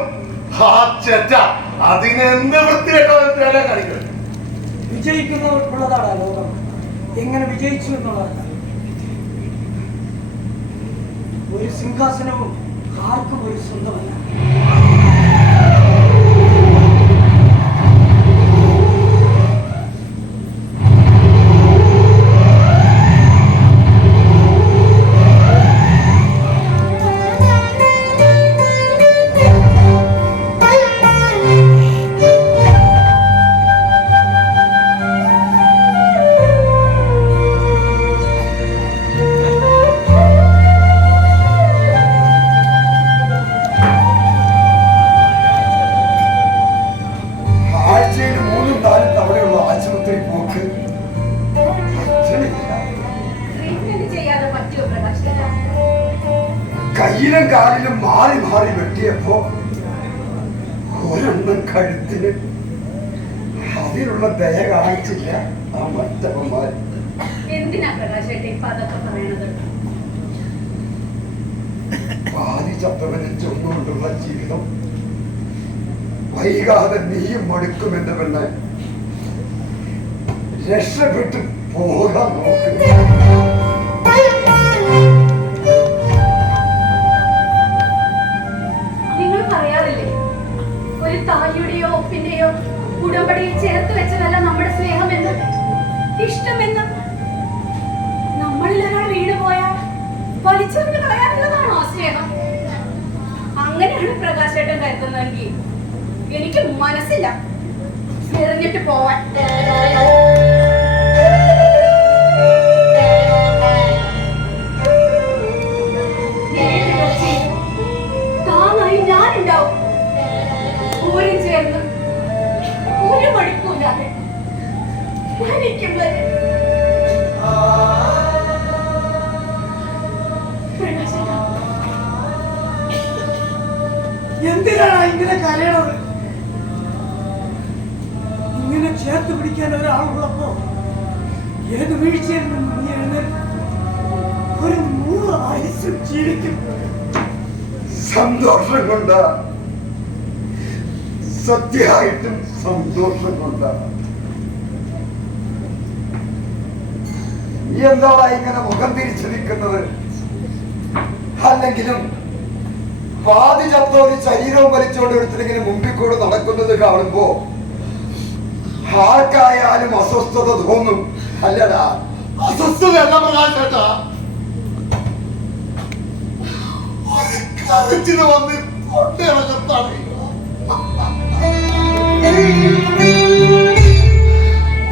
ആ ചെറ്റ അതിനെന്ത് വൃത്തിയായിട്ടോ കാണിക്കും. വിജയിക്കുന്നവർക്കുള്ളതാണ് ലോകം. എങ്ങനെ വിജയിച്ചു എന്നുള്ളതല്ല. ഒരു സിംഹാസനവും ആർക്കും ഒരു സ്വന്തമല്ല. കയ്യിലും കാലിലും മാറി മാറി വെട്ടിയപ്പോ ഒരെണ്ണം കഴുത്തിന് അതിനുള്ള ദയ കാണിച്ചില്ല ആ മറ്റവന്മാർ. എന്തിനാ പ്രകാശേട്ട ഇപ്പൊ അതൊക്കെ പറയണത്? പാതി ചത്തവനെ ചൊന്നുകൊണ്ടുള്ള ജീവിതം വൈകാതെ നീയും മടുക്കുമെന്ന് പെണ്ണ് രക്ഷപ്പെട്ടു പോകാൻ നോക്കുന്നു. ഒരു താലിയുടെയോ ഒപ്പിന്റെയോ ഉടമ്പടിയിൽ ചേർത്ത് വെച്ചതല്ല നമ്മുടെ സ്നേഹമെന്ന്, ഇഷ്ടമെന്ന്. നമ്മളിൽ ഒരാൾ വീണ് പോയാൽ വലിച്ചെറിഞ്ഞ് കളയാനുള്ളതാണോ ആ സ്നേഹം? അങ്ങനെയാണ് പ്രകാശേട്ടൻ കരുതുന്നതെങ്കിൽ എനിക്ക് മനസ്സില്ല എറിഞ്ഞിട്ട് പോവാൻ. താങ്ങായി ഞാനുണ്ടാവും. ൂരും ചേർന്ന് ഒരു മണിക്കൂറില്ലാതെ എന്തിനാണ് ഇങ്ങനെ കരയണത്? ഇങ്ങനെ ചേർത്ത് പിടിക്കാൻ ഒരാളുള്ളപ്പോ ഏത് വീഴ്ചയിൽ നിന്നും നീ എഴുന്നേറ്റ് ഒരു 100 ആയുസ്സും ജീവിക്കും. സന്തോഷം കൊണ്ടാ, സത്യമായിട്ടും സന്തോഷം കൊണ്ടാ. നീ എന്താണ് ഇങ്ങനെ മുഖം തിരിച്ചു നിൽക്കുന്നത്? അല്ലെങ്കിലും പാതി ചത്ത ഒരു ശരീരവും വലിച്ചുകൊണ്ട് ഒരുത്തിനിങ്ങനെ മുമ്പിൽ കൂടെ നടക്കുന്നത് കാണുമ്പോ ആർക്കായാലും അസ്വസ്ഥത തോന്നും. അല്ലടാ, അസ്വസ്ഥത അല്ല പ്രകാശേട്ടാ, കരച്ചിന് വന്ന് തൊണ്ടയിറക്കത്താണ്.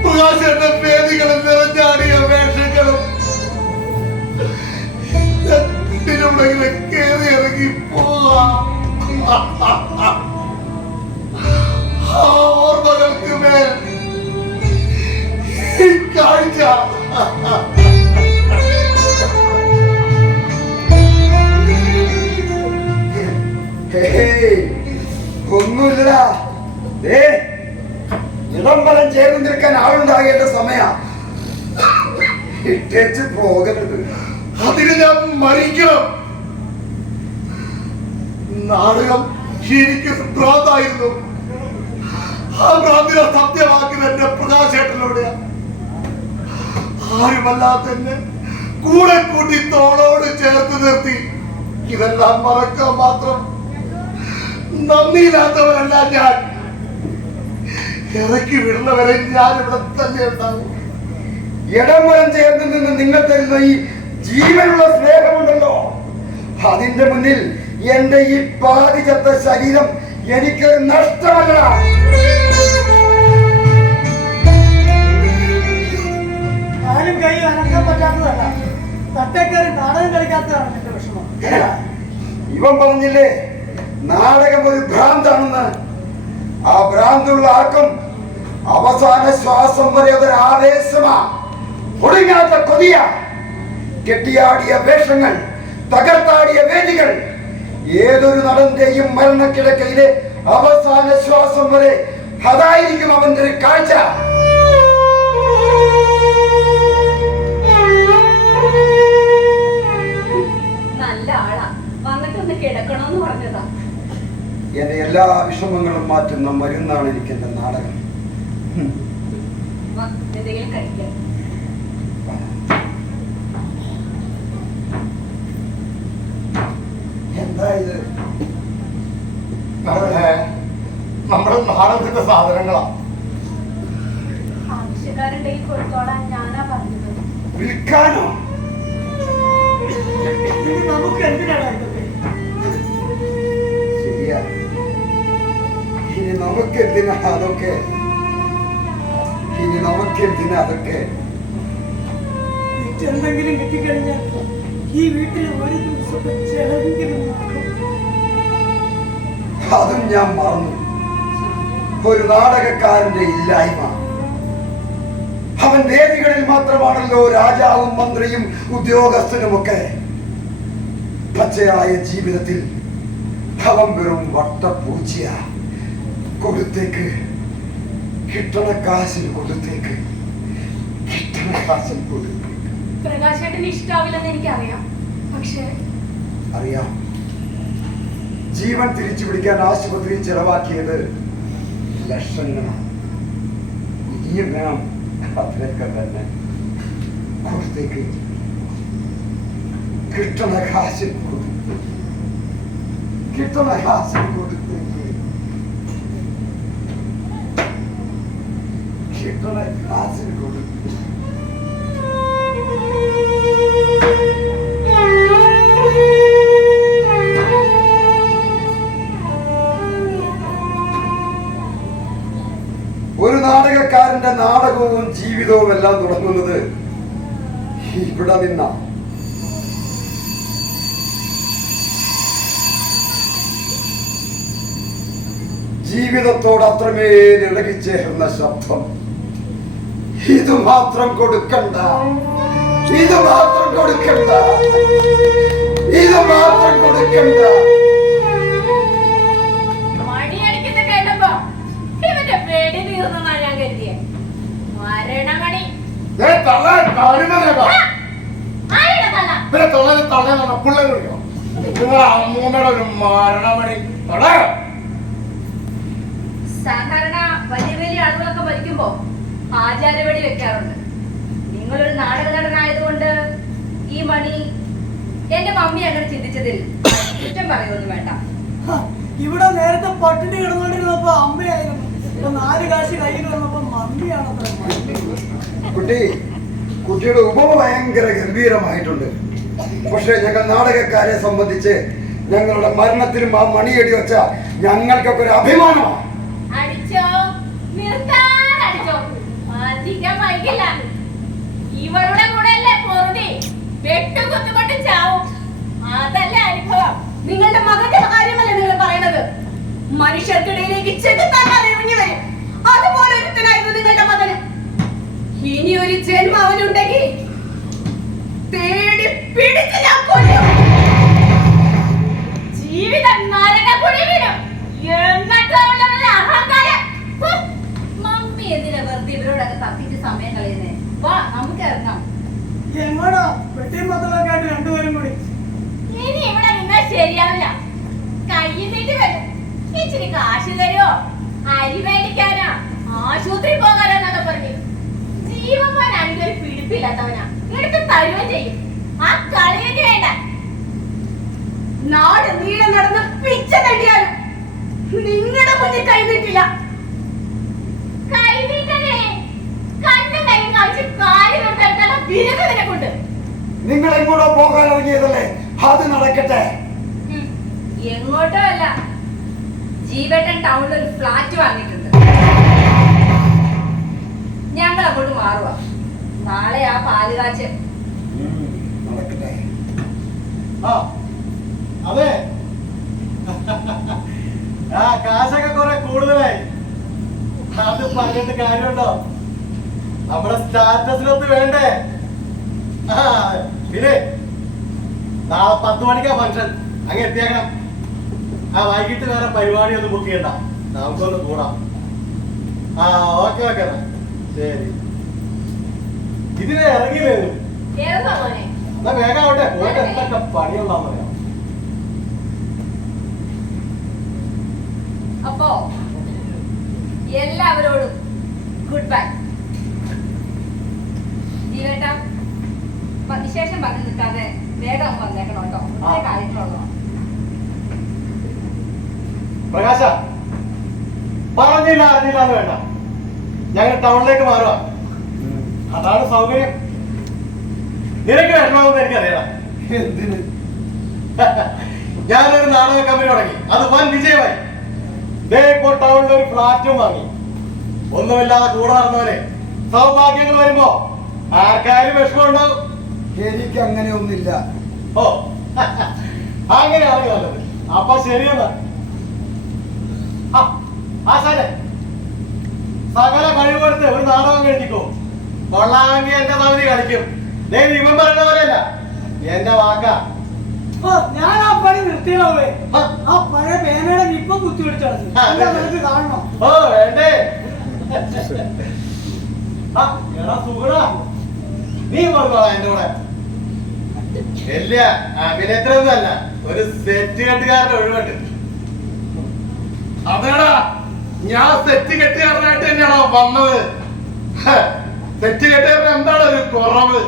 പ്രകാശേട്ടൻ വേദികളും നിറഞ്ഞാടിയ വേഷങ്ങളും ിലൂടെ കേറി ഇറങ്ങി പോകാം. ഓർമ്മകൾക്ക് മേൽ ഈ കാഴ്ച ഒന്നുമില്ലടാ. ഇടംബലം ചേർന്ന് നിൽക്കാൻ ആളുണ്ടാകേണ്ട സമയ ഇട്ടേച്ച് പോകരുത്. അതിന് ഞാൻ മരിക്കണം. നാടകം ശരിക്കും ഭ്രാന്തായിരുന്നു. ആ ഭ്രാന്തിനെ സത്യമാക്കിയത് എന്റെ പ്രകാശേട്ടനോടെയാ. ആരുമല്ലാത്തന്നെ കൂടെ കൂട്ടി തോളോട് ചേർത്ത് നിർത്തി ഇതെല്ലാം മറക്കാൻ മാത്രം നന്ദിയില്ലാത്തവരല്ല ഞാൻ. ഇറക്കി വിടുന്നവരെ ഞാൻ ഇവിടെ തന്നെ ഉണ്ടാവും. ഇടംബലം ചേർന്ന് നിന്ന് നിങ്ങൾ തരുന്ന ഈ ജീവനുള്ള സ്നേഹമുണ്ടല്ലോ, അതിന്റെ മുന്നിൽ എന്റെ ഈ പാതി ചത്ത ശരീരം എനിക്കൊരു നഷ്ടമല്ല. കാലും കൈ അനക്കാൻ പറ്റാത്തതല്ല, തട്ടേക്കറി നാടകം കളിക്കാത്തതാണ് എന്റെ വിഷമം. ഇവൻ പറഞ്ഞില്ലേ നാടകം ഒരു ഭ്രാന്താണെന്ന്. ആ ഭ്രാന്തുള്ള ആർക്കും അവസാന ശ്വാസം വരെ അതൊരു ആവേശമാ, ഒടുങ്ങാത്ത കൊതിയ. കെട്ടിയാടിയ വേഷങ്ങൾ, തകർത്താടിയ വേദികൾ, ഏതൊരു നടന്റെയും മരണക്കിടക്കയിലെ അവസാന ശ്വാസം വരെ അതായിരിക്കും അവന്റെ ഒരു കാഴ്ച. നല്ല ആളാ, വന്നിട്ടൊന്ന് കിടക്കണോന്ന് പറഞ്ഞതാ. എന്റെ എല്ലാ വിഷമങ്ങളും മാറ്റുന്ന മരുന്നാണ് എനിക്ക് എന്റെ നാടകം. എന്തെങ്കിലും കഴിക്കാം. സാധനങ്ങളാ. ആവശ്യക്കാരുടെ ഈ കൊടുത്തോളാൻ ഞാനാ പറഞ്ഞത്. വിൽക്കാനോ? ഇനി നമുക്ക് എന്തിനാണ് ഇതൊക്കെ? ശരിയാ, ഇനി നമുക്കെന്തിനാ അതൊക്കെ? ഇനി നമുക്കെന്തിനാ അതൊക്കെ? എന്തെങ്കിലും കിട്ടിക്കഴിഞ്ഞാൽ ഈ വീട്ടിൽ ഒരു ദിവസത്തെ ചെലവെങ്കിലും നടക്കും. അതും ഞാൻ മറന്നു. ഒരു നാടകക്കാരന്റെ ഇല്ലായ്മ. അവൻ വേദികളിൽ മാത്രമാണല്ലോ രാജാവും മന്ത്രിയും ഉദ്യോഗസ്ഥനുമൊക്കെ. പച്ചയായ ജീവിതത്തിൽ അവൻ വെറും വട്ടപ്പൂച്ചയാ. കൊടുത്തേക്ക്, കിട്ടണ കാശിന് കൊടുത്തേക്ക്, കിട്ടണ കാശിന് കൊടുത്തേക്ക്. പ്രകാശേട്ടന് ഇഷ്ടാവില്ലെന്ന് എനിക്കറിയാം. പക്ഷേ അറിയാം, ജീവൻ തിരിച്ചു പിടിക്കാൻ ആശുപത്രി ചെലവാക്കിയത് ലക്ഷങ്ങളാണ്. ഇനിയും വേണം അതിനൊക്കെ തന്നെ. കൊടുത്തേക്ക്, കിട്ടണ കാശിന് കൊടുത്തേക്ക്, കിട്ടണ കാശിന് കൊടുത്തേക്ക്, കിട്ടണ കാശിന് കൊടുത്തേക്ക്. ഒരു നാടകക്കാരന്റെ നാടകവും ജീവിതവും എല്ലാം തുടങ്ങുന്നത് ഇവിടെ നിന്നാ. ജീവിതത്തോട് അത്രമേൽ ഇളകിച്ചേർന്ന ശബ്ദം. ഇത് മാത്രം കൊടുക്കണ്ട, ഇത് മാത്രം കൊടുക്കണ്ട, ഇത് മാത്രം കൊടുക്കണ്ട. മണിയടിക്കുന്ന കേട്ടപ്പോ ഇവന്റെ പേടി തീർന്നാ ഞാൻ കരുതിയെ. മരണമണി ആരുടെ തല? അമ്മൂമ്മയുടെ ഒരു മരണമണി. സാധാരണ വലിയ വലിയ ആളുകളൊക്കെ മരിക്കുമ്പോ ആചാരവെടി വെക്കാറുണ്ട്. നിങ്ങളൊരു നാടക നടനായതുകൊണ്ട് ഈ മണി എന്റെ മമ്മി അങ്ങനെ ചിന്തിച്ചതിൽ കുറ്റം പറയുമൊന്നും വേണ്ട. ഇവിടെ നേരത്തെ പട്ടിണി കിടന്നുകൊണ്ടിരുന്നപ്പോ അമ്മയായിരുന്നു. ഇപ്പൊ 4 കാശ് കയ്യിൽ വന്നപ്പോ മമ്മിയാണത്ര. കുട്ടിയുടെ ഉപമ ഭയങ്കര ഗംഭീരമായിട്ടുണ്ട്. പക്ഷെ ഞങ്ങൾ നാടകക്കാരെ സംബന്ധിച്ച് ഞങ്ങളുടെ മരണത്തിനും ആ മണിയടി വെച്ച ഞങ്ങൾക്കൊക്കെ ഒരു അഭിമാനമാണ്. അടിച്ചോ, നിർത്താൻ അടിച്ചോ, അധികം വൈകില്ല. ഇവളുടെ കൂടെ അല്ലേ പൊറുതി, വെട്ടുകുത്തുകൊണ്ട് ചാവും. അതല്ലേ അനുഭവം. നിങ്ങളുടെ മകന്റെ കാര്യമല്ലേ നിങ്ങൾ പറയണത്? മനുഷ്യർക്കിടയിലേക്ക് ചെകുത്താൻ ഇറങ്ങി വരും. അതുപോലെ ഒരുത്തനായിരുന്നു നിങ്ങളുടെ മകന്. ഇനി ഒരു ജന്മം അവനുണ്ടെങ്കിൽ തേടി പിടിച്ച് ഞാൻ കൊല്ലും. ജീവിതം നരകക്കുഴി വീഴും. എന്നിട്ടുള്ളവരുടെ അഹങ്കാരം. മമ്മി എന്തിനാ വെറുതെ ഇവരോടൊക്കെ തപ്പിട്ട് സമയം കളയുന്നേ? വാ, നമുക്ക് ഇറങ്ങാം. എങ്ങോടാ? പെട്ടിയും പത്തലൊക്കെ ആയിട്ട് രണ്ടുപേരും കൂടി. ഇനി ഇവിടെ നിന്നാൽ ശരിയാവില്ല. കയ്യിൽ നീട്ടി വരും. ഇച്ചിരി കാശ് തരുമോ? അരി മേടിക്കാനാ, ആശുപത്രി പോകാനാന്നൊക്കെ പറഞ്ഞു. ജീവൻ പോനാണെങ്കിൽ ഒരു പിടിപ്പില്ലാത്തവനാ. എടുത്ത് തരുകയും ചെയ്യും. ആ കളിയൊക്കെ വേണ്ട. നാട് നീളം നടന്ന് പിച്ച തട്ടിയാലും നിങ്ങളുടെ മുന്നിൽ കൈനീട്ടില്ല. കൈനീട്ടനെ കണ്ണും കൈയും കാണിച്ച് കാര്യം നിർത്താനുള്ള ബിരുദ നിനക്കുണ്ട്. നിങ്ങൾ എങ്ങോട്ടോ പോകാൻ ഇറങ്ങിയതല്ലേ, അത് നടക്കട്ടെ. എങ്ങോട്ടോ അല്ല, ജീവേട്ടൻ ടൗണിൽ ഒരു ഫ്ലാറ്റ് വാങ്ങിയിട്ടുണ്ട്. ഞങ്ങൾ അങ്ങോട്ട് മാറുക. നാളെ ആ പാലുകാച്ച് നടക്കട്ടെ. അതെ, ആ കാശൊക്കെ കുറെ കൂടുതലായി. അത് പറഞ്ഞിട്ട് കാര്യമുണ്ടോ? നമ്മുടെ സ്റ്റാറ്റസിനൊത്ത് വേണ്ടേ? പിന്നെ നാളെ 10 മണിക്കാ ഫംഗ്ഷൻ. അങ്ങ് എത്തിയേക്കണം. വൈകിട്ട് വേറെ പരിപാടി ഒന്നും ബുക്ക് ചെയ്യണ്ട, നമുക്കൊന്ന് കൂടാം. ഓക്കെ ഓക്കെ, ശരി. ഇതിനെ ഇറങ്ങിയില്ലേ? ഏതാ മോനെ? എന്നാ വേഗം ആവട്ടെ, പോയിട്ട് എന്തൊക്കെ പണിയുണ്ടാവും പറയാം. അപ്പോ എല്ലാവരോടും ഗുഡ് ബൈ. ജീവേട്ടാ, വിശേഷം പറഞ്ഞു നിൽക്കാതെ വേഗം വന്നേക്കണം കേട്ടോ. കാര്യങ്ങളുള്ളൂ. പ്രകാശ, പറഞ്ഞില്ല അറിഞ്ഞില്ല എന്ന് വേണ്ട, ഞങ്ങൾ ടൗണിലേക്ക് മാറുക. അതാണ് സൗകര്യം. നിനക്ക് വരണമാണെന്ന് എനിക്കറിയാം. എന്തിന്? ഞാനൊരു നാടക കമ്പനി തുടങ്ങി, അത് വൻ വിജയമായി. ദേ ഇപ്പോൾ ടൗണിൽ ഒരു ഫ്ലാറ്റും വാങ്ങി. ഒന്നുമില്ലാതെ കൂടെ നടന്നവരെ സൗഭാഗ്യങ്ങൾ വരുമ്പോ ആർക്കാരും വിഷമമുണ്ടാവും. എനിക്ക് അങ്ങനെ ഒന്നില്ല. ഓ അങ്ങനെയാണ് നല്ലത്. അപ്പൊ ശരിയെന്നാ. ആശാനെ, സകല കഴിവെടുത്ത് ഒരു നാടകം കഴിഞ്ഞിക്കോ. കൊള്ളാമെങ്കിൽ എന്റെ സമിതി കളിക്കും. ഇവൻ പറഞ്ഞ പോലെയല്ല, എന്റെ വാക്കാ. ഞാൻ ആ പണി നിർത്തിയേ. ആ പഴയ പേനയുടെ ഇപ്പം കുത്തി പിടിച്ചു കാണണം. ഓ വേണ്ടേ. എടാ സുഗുണ, നീ പറഞ്ഞോളാ എന്റെ കൂടെ. ഇല്ല, അഭിനേത്രൊന്നും അല്ല, ഒരു സെറ്റ് കെട്ടുകാരന്റെ ഒഴിവുണ്ട്. അതേടാ, ഞാൻ സെറ്റ് കെട്ടുകാരനായിട്ട് തന്നെയാണോ വന്നത്? സെറ്റ് കെട്ടുകാരൻ എന്താണ് ഒരു കുറവ്?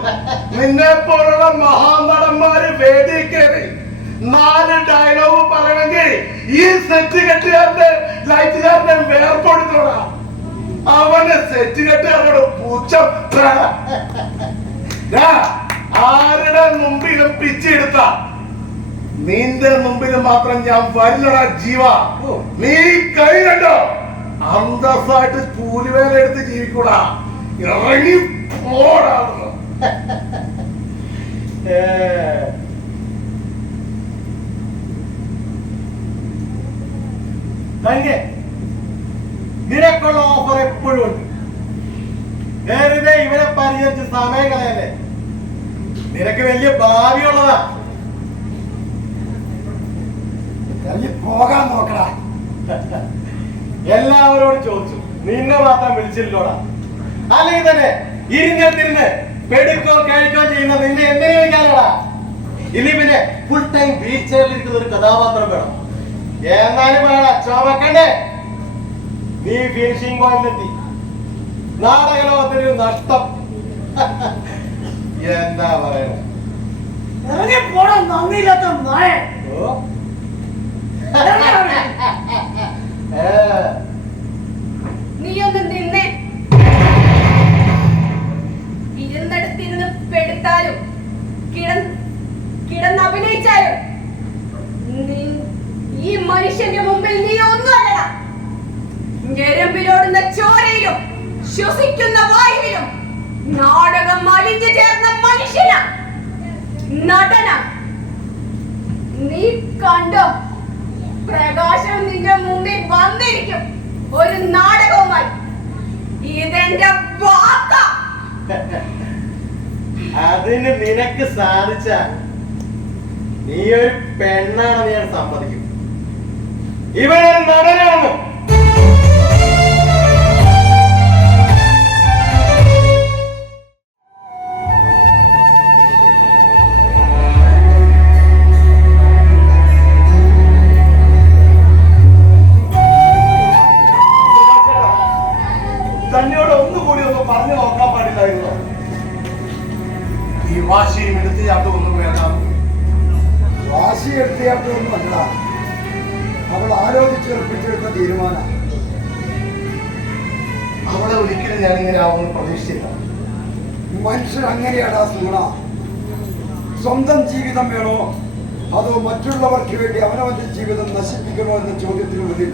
നിന്നെ പോലുള്ള മഹാനടന്മാര് വേദി കയറി 4 ഡയലോഗ് പറയണമെങ്കിൽ ഈ സെറ്റ് കെട്ടുകാരന്റെ ലൈറ്റുകാരനെ വേർപ്പെടുത്തോടാ. അവന് സെറ്റ് കെട്ടുകാരനോട് പൂച്ചം. ആരുടെ മുമ്പിലും പിച്ചെടുത്ത നിന്റെ മുമ്പിൽ മാത്രം ഞാൻ വരില്ലടാ ജീവ. നീ കൈ കണ്ടോ? അന്തസ്സായിട്ട് കൂലിവേല എടുത്ത് ജീവിക്കൂടാ. ഇറങ്ങി പോടാ. നിനക്കുള്ള ഓഫർ എപ്പോഴും ഉണ്ട്. വെറുതെ ഇവരെ പരിചരിച്ച് സമയം കളയല്ലേ. നിനക്ക് വലിയ ഭാവിയുള്ളതാ. ഇറങ്ങി പോകാൻ നോക്കടാ. എല്ലാവരോടും ചോദിച്ചു, നിന്നെ മാത്രം വിളിച്ചില്ലോടാ. അല്ലെങ്കിൽ തന്നെ ഇരുന്നിരുന്ന് പെടുക്കോ കഴിക്കോ ചെയ്യുന്ന നിന്നെ എന്തിനു വിളിക്കാനാടാ? ഇനി പിന്നെ ഫുൾ ടൈം വീൽ ചെയറിലിരിക്കുന്ന ഒരു കഥാപാത്രം വേണം. എന്നാലും വേണം ചോമക്കണ്ടേ. നീ ഫിനിഷിംഗ് പോയിന്റിലെത്തി. നാടകലോകത്തിന് നഷ്ടം. എന്താ പറയണ? ഇറങ്ങി പോടാ നന്ദിയില്ലാത്ത നായ. നീ ഒന്ന് നിന്നെ. ഇരുന്നിടത്തിരുന്ന് പെടുത്താലും കിടന്ന് അഭിനയിച്ചാലും ഈ മനുഷ്യന്റെ മുമ്പിൽ നീ ഒന്നുമല്ലടാ. ഞരമ്പിലോടുന്ന ചോരയിലും ശ്വസിക്കുന്ന വായുവിലും നാടകം അലിഞ്ഞു ചേർന്ന മനുഷ്യന, നടന. നീ കണ്ടോ? പ്രകാശം നിന്റെ മുമ്പിൽ വന്നിരിക്കും ഒരു നാടകവുമായി. ഇതെന്റെ വാക്ക. അതിന് നിനക്ക് സാധിച്ച നീ ഒരു പെണ്ണാണെന്ന് ഞാൻ സമ്മതിക്കും. ഇവനൊരു നടനാണെന്ന്. തന്നോട് ഒന്നുകൂടി ഒന്ന് പറഞ്ഞു നോക്കാൻ പാടില്ലായിരുന്നോ? ഈ വാശിയും എടുത്തിയാട്ടും ഒന്നും വേണ്ട. വാശി എടുത്തിയാട്ടൊന്നും അല്ല, അവൾ ആലോചിച്ചുറപ്പിച്ചെടുത്ത തീരുമാനം. അവളെ ഒരിക്കലും ഞാൻ ഇങ്ങനെ ആവുമെന്ന് പ്രതീക്ഷിച്ചില്ല. മനുഷ്യൻ അങ്ങനെയാടാ സുഗുണ. സ്വന്തം ജീവിതം വേണോ അതോ മറ്റുള്ളവർക്ക് വേണ്ടി അവനവന്റെ ജീവിതം നശിപ്പിക്കണോ എന്ന ചോദ്യത്തിന് മുന്നിൽ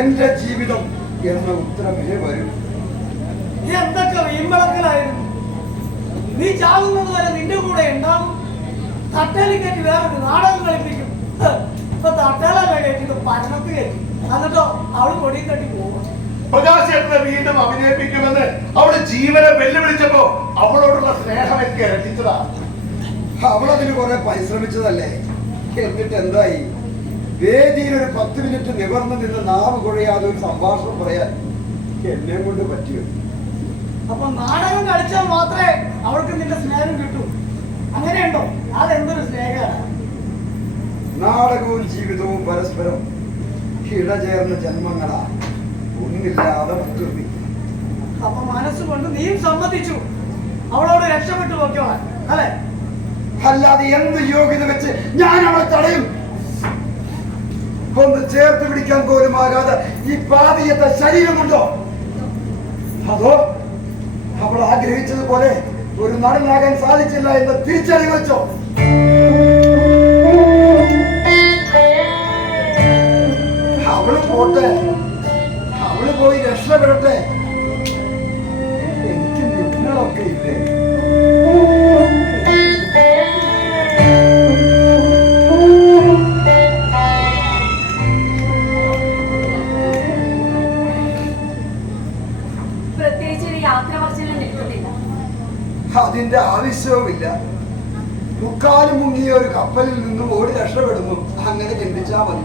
എന്റെ ജീവിതം എന്ന ഉത്തരമേ വരും. എന്തൊക്കെ വീമ്പളക്കലായിരുന്നു. നീ ചാകുന്നത് വരെ നിന്റെ കൂടെ ഉണ്ടാകും. തട്ടേലി കയറ്റി വേറൊരു നാടകം കളിപ്പിക്കും. ഇപ്പൊ തട്ടേലല്ല കയറ്റിട്ട് പരണത്ത് കയറ്റി. എന്നിട്ടോ അവള് കൊടിയും തട്ടി പോകും. പ്രകാശേട്ടനെ വീണ്ടും അഭിനയിപ്പിക്കുമെന്ന് അവള് ജീവനെ വെല്ലുവിളിച്ചപ്പോ അവളോടുള്ള സ്നേഹം എനിക്ക് രക്ഷിച്ചതാ. അവളതിന് കുറെ പരിശ്രമിച്ചതല്ലേ. എന്നിട്ട് എന്തായി? വേദിയിൽ ഒരു 10 മിനിറ്റ് നിവർന്നു നിന്ന് നാവ് കുഴയാതെ ഒരു സംഭാഷണം പറയാൻ എന്നെ കൊണ്ട് പറ്റിയോ? അപ്പൊ നാടകം കളിച്ചാൽ മാത്രമേ അവൾക്ക് നിന്റെ സ്നേഹം കിട്ടൂ. അങ്ങനെയുണ്ടോ? അതെന്തൊരു സ്നേഹമാണ്. നാടകവും ജീവിതവും പരസ്പരം ഇടചേർന്ന ജന്മങ്ങളാ, ഒന്നില്ലാതെ മറ്റൊന്നി. അപ്പൊ മനസ്സുകൊണ്ട് നീയും സമ്മതിച്ചു അവളോട് രക്ഷപ്പെട്ടു നോക്കിയോളാൻ, അല്ലെ? അല്ലാതെ എന്ത് യോഗ്യത വെച്ച് ഞാൻ അവളെ തടയും? ഒന്ന് ചേർത്ത് പിടിക്കാൻ പോലും ആകാതെ ഈ പാതിയത്തെ ശരീരമുണ്ടോ? അതോ അവൾ ആഗ്രഹിച്ചതുപോലെ ഒരു നടനാകാൻ സാധിച്ചില്ല എന്ന് തിരിച്ചറിവ് വെച്ചോ? അവള് പോട്ടെ, അവള് പോയി രക്ഷപ്പെടട്ടെ. എനിക്ക് നിങ്ങളൊക്കെ ഇല്ലേ? അതിന്റെ ആവശ്യവുമില്ല. മുക്കാലും മുങ്ങിയ ഒരു കപ്പലിൽ നിന്നും ഓടി രക്ഷപ്പെടുന്നു. അങ്ങനെ ചിന്തിച്ചാ മതി.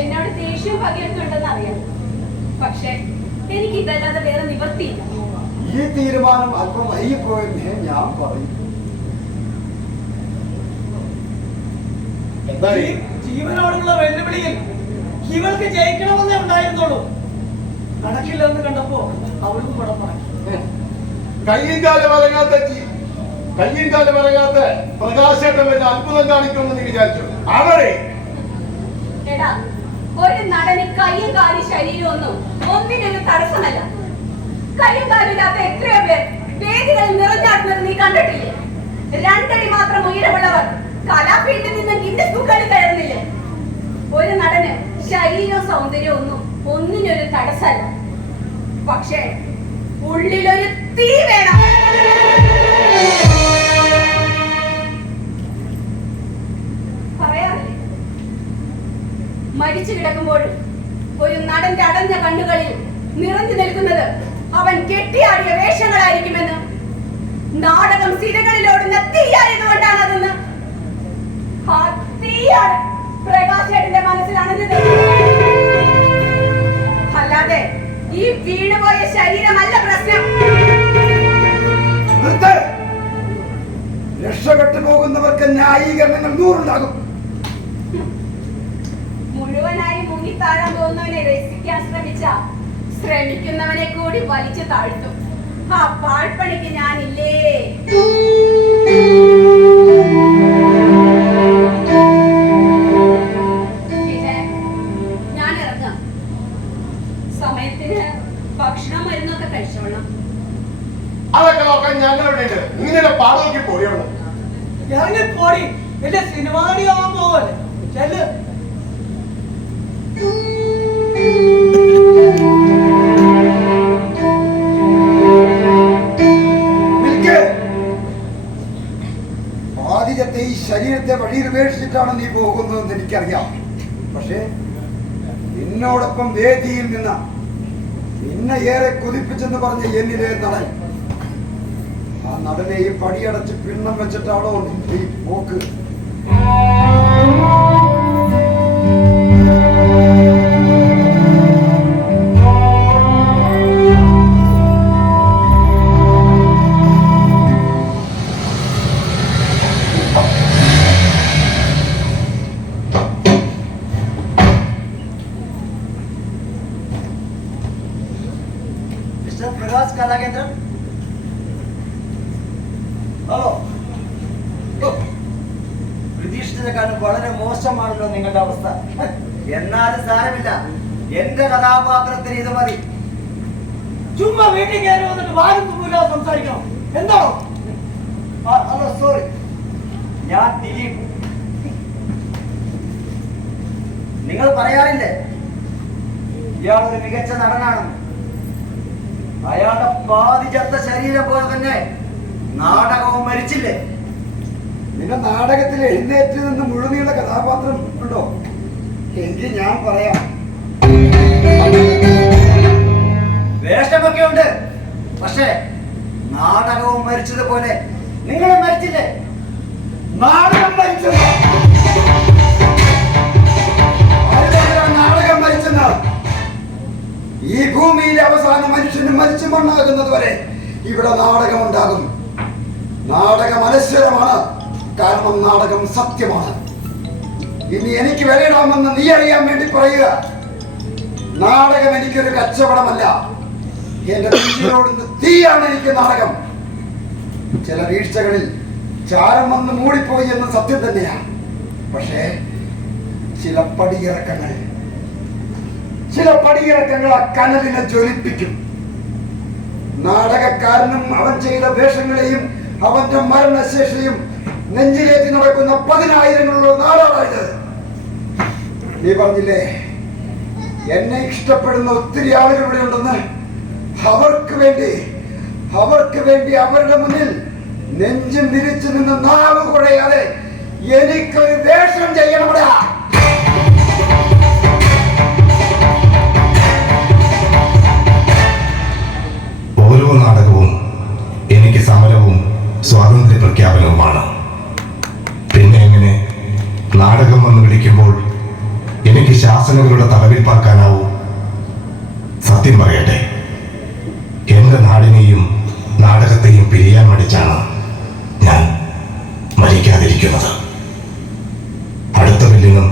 എന്നോട് ദേഷ്യം പകയൊക്കെ ഉണ്ടെന്ന് അറിയാം, പക്ഷെ എനിക്ക് ഇതല്ലാതെ വേറെ നിവർത്തിയില്ല. ഈ തീരുമാനം അല്പം വൈകിപ്പോയെന്നേ ഞാൻ പറയും. ജീവനോടുള്ള വെല്ലുവിളിയിൽ ഇവൾക്ക് ജയിക്കണമെന്നേ ഉണ്ടായിരുന്നുള്ളൂ. നടക്കില്ലെന്ന് കണ്ടപ്പോ അവൾക്കും പടം പറഞ്ഞു. കയ്യും കാലം അരങ്ങാത്ത പ്രകാശേട്ടൻ വല്ല അത്ഭുതം കാണിക്കുമെന്ന് നീ വിചാരിച്ചു? അവിടെ എടാ, ഒരു നടന് കയ്യും കാലും ശരീരമൊന്നും ഒന്നിനൊരു തടസ്സമല്ല. കയ്യും കാലില്ലാത്ത എത്രയോ പേർ വേദികളിൽ നിറഞ്ഞാടുന്നത് നീ കണ്ടിട്ടില്ലേ? 2 അടി മാത്രം ഉയരമുള്ളവർ കലാഫീൽഡിൽ നിന്ന് ഗിന്നസ് ബുക്കിൽ കയറുന്നില്ലേ? ഒരു നടന് ശരീരവും സൗന്ദര്യവും ഒന്നും ഒന്നിനൊരു തടസ്സമല്ല. പക്ഷേ ഉള്ളിലൊരു തീ വേണം. പറയാറില്ലേ, മരിച്ചു കിടക്കുമ്പോഴും ഒരു നടന്റെ അടഞ്ഞ കണ്ണുകളിൽ നിറഞ്ഞു നിൽക്കുന്നത് അവൻ കെട്ടിയാടിയ വേഷങ്ങളായിരിക്കുമെന്ന്. നാടകം സിരകളിലോടുന്ന തീയായതുകൊണ്ടാണ് അതെന്ന്. ആ തീയാണ് പ്രകാശേട്ടന്റെ മനസ്സിൽ അണഞ്ഞത്. അല്ലാതെ ഈ വീണുപോയ ശരീരമല്ല പ്രശ്നം. രക്ഷപ്പെട്ടു പോകുന്നവർക്ക് ന്യായീകരണങ്ങൾ 100 ഉണ്ടാകും. മുഴുവനായി മുങ്ങിത്താഴാൻ പോകുന്നവനെ രക്ഷിക്കാൻ ശ്രമിക്കുന്നവനെ കൂടി വലിച്ചു താഴ്ത്തും. ആ പാഴ്പണിക്ക് ഞാനില്ലേ. ഞാൻ ഇറങ്ങാം. സമയത്തിന് ഭക്ഷണം മരുന്നൊക്കെ കഴിച്ചോളാം. അതൊക്കെ നോക്കാൻ ഞങ്ങളുടെ ഇങ്ങനെ പാടോക്കി പോയാണ്. ഇറങ്ങി പോടി, എന്റെ സിനിമ നടിയാവാൻ പോവല്ലേ. ചെല്ല്. ആദ്യത്തെ ഈ ശരീരത്തെ വഴിയിൽ ഉപേക്ഷിച്ചിട്ടാണ് നീ പോകുന്നതെന്ന് എനിക്കറിയാം. പക്ഷേ നിന്നോടൊപ്പം വേദിയിൽ നിന്ന് നിന്നെ ഏറെ കൊതിപ്പിച്ചെന്ന് പറഞ്ഞ എന്നിലെ നടൻ, ആ നടനെയും പടിയടച്ച് പിണ്ണം വെച്ചിട്ടാണോ നിന്റെ ഈ പോക്ക്? പ്രകാശ് കലാകേന്ദ്രം. ഹലോ. പ്രതീക്ഷിച്ചതിനെക്കാളും വളരെ മോശമാണല്ലോ നിങ്ങളുടെ അവസ്ഥ. എന്നാലും സാരമില്ല, എന്റെ കഥാപാത്രത്തിന് ഇത് മതി. ചുമ്മാ വീട്ടിൽ കയറി വന്നിട്ട് വാരും തുമ്മില്ല സംസാരിക്കണം. എന്താണോ? ഹലോ, സോറി, ഞാൻ ദിലീപ്. നിങ്ങൾ പറയാറില്ലേ ഇയാളൊരു മികച്ച നടനാണെന്ന്? അയാളുടെ പാതി ചത്ത ശരീരം പോലെ തന്നെ നാടകവും മരിച്ചില്ലേ? നിന്റെ നാടകത്തിൽ എഴുന്നേറ്റ് നിന്ന് മുഴുനീള കഥാപാത്രം ഉണ്ടോ? എങ്കിൽ ഞാൻ പറയാം. വേഷമൊക്കെ ഉണ്ട്, പക്ഷേ നാടകവും മരിച്ചതുപോലെ നിങ്ങളും മരിച്ചില്ലേ? നാടകം മരിച്ചത് നാടകം മരിച്ചെന്ന് ഈ ഭൂമിയിലെ അവസാന മനുഷ്യന് മരിച്ചു മണ്ണാകുന്നത് വരെ ഇവിടെ നാടകം ഉണ്ടാകും. നാടകം അനശ്വരമാണ്, കാരണം നാടകം സത്യമാണ്. ഇനി എനിക്ക് വിലയിടാമെന്ന് നീ അറിയാൻ വേണ്ടി പറയുക. നാടകം എനിക്കൊരു കച്ചവടമല്ല, എന്റെ തീയോടുന്ന തീയാണ് എനിക്ക് നാടകം. ചില വീഴ്ചകളിൽ ചാരം വന്ന് മൂടിപ്പോയി എന്ന് സത്യം തന്നെയാണ്. പക്ഷേ ചില പടിയിറക്കങ്ങൾ ആ കനലിനെ ജ്വലിപ്പിക്കും. നാടകക്കാരനും അവൻ ചെയ്ത വേഷങ്ങളെയും അവന്റെ മരണശേഷിയും നെഞ്ചിലേറ്റി നടക്കുന്ന 10,000 നാടാണിത്. നീ പറഞ്ഞില്ലേ എന്നെ ഇഷ്ടപ്പെടുന്ന ഒത്തിരി ആളുകൾ ഇവിടെ ഉണ്ടെന്ന്. അവർക്ക് വേണ്ടി അവരുടെ മുന്നിൽ നെഞ്ചും വിരിച്ചു നിന്ന് നാവ് കുഴയാതെ എനിക്കൊരു വേഷം ചെയ്യണമടാ. ഓരോ നാടകവും എനിക്ക് സമരവും സ്വാതന്ത്ര്യ പ്രഖ്യാപനവുമാണ്. പിന്നെ എങ്ങനെ നാടകം വന്ന് വിളിക്കുമ്പോൾ എനിക്ക് ശാസനകളുടെ തടവിൽ പാർക്കാനാവൂ? സത്യം പറയട്ടെ, എന്റെ നാടിനെയും നാടകത്തെയും പിരിയാൻ മടിച്ചാണ് ഞാൻ മരിക്കാതിരിക്കുന്നത്. അടുത്ത ബില്ലിനും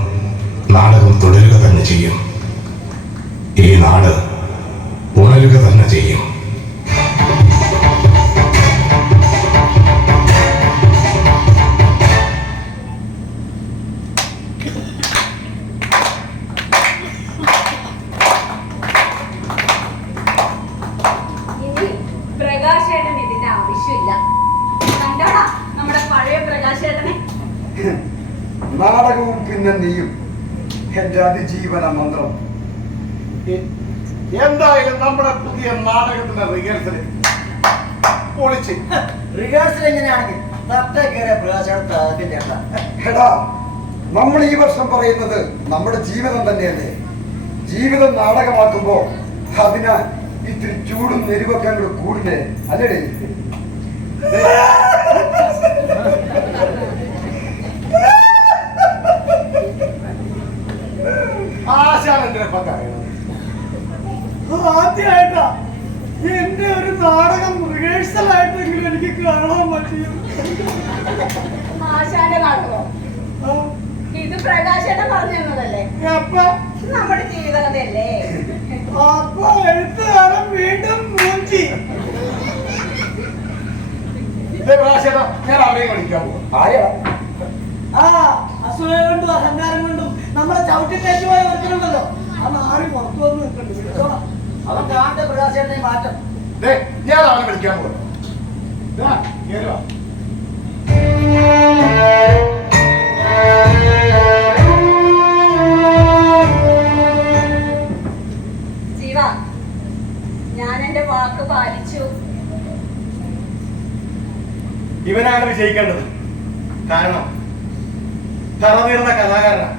നാടകം തുടരുക തന്നെ ചെയ്യും. ഈ നാട് ഉണരുക തന്നെ ചെയ്യും. ഇനി പ്രകാശേട്ടൻ ഇതിന്റെ ആവശ്യമില്ല. കണ്ടോടാ നമ്മുടെ പഴയ പ്രകാശേട്ടനെ. നാടകവും പിന്നെ നീയും എന്റെ അതിജീവന മന്ത്രം. എന്തായാലും നമ്മുടെ പുതിയ നാടകത്തിന്റെ റിഹേഴ്സൽ പൊളിച്ച്. റിഹേഴ്സൽ എങ്ങനെയാണെങ്കിൽ തട്ടേ കയറിയ പ്രകാശം എടാ, നമ്മൾ ഈ വർഷം പറയുന്നത് നമ്മുടെ ജീവിതം തന്നെയല്ലേ. ജീവിതം നാടകമാക്കുമ്പോ അതിനാൽ ഇത്തിരി ചൂടും നെരുവൊക്കെ അങ്ങോട്ട് കൂടില്ലേ, അല്ലേടേ? ആശാനെന്തിനെ പറയുന്നത്? ആദ്യമായിട്ടാ എന്റെ ഒരു നാടകം റിഹേഴ്സൽ ആയിട്ടെങ്കിലും എനിക്ക് കാണാൻ പറ്റിയോ? ആശാന്റെ നാടകമോ? ഇത് പ്രകാശേട്ടൻ പറഞ്ഞു തന്നതല്ലേ? അപ്പൊ നമ്മുടെ ജീവിതകഥയല്ലേ? എഴുത്തുകാരൻ വീണ്ടും മൂഞ്ചി. ഞാൻ അവരെയും കളിക്കാൻ പോകും. ആ അസൂയ കൊണ്ടും അഹങ്കാരം കൊണ്ടും നമ്മളെ ചവിട്ടിത്തേച്ചു പോയ ഒരുത്തനുണ്ടല്ലോ, അത് ആരും പുറത്തു വന്ന് നിൽക്കണ്ട. അവൻ കാണട്ടെ പ്രകാശേട്ടനെ മാറ്റം. ഞാൻ അവനെ വിളിക്കാൻ പോകും. ജീവ, ഞാൻ എന്റെ വാക്ക് പാലിച്ചു. ഇവനാണ് വിജയിക്കേണ്ടത്. കാരണം തറതീർന്ന കലാകാരനാണ്,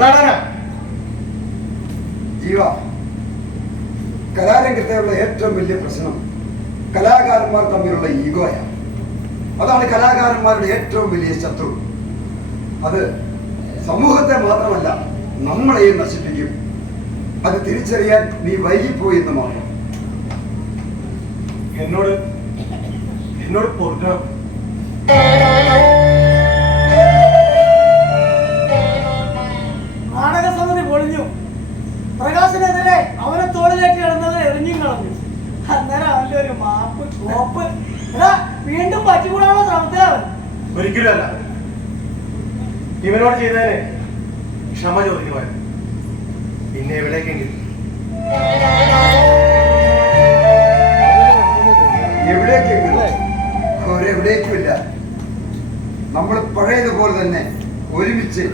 നടനാ. ജീവ, കലാരംഗത്തുള്ള ഏറ്റവും വലിയ പ്രശ്നം കലാകാരന്മാർ തമ്മിലുള്ള ഈഗോയാണ്. അതാണ് കലാകാരന്മാരുടെ ഏറ്റവും വലിയ ശത്രു. അത് സമൂഹത്തെ മാത്രമല്ല നമ്മളെയും നശിപ്പിക്കും. അത് തിരിച്ചറിയാൻ നീ വൈകിപ്പോയി എന്ന് മാത്രം. എന്നോട് പൊറുക്കണം. നാടക സമിതി പൊളിഞ്ഞു. പ്രകാശനെതിരെ അവനെ തോളിലേറ്റി കിടന്നത് എറിഞ്ഞും കളഞ്ഞു. അന്നേരം അവന്റെ ഒരു മാപ്പ് കോപ്പ്. എടാ, വീണ്ടും പറ്റിക്കൂടാനുള്ള ശ്രമത്തിലവൻ. ഒരിക്കലും അല്ല. ഇവനോട് ചെയ്തതിന് ക്ഷമ ചോദിക്കുമായിരുന്നു. പിന്നെ എവിടേക്കെങ്കിലും ഒരെവിടേക്കുമില്ല. നമ്മൾ പഴയതുപോലെ തന്നെ ഒരുമിച്ച്.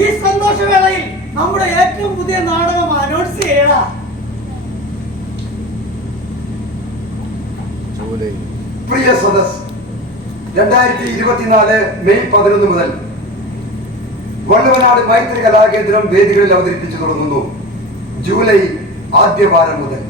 ഈ സന്തോഷവേളയിൽ നമ്മുടെ ഏറ്റവും പുതിയ നാടകം അനൗൺസ് ചെയ്യടാ. പ്രിയ സദസ്, 2024 മെയ് 11 മുതൽ വള്ളുവനാട് മൈത്രി കലാകേന്ദ്രം വേദികളിൽ അവതരിപ്പിച്ചു തുടങ്ങുന്നു. ജൂലൈ ആദ്യവാരം മുതൽ.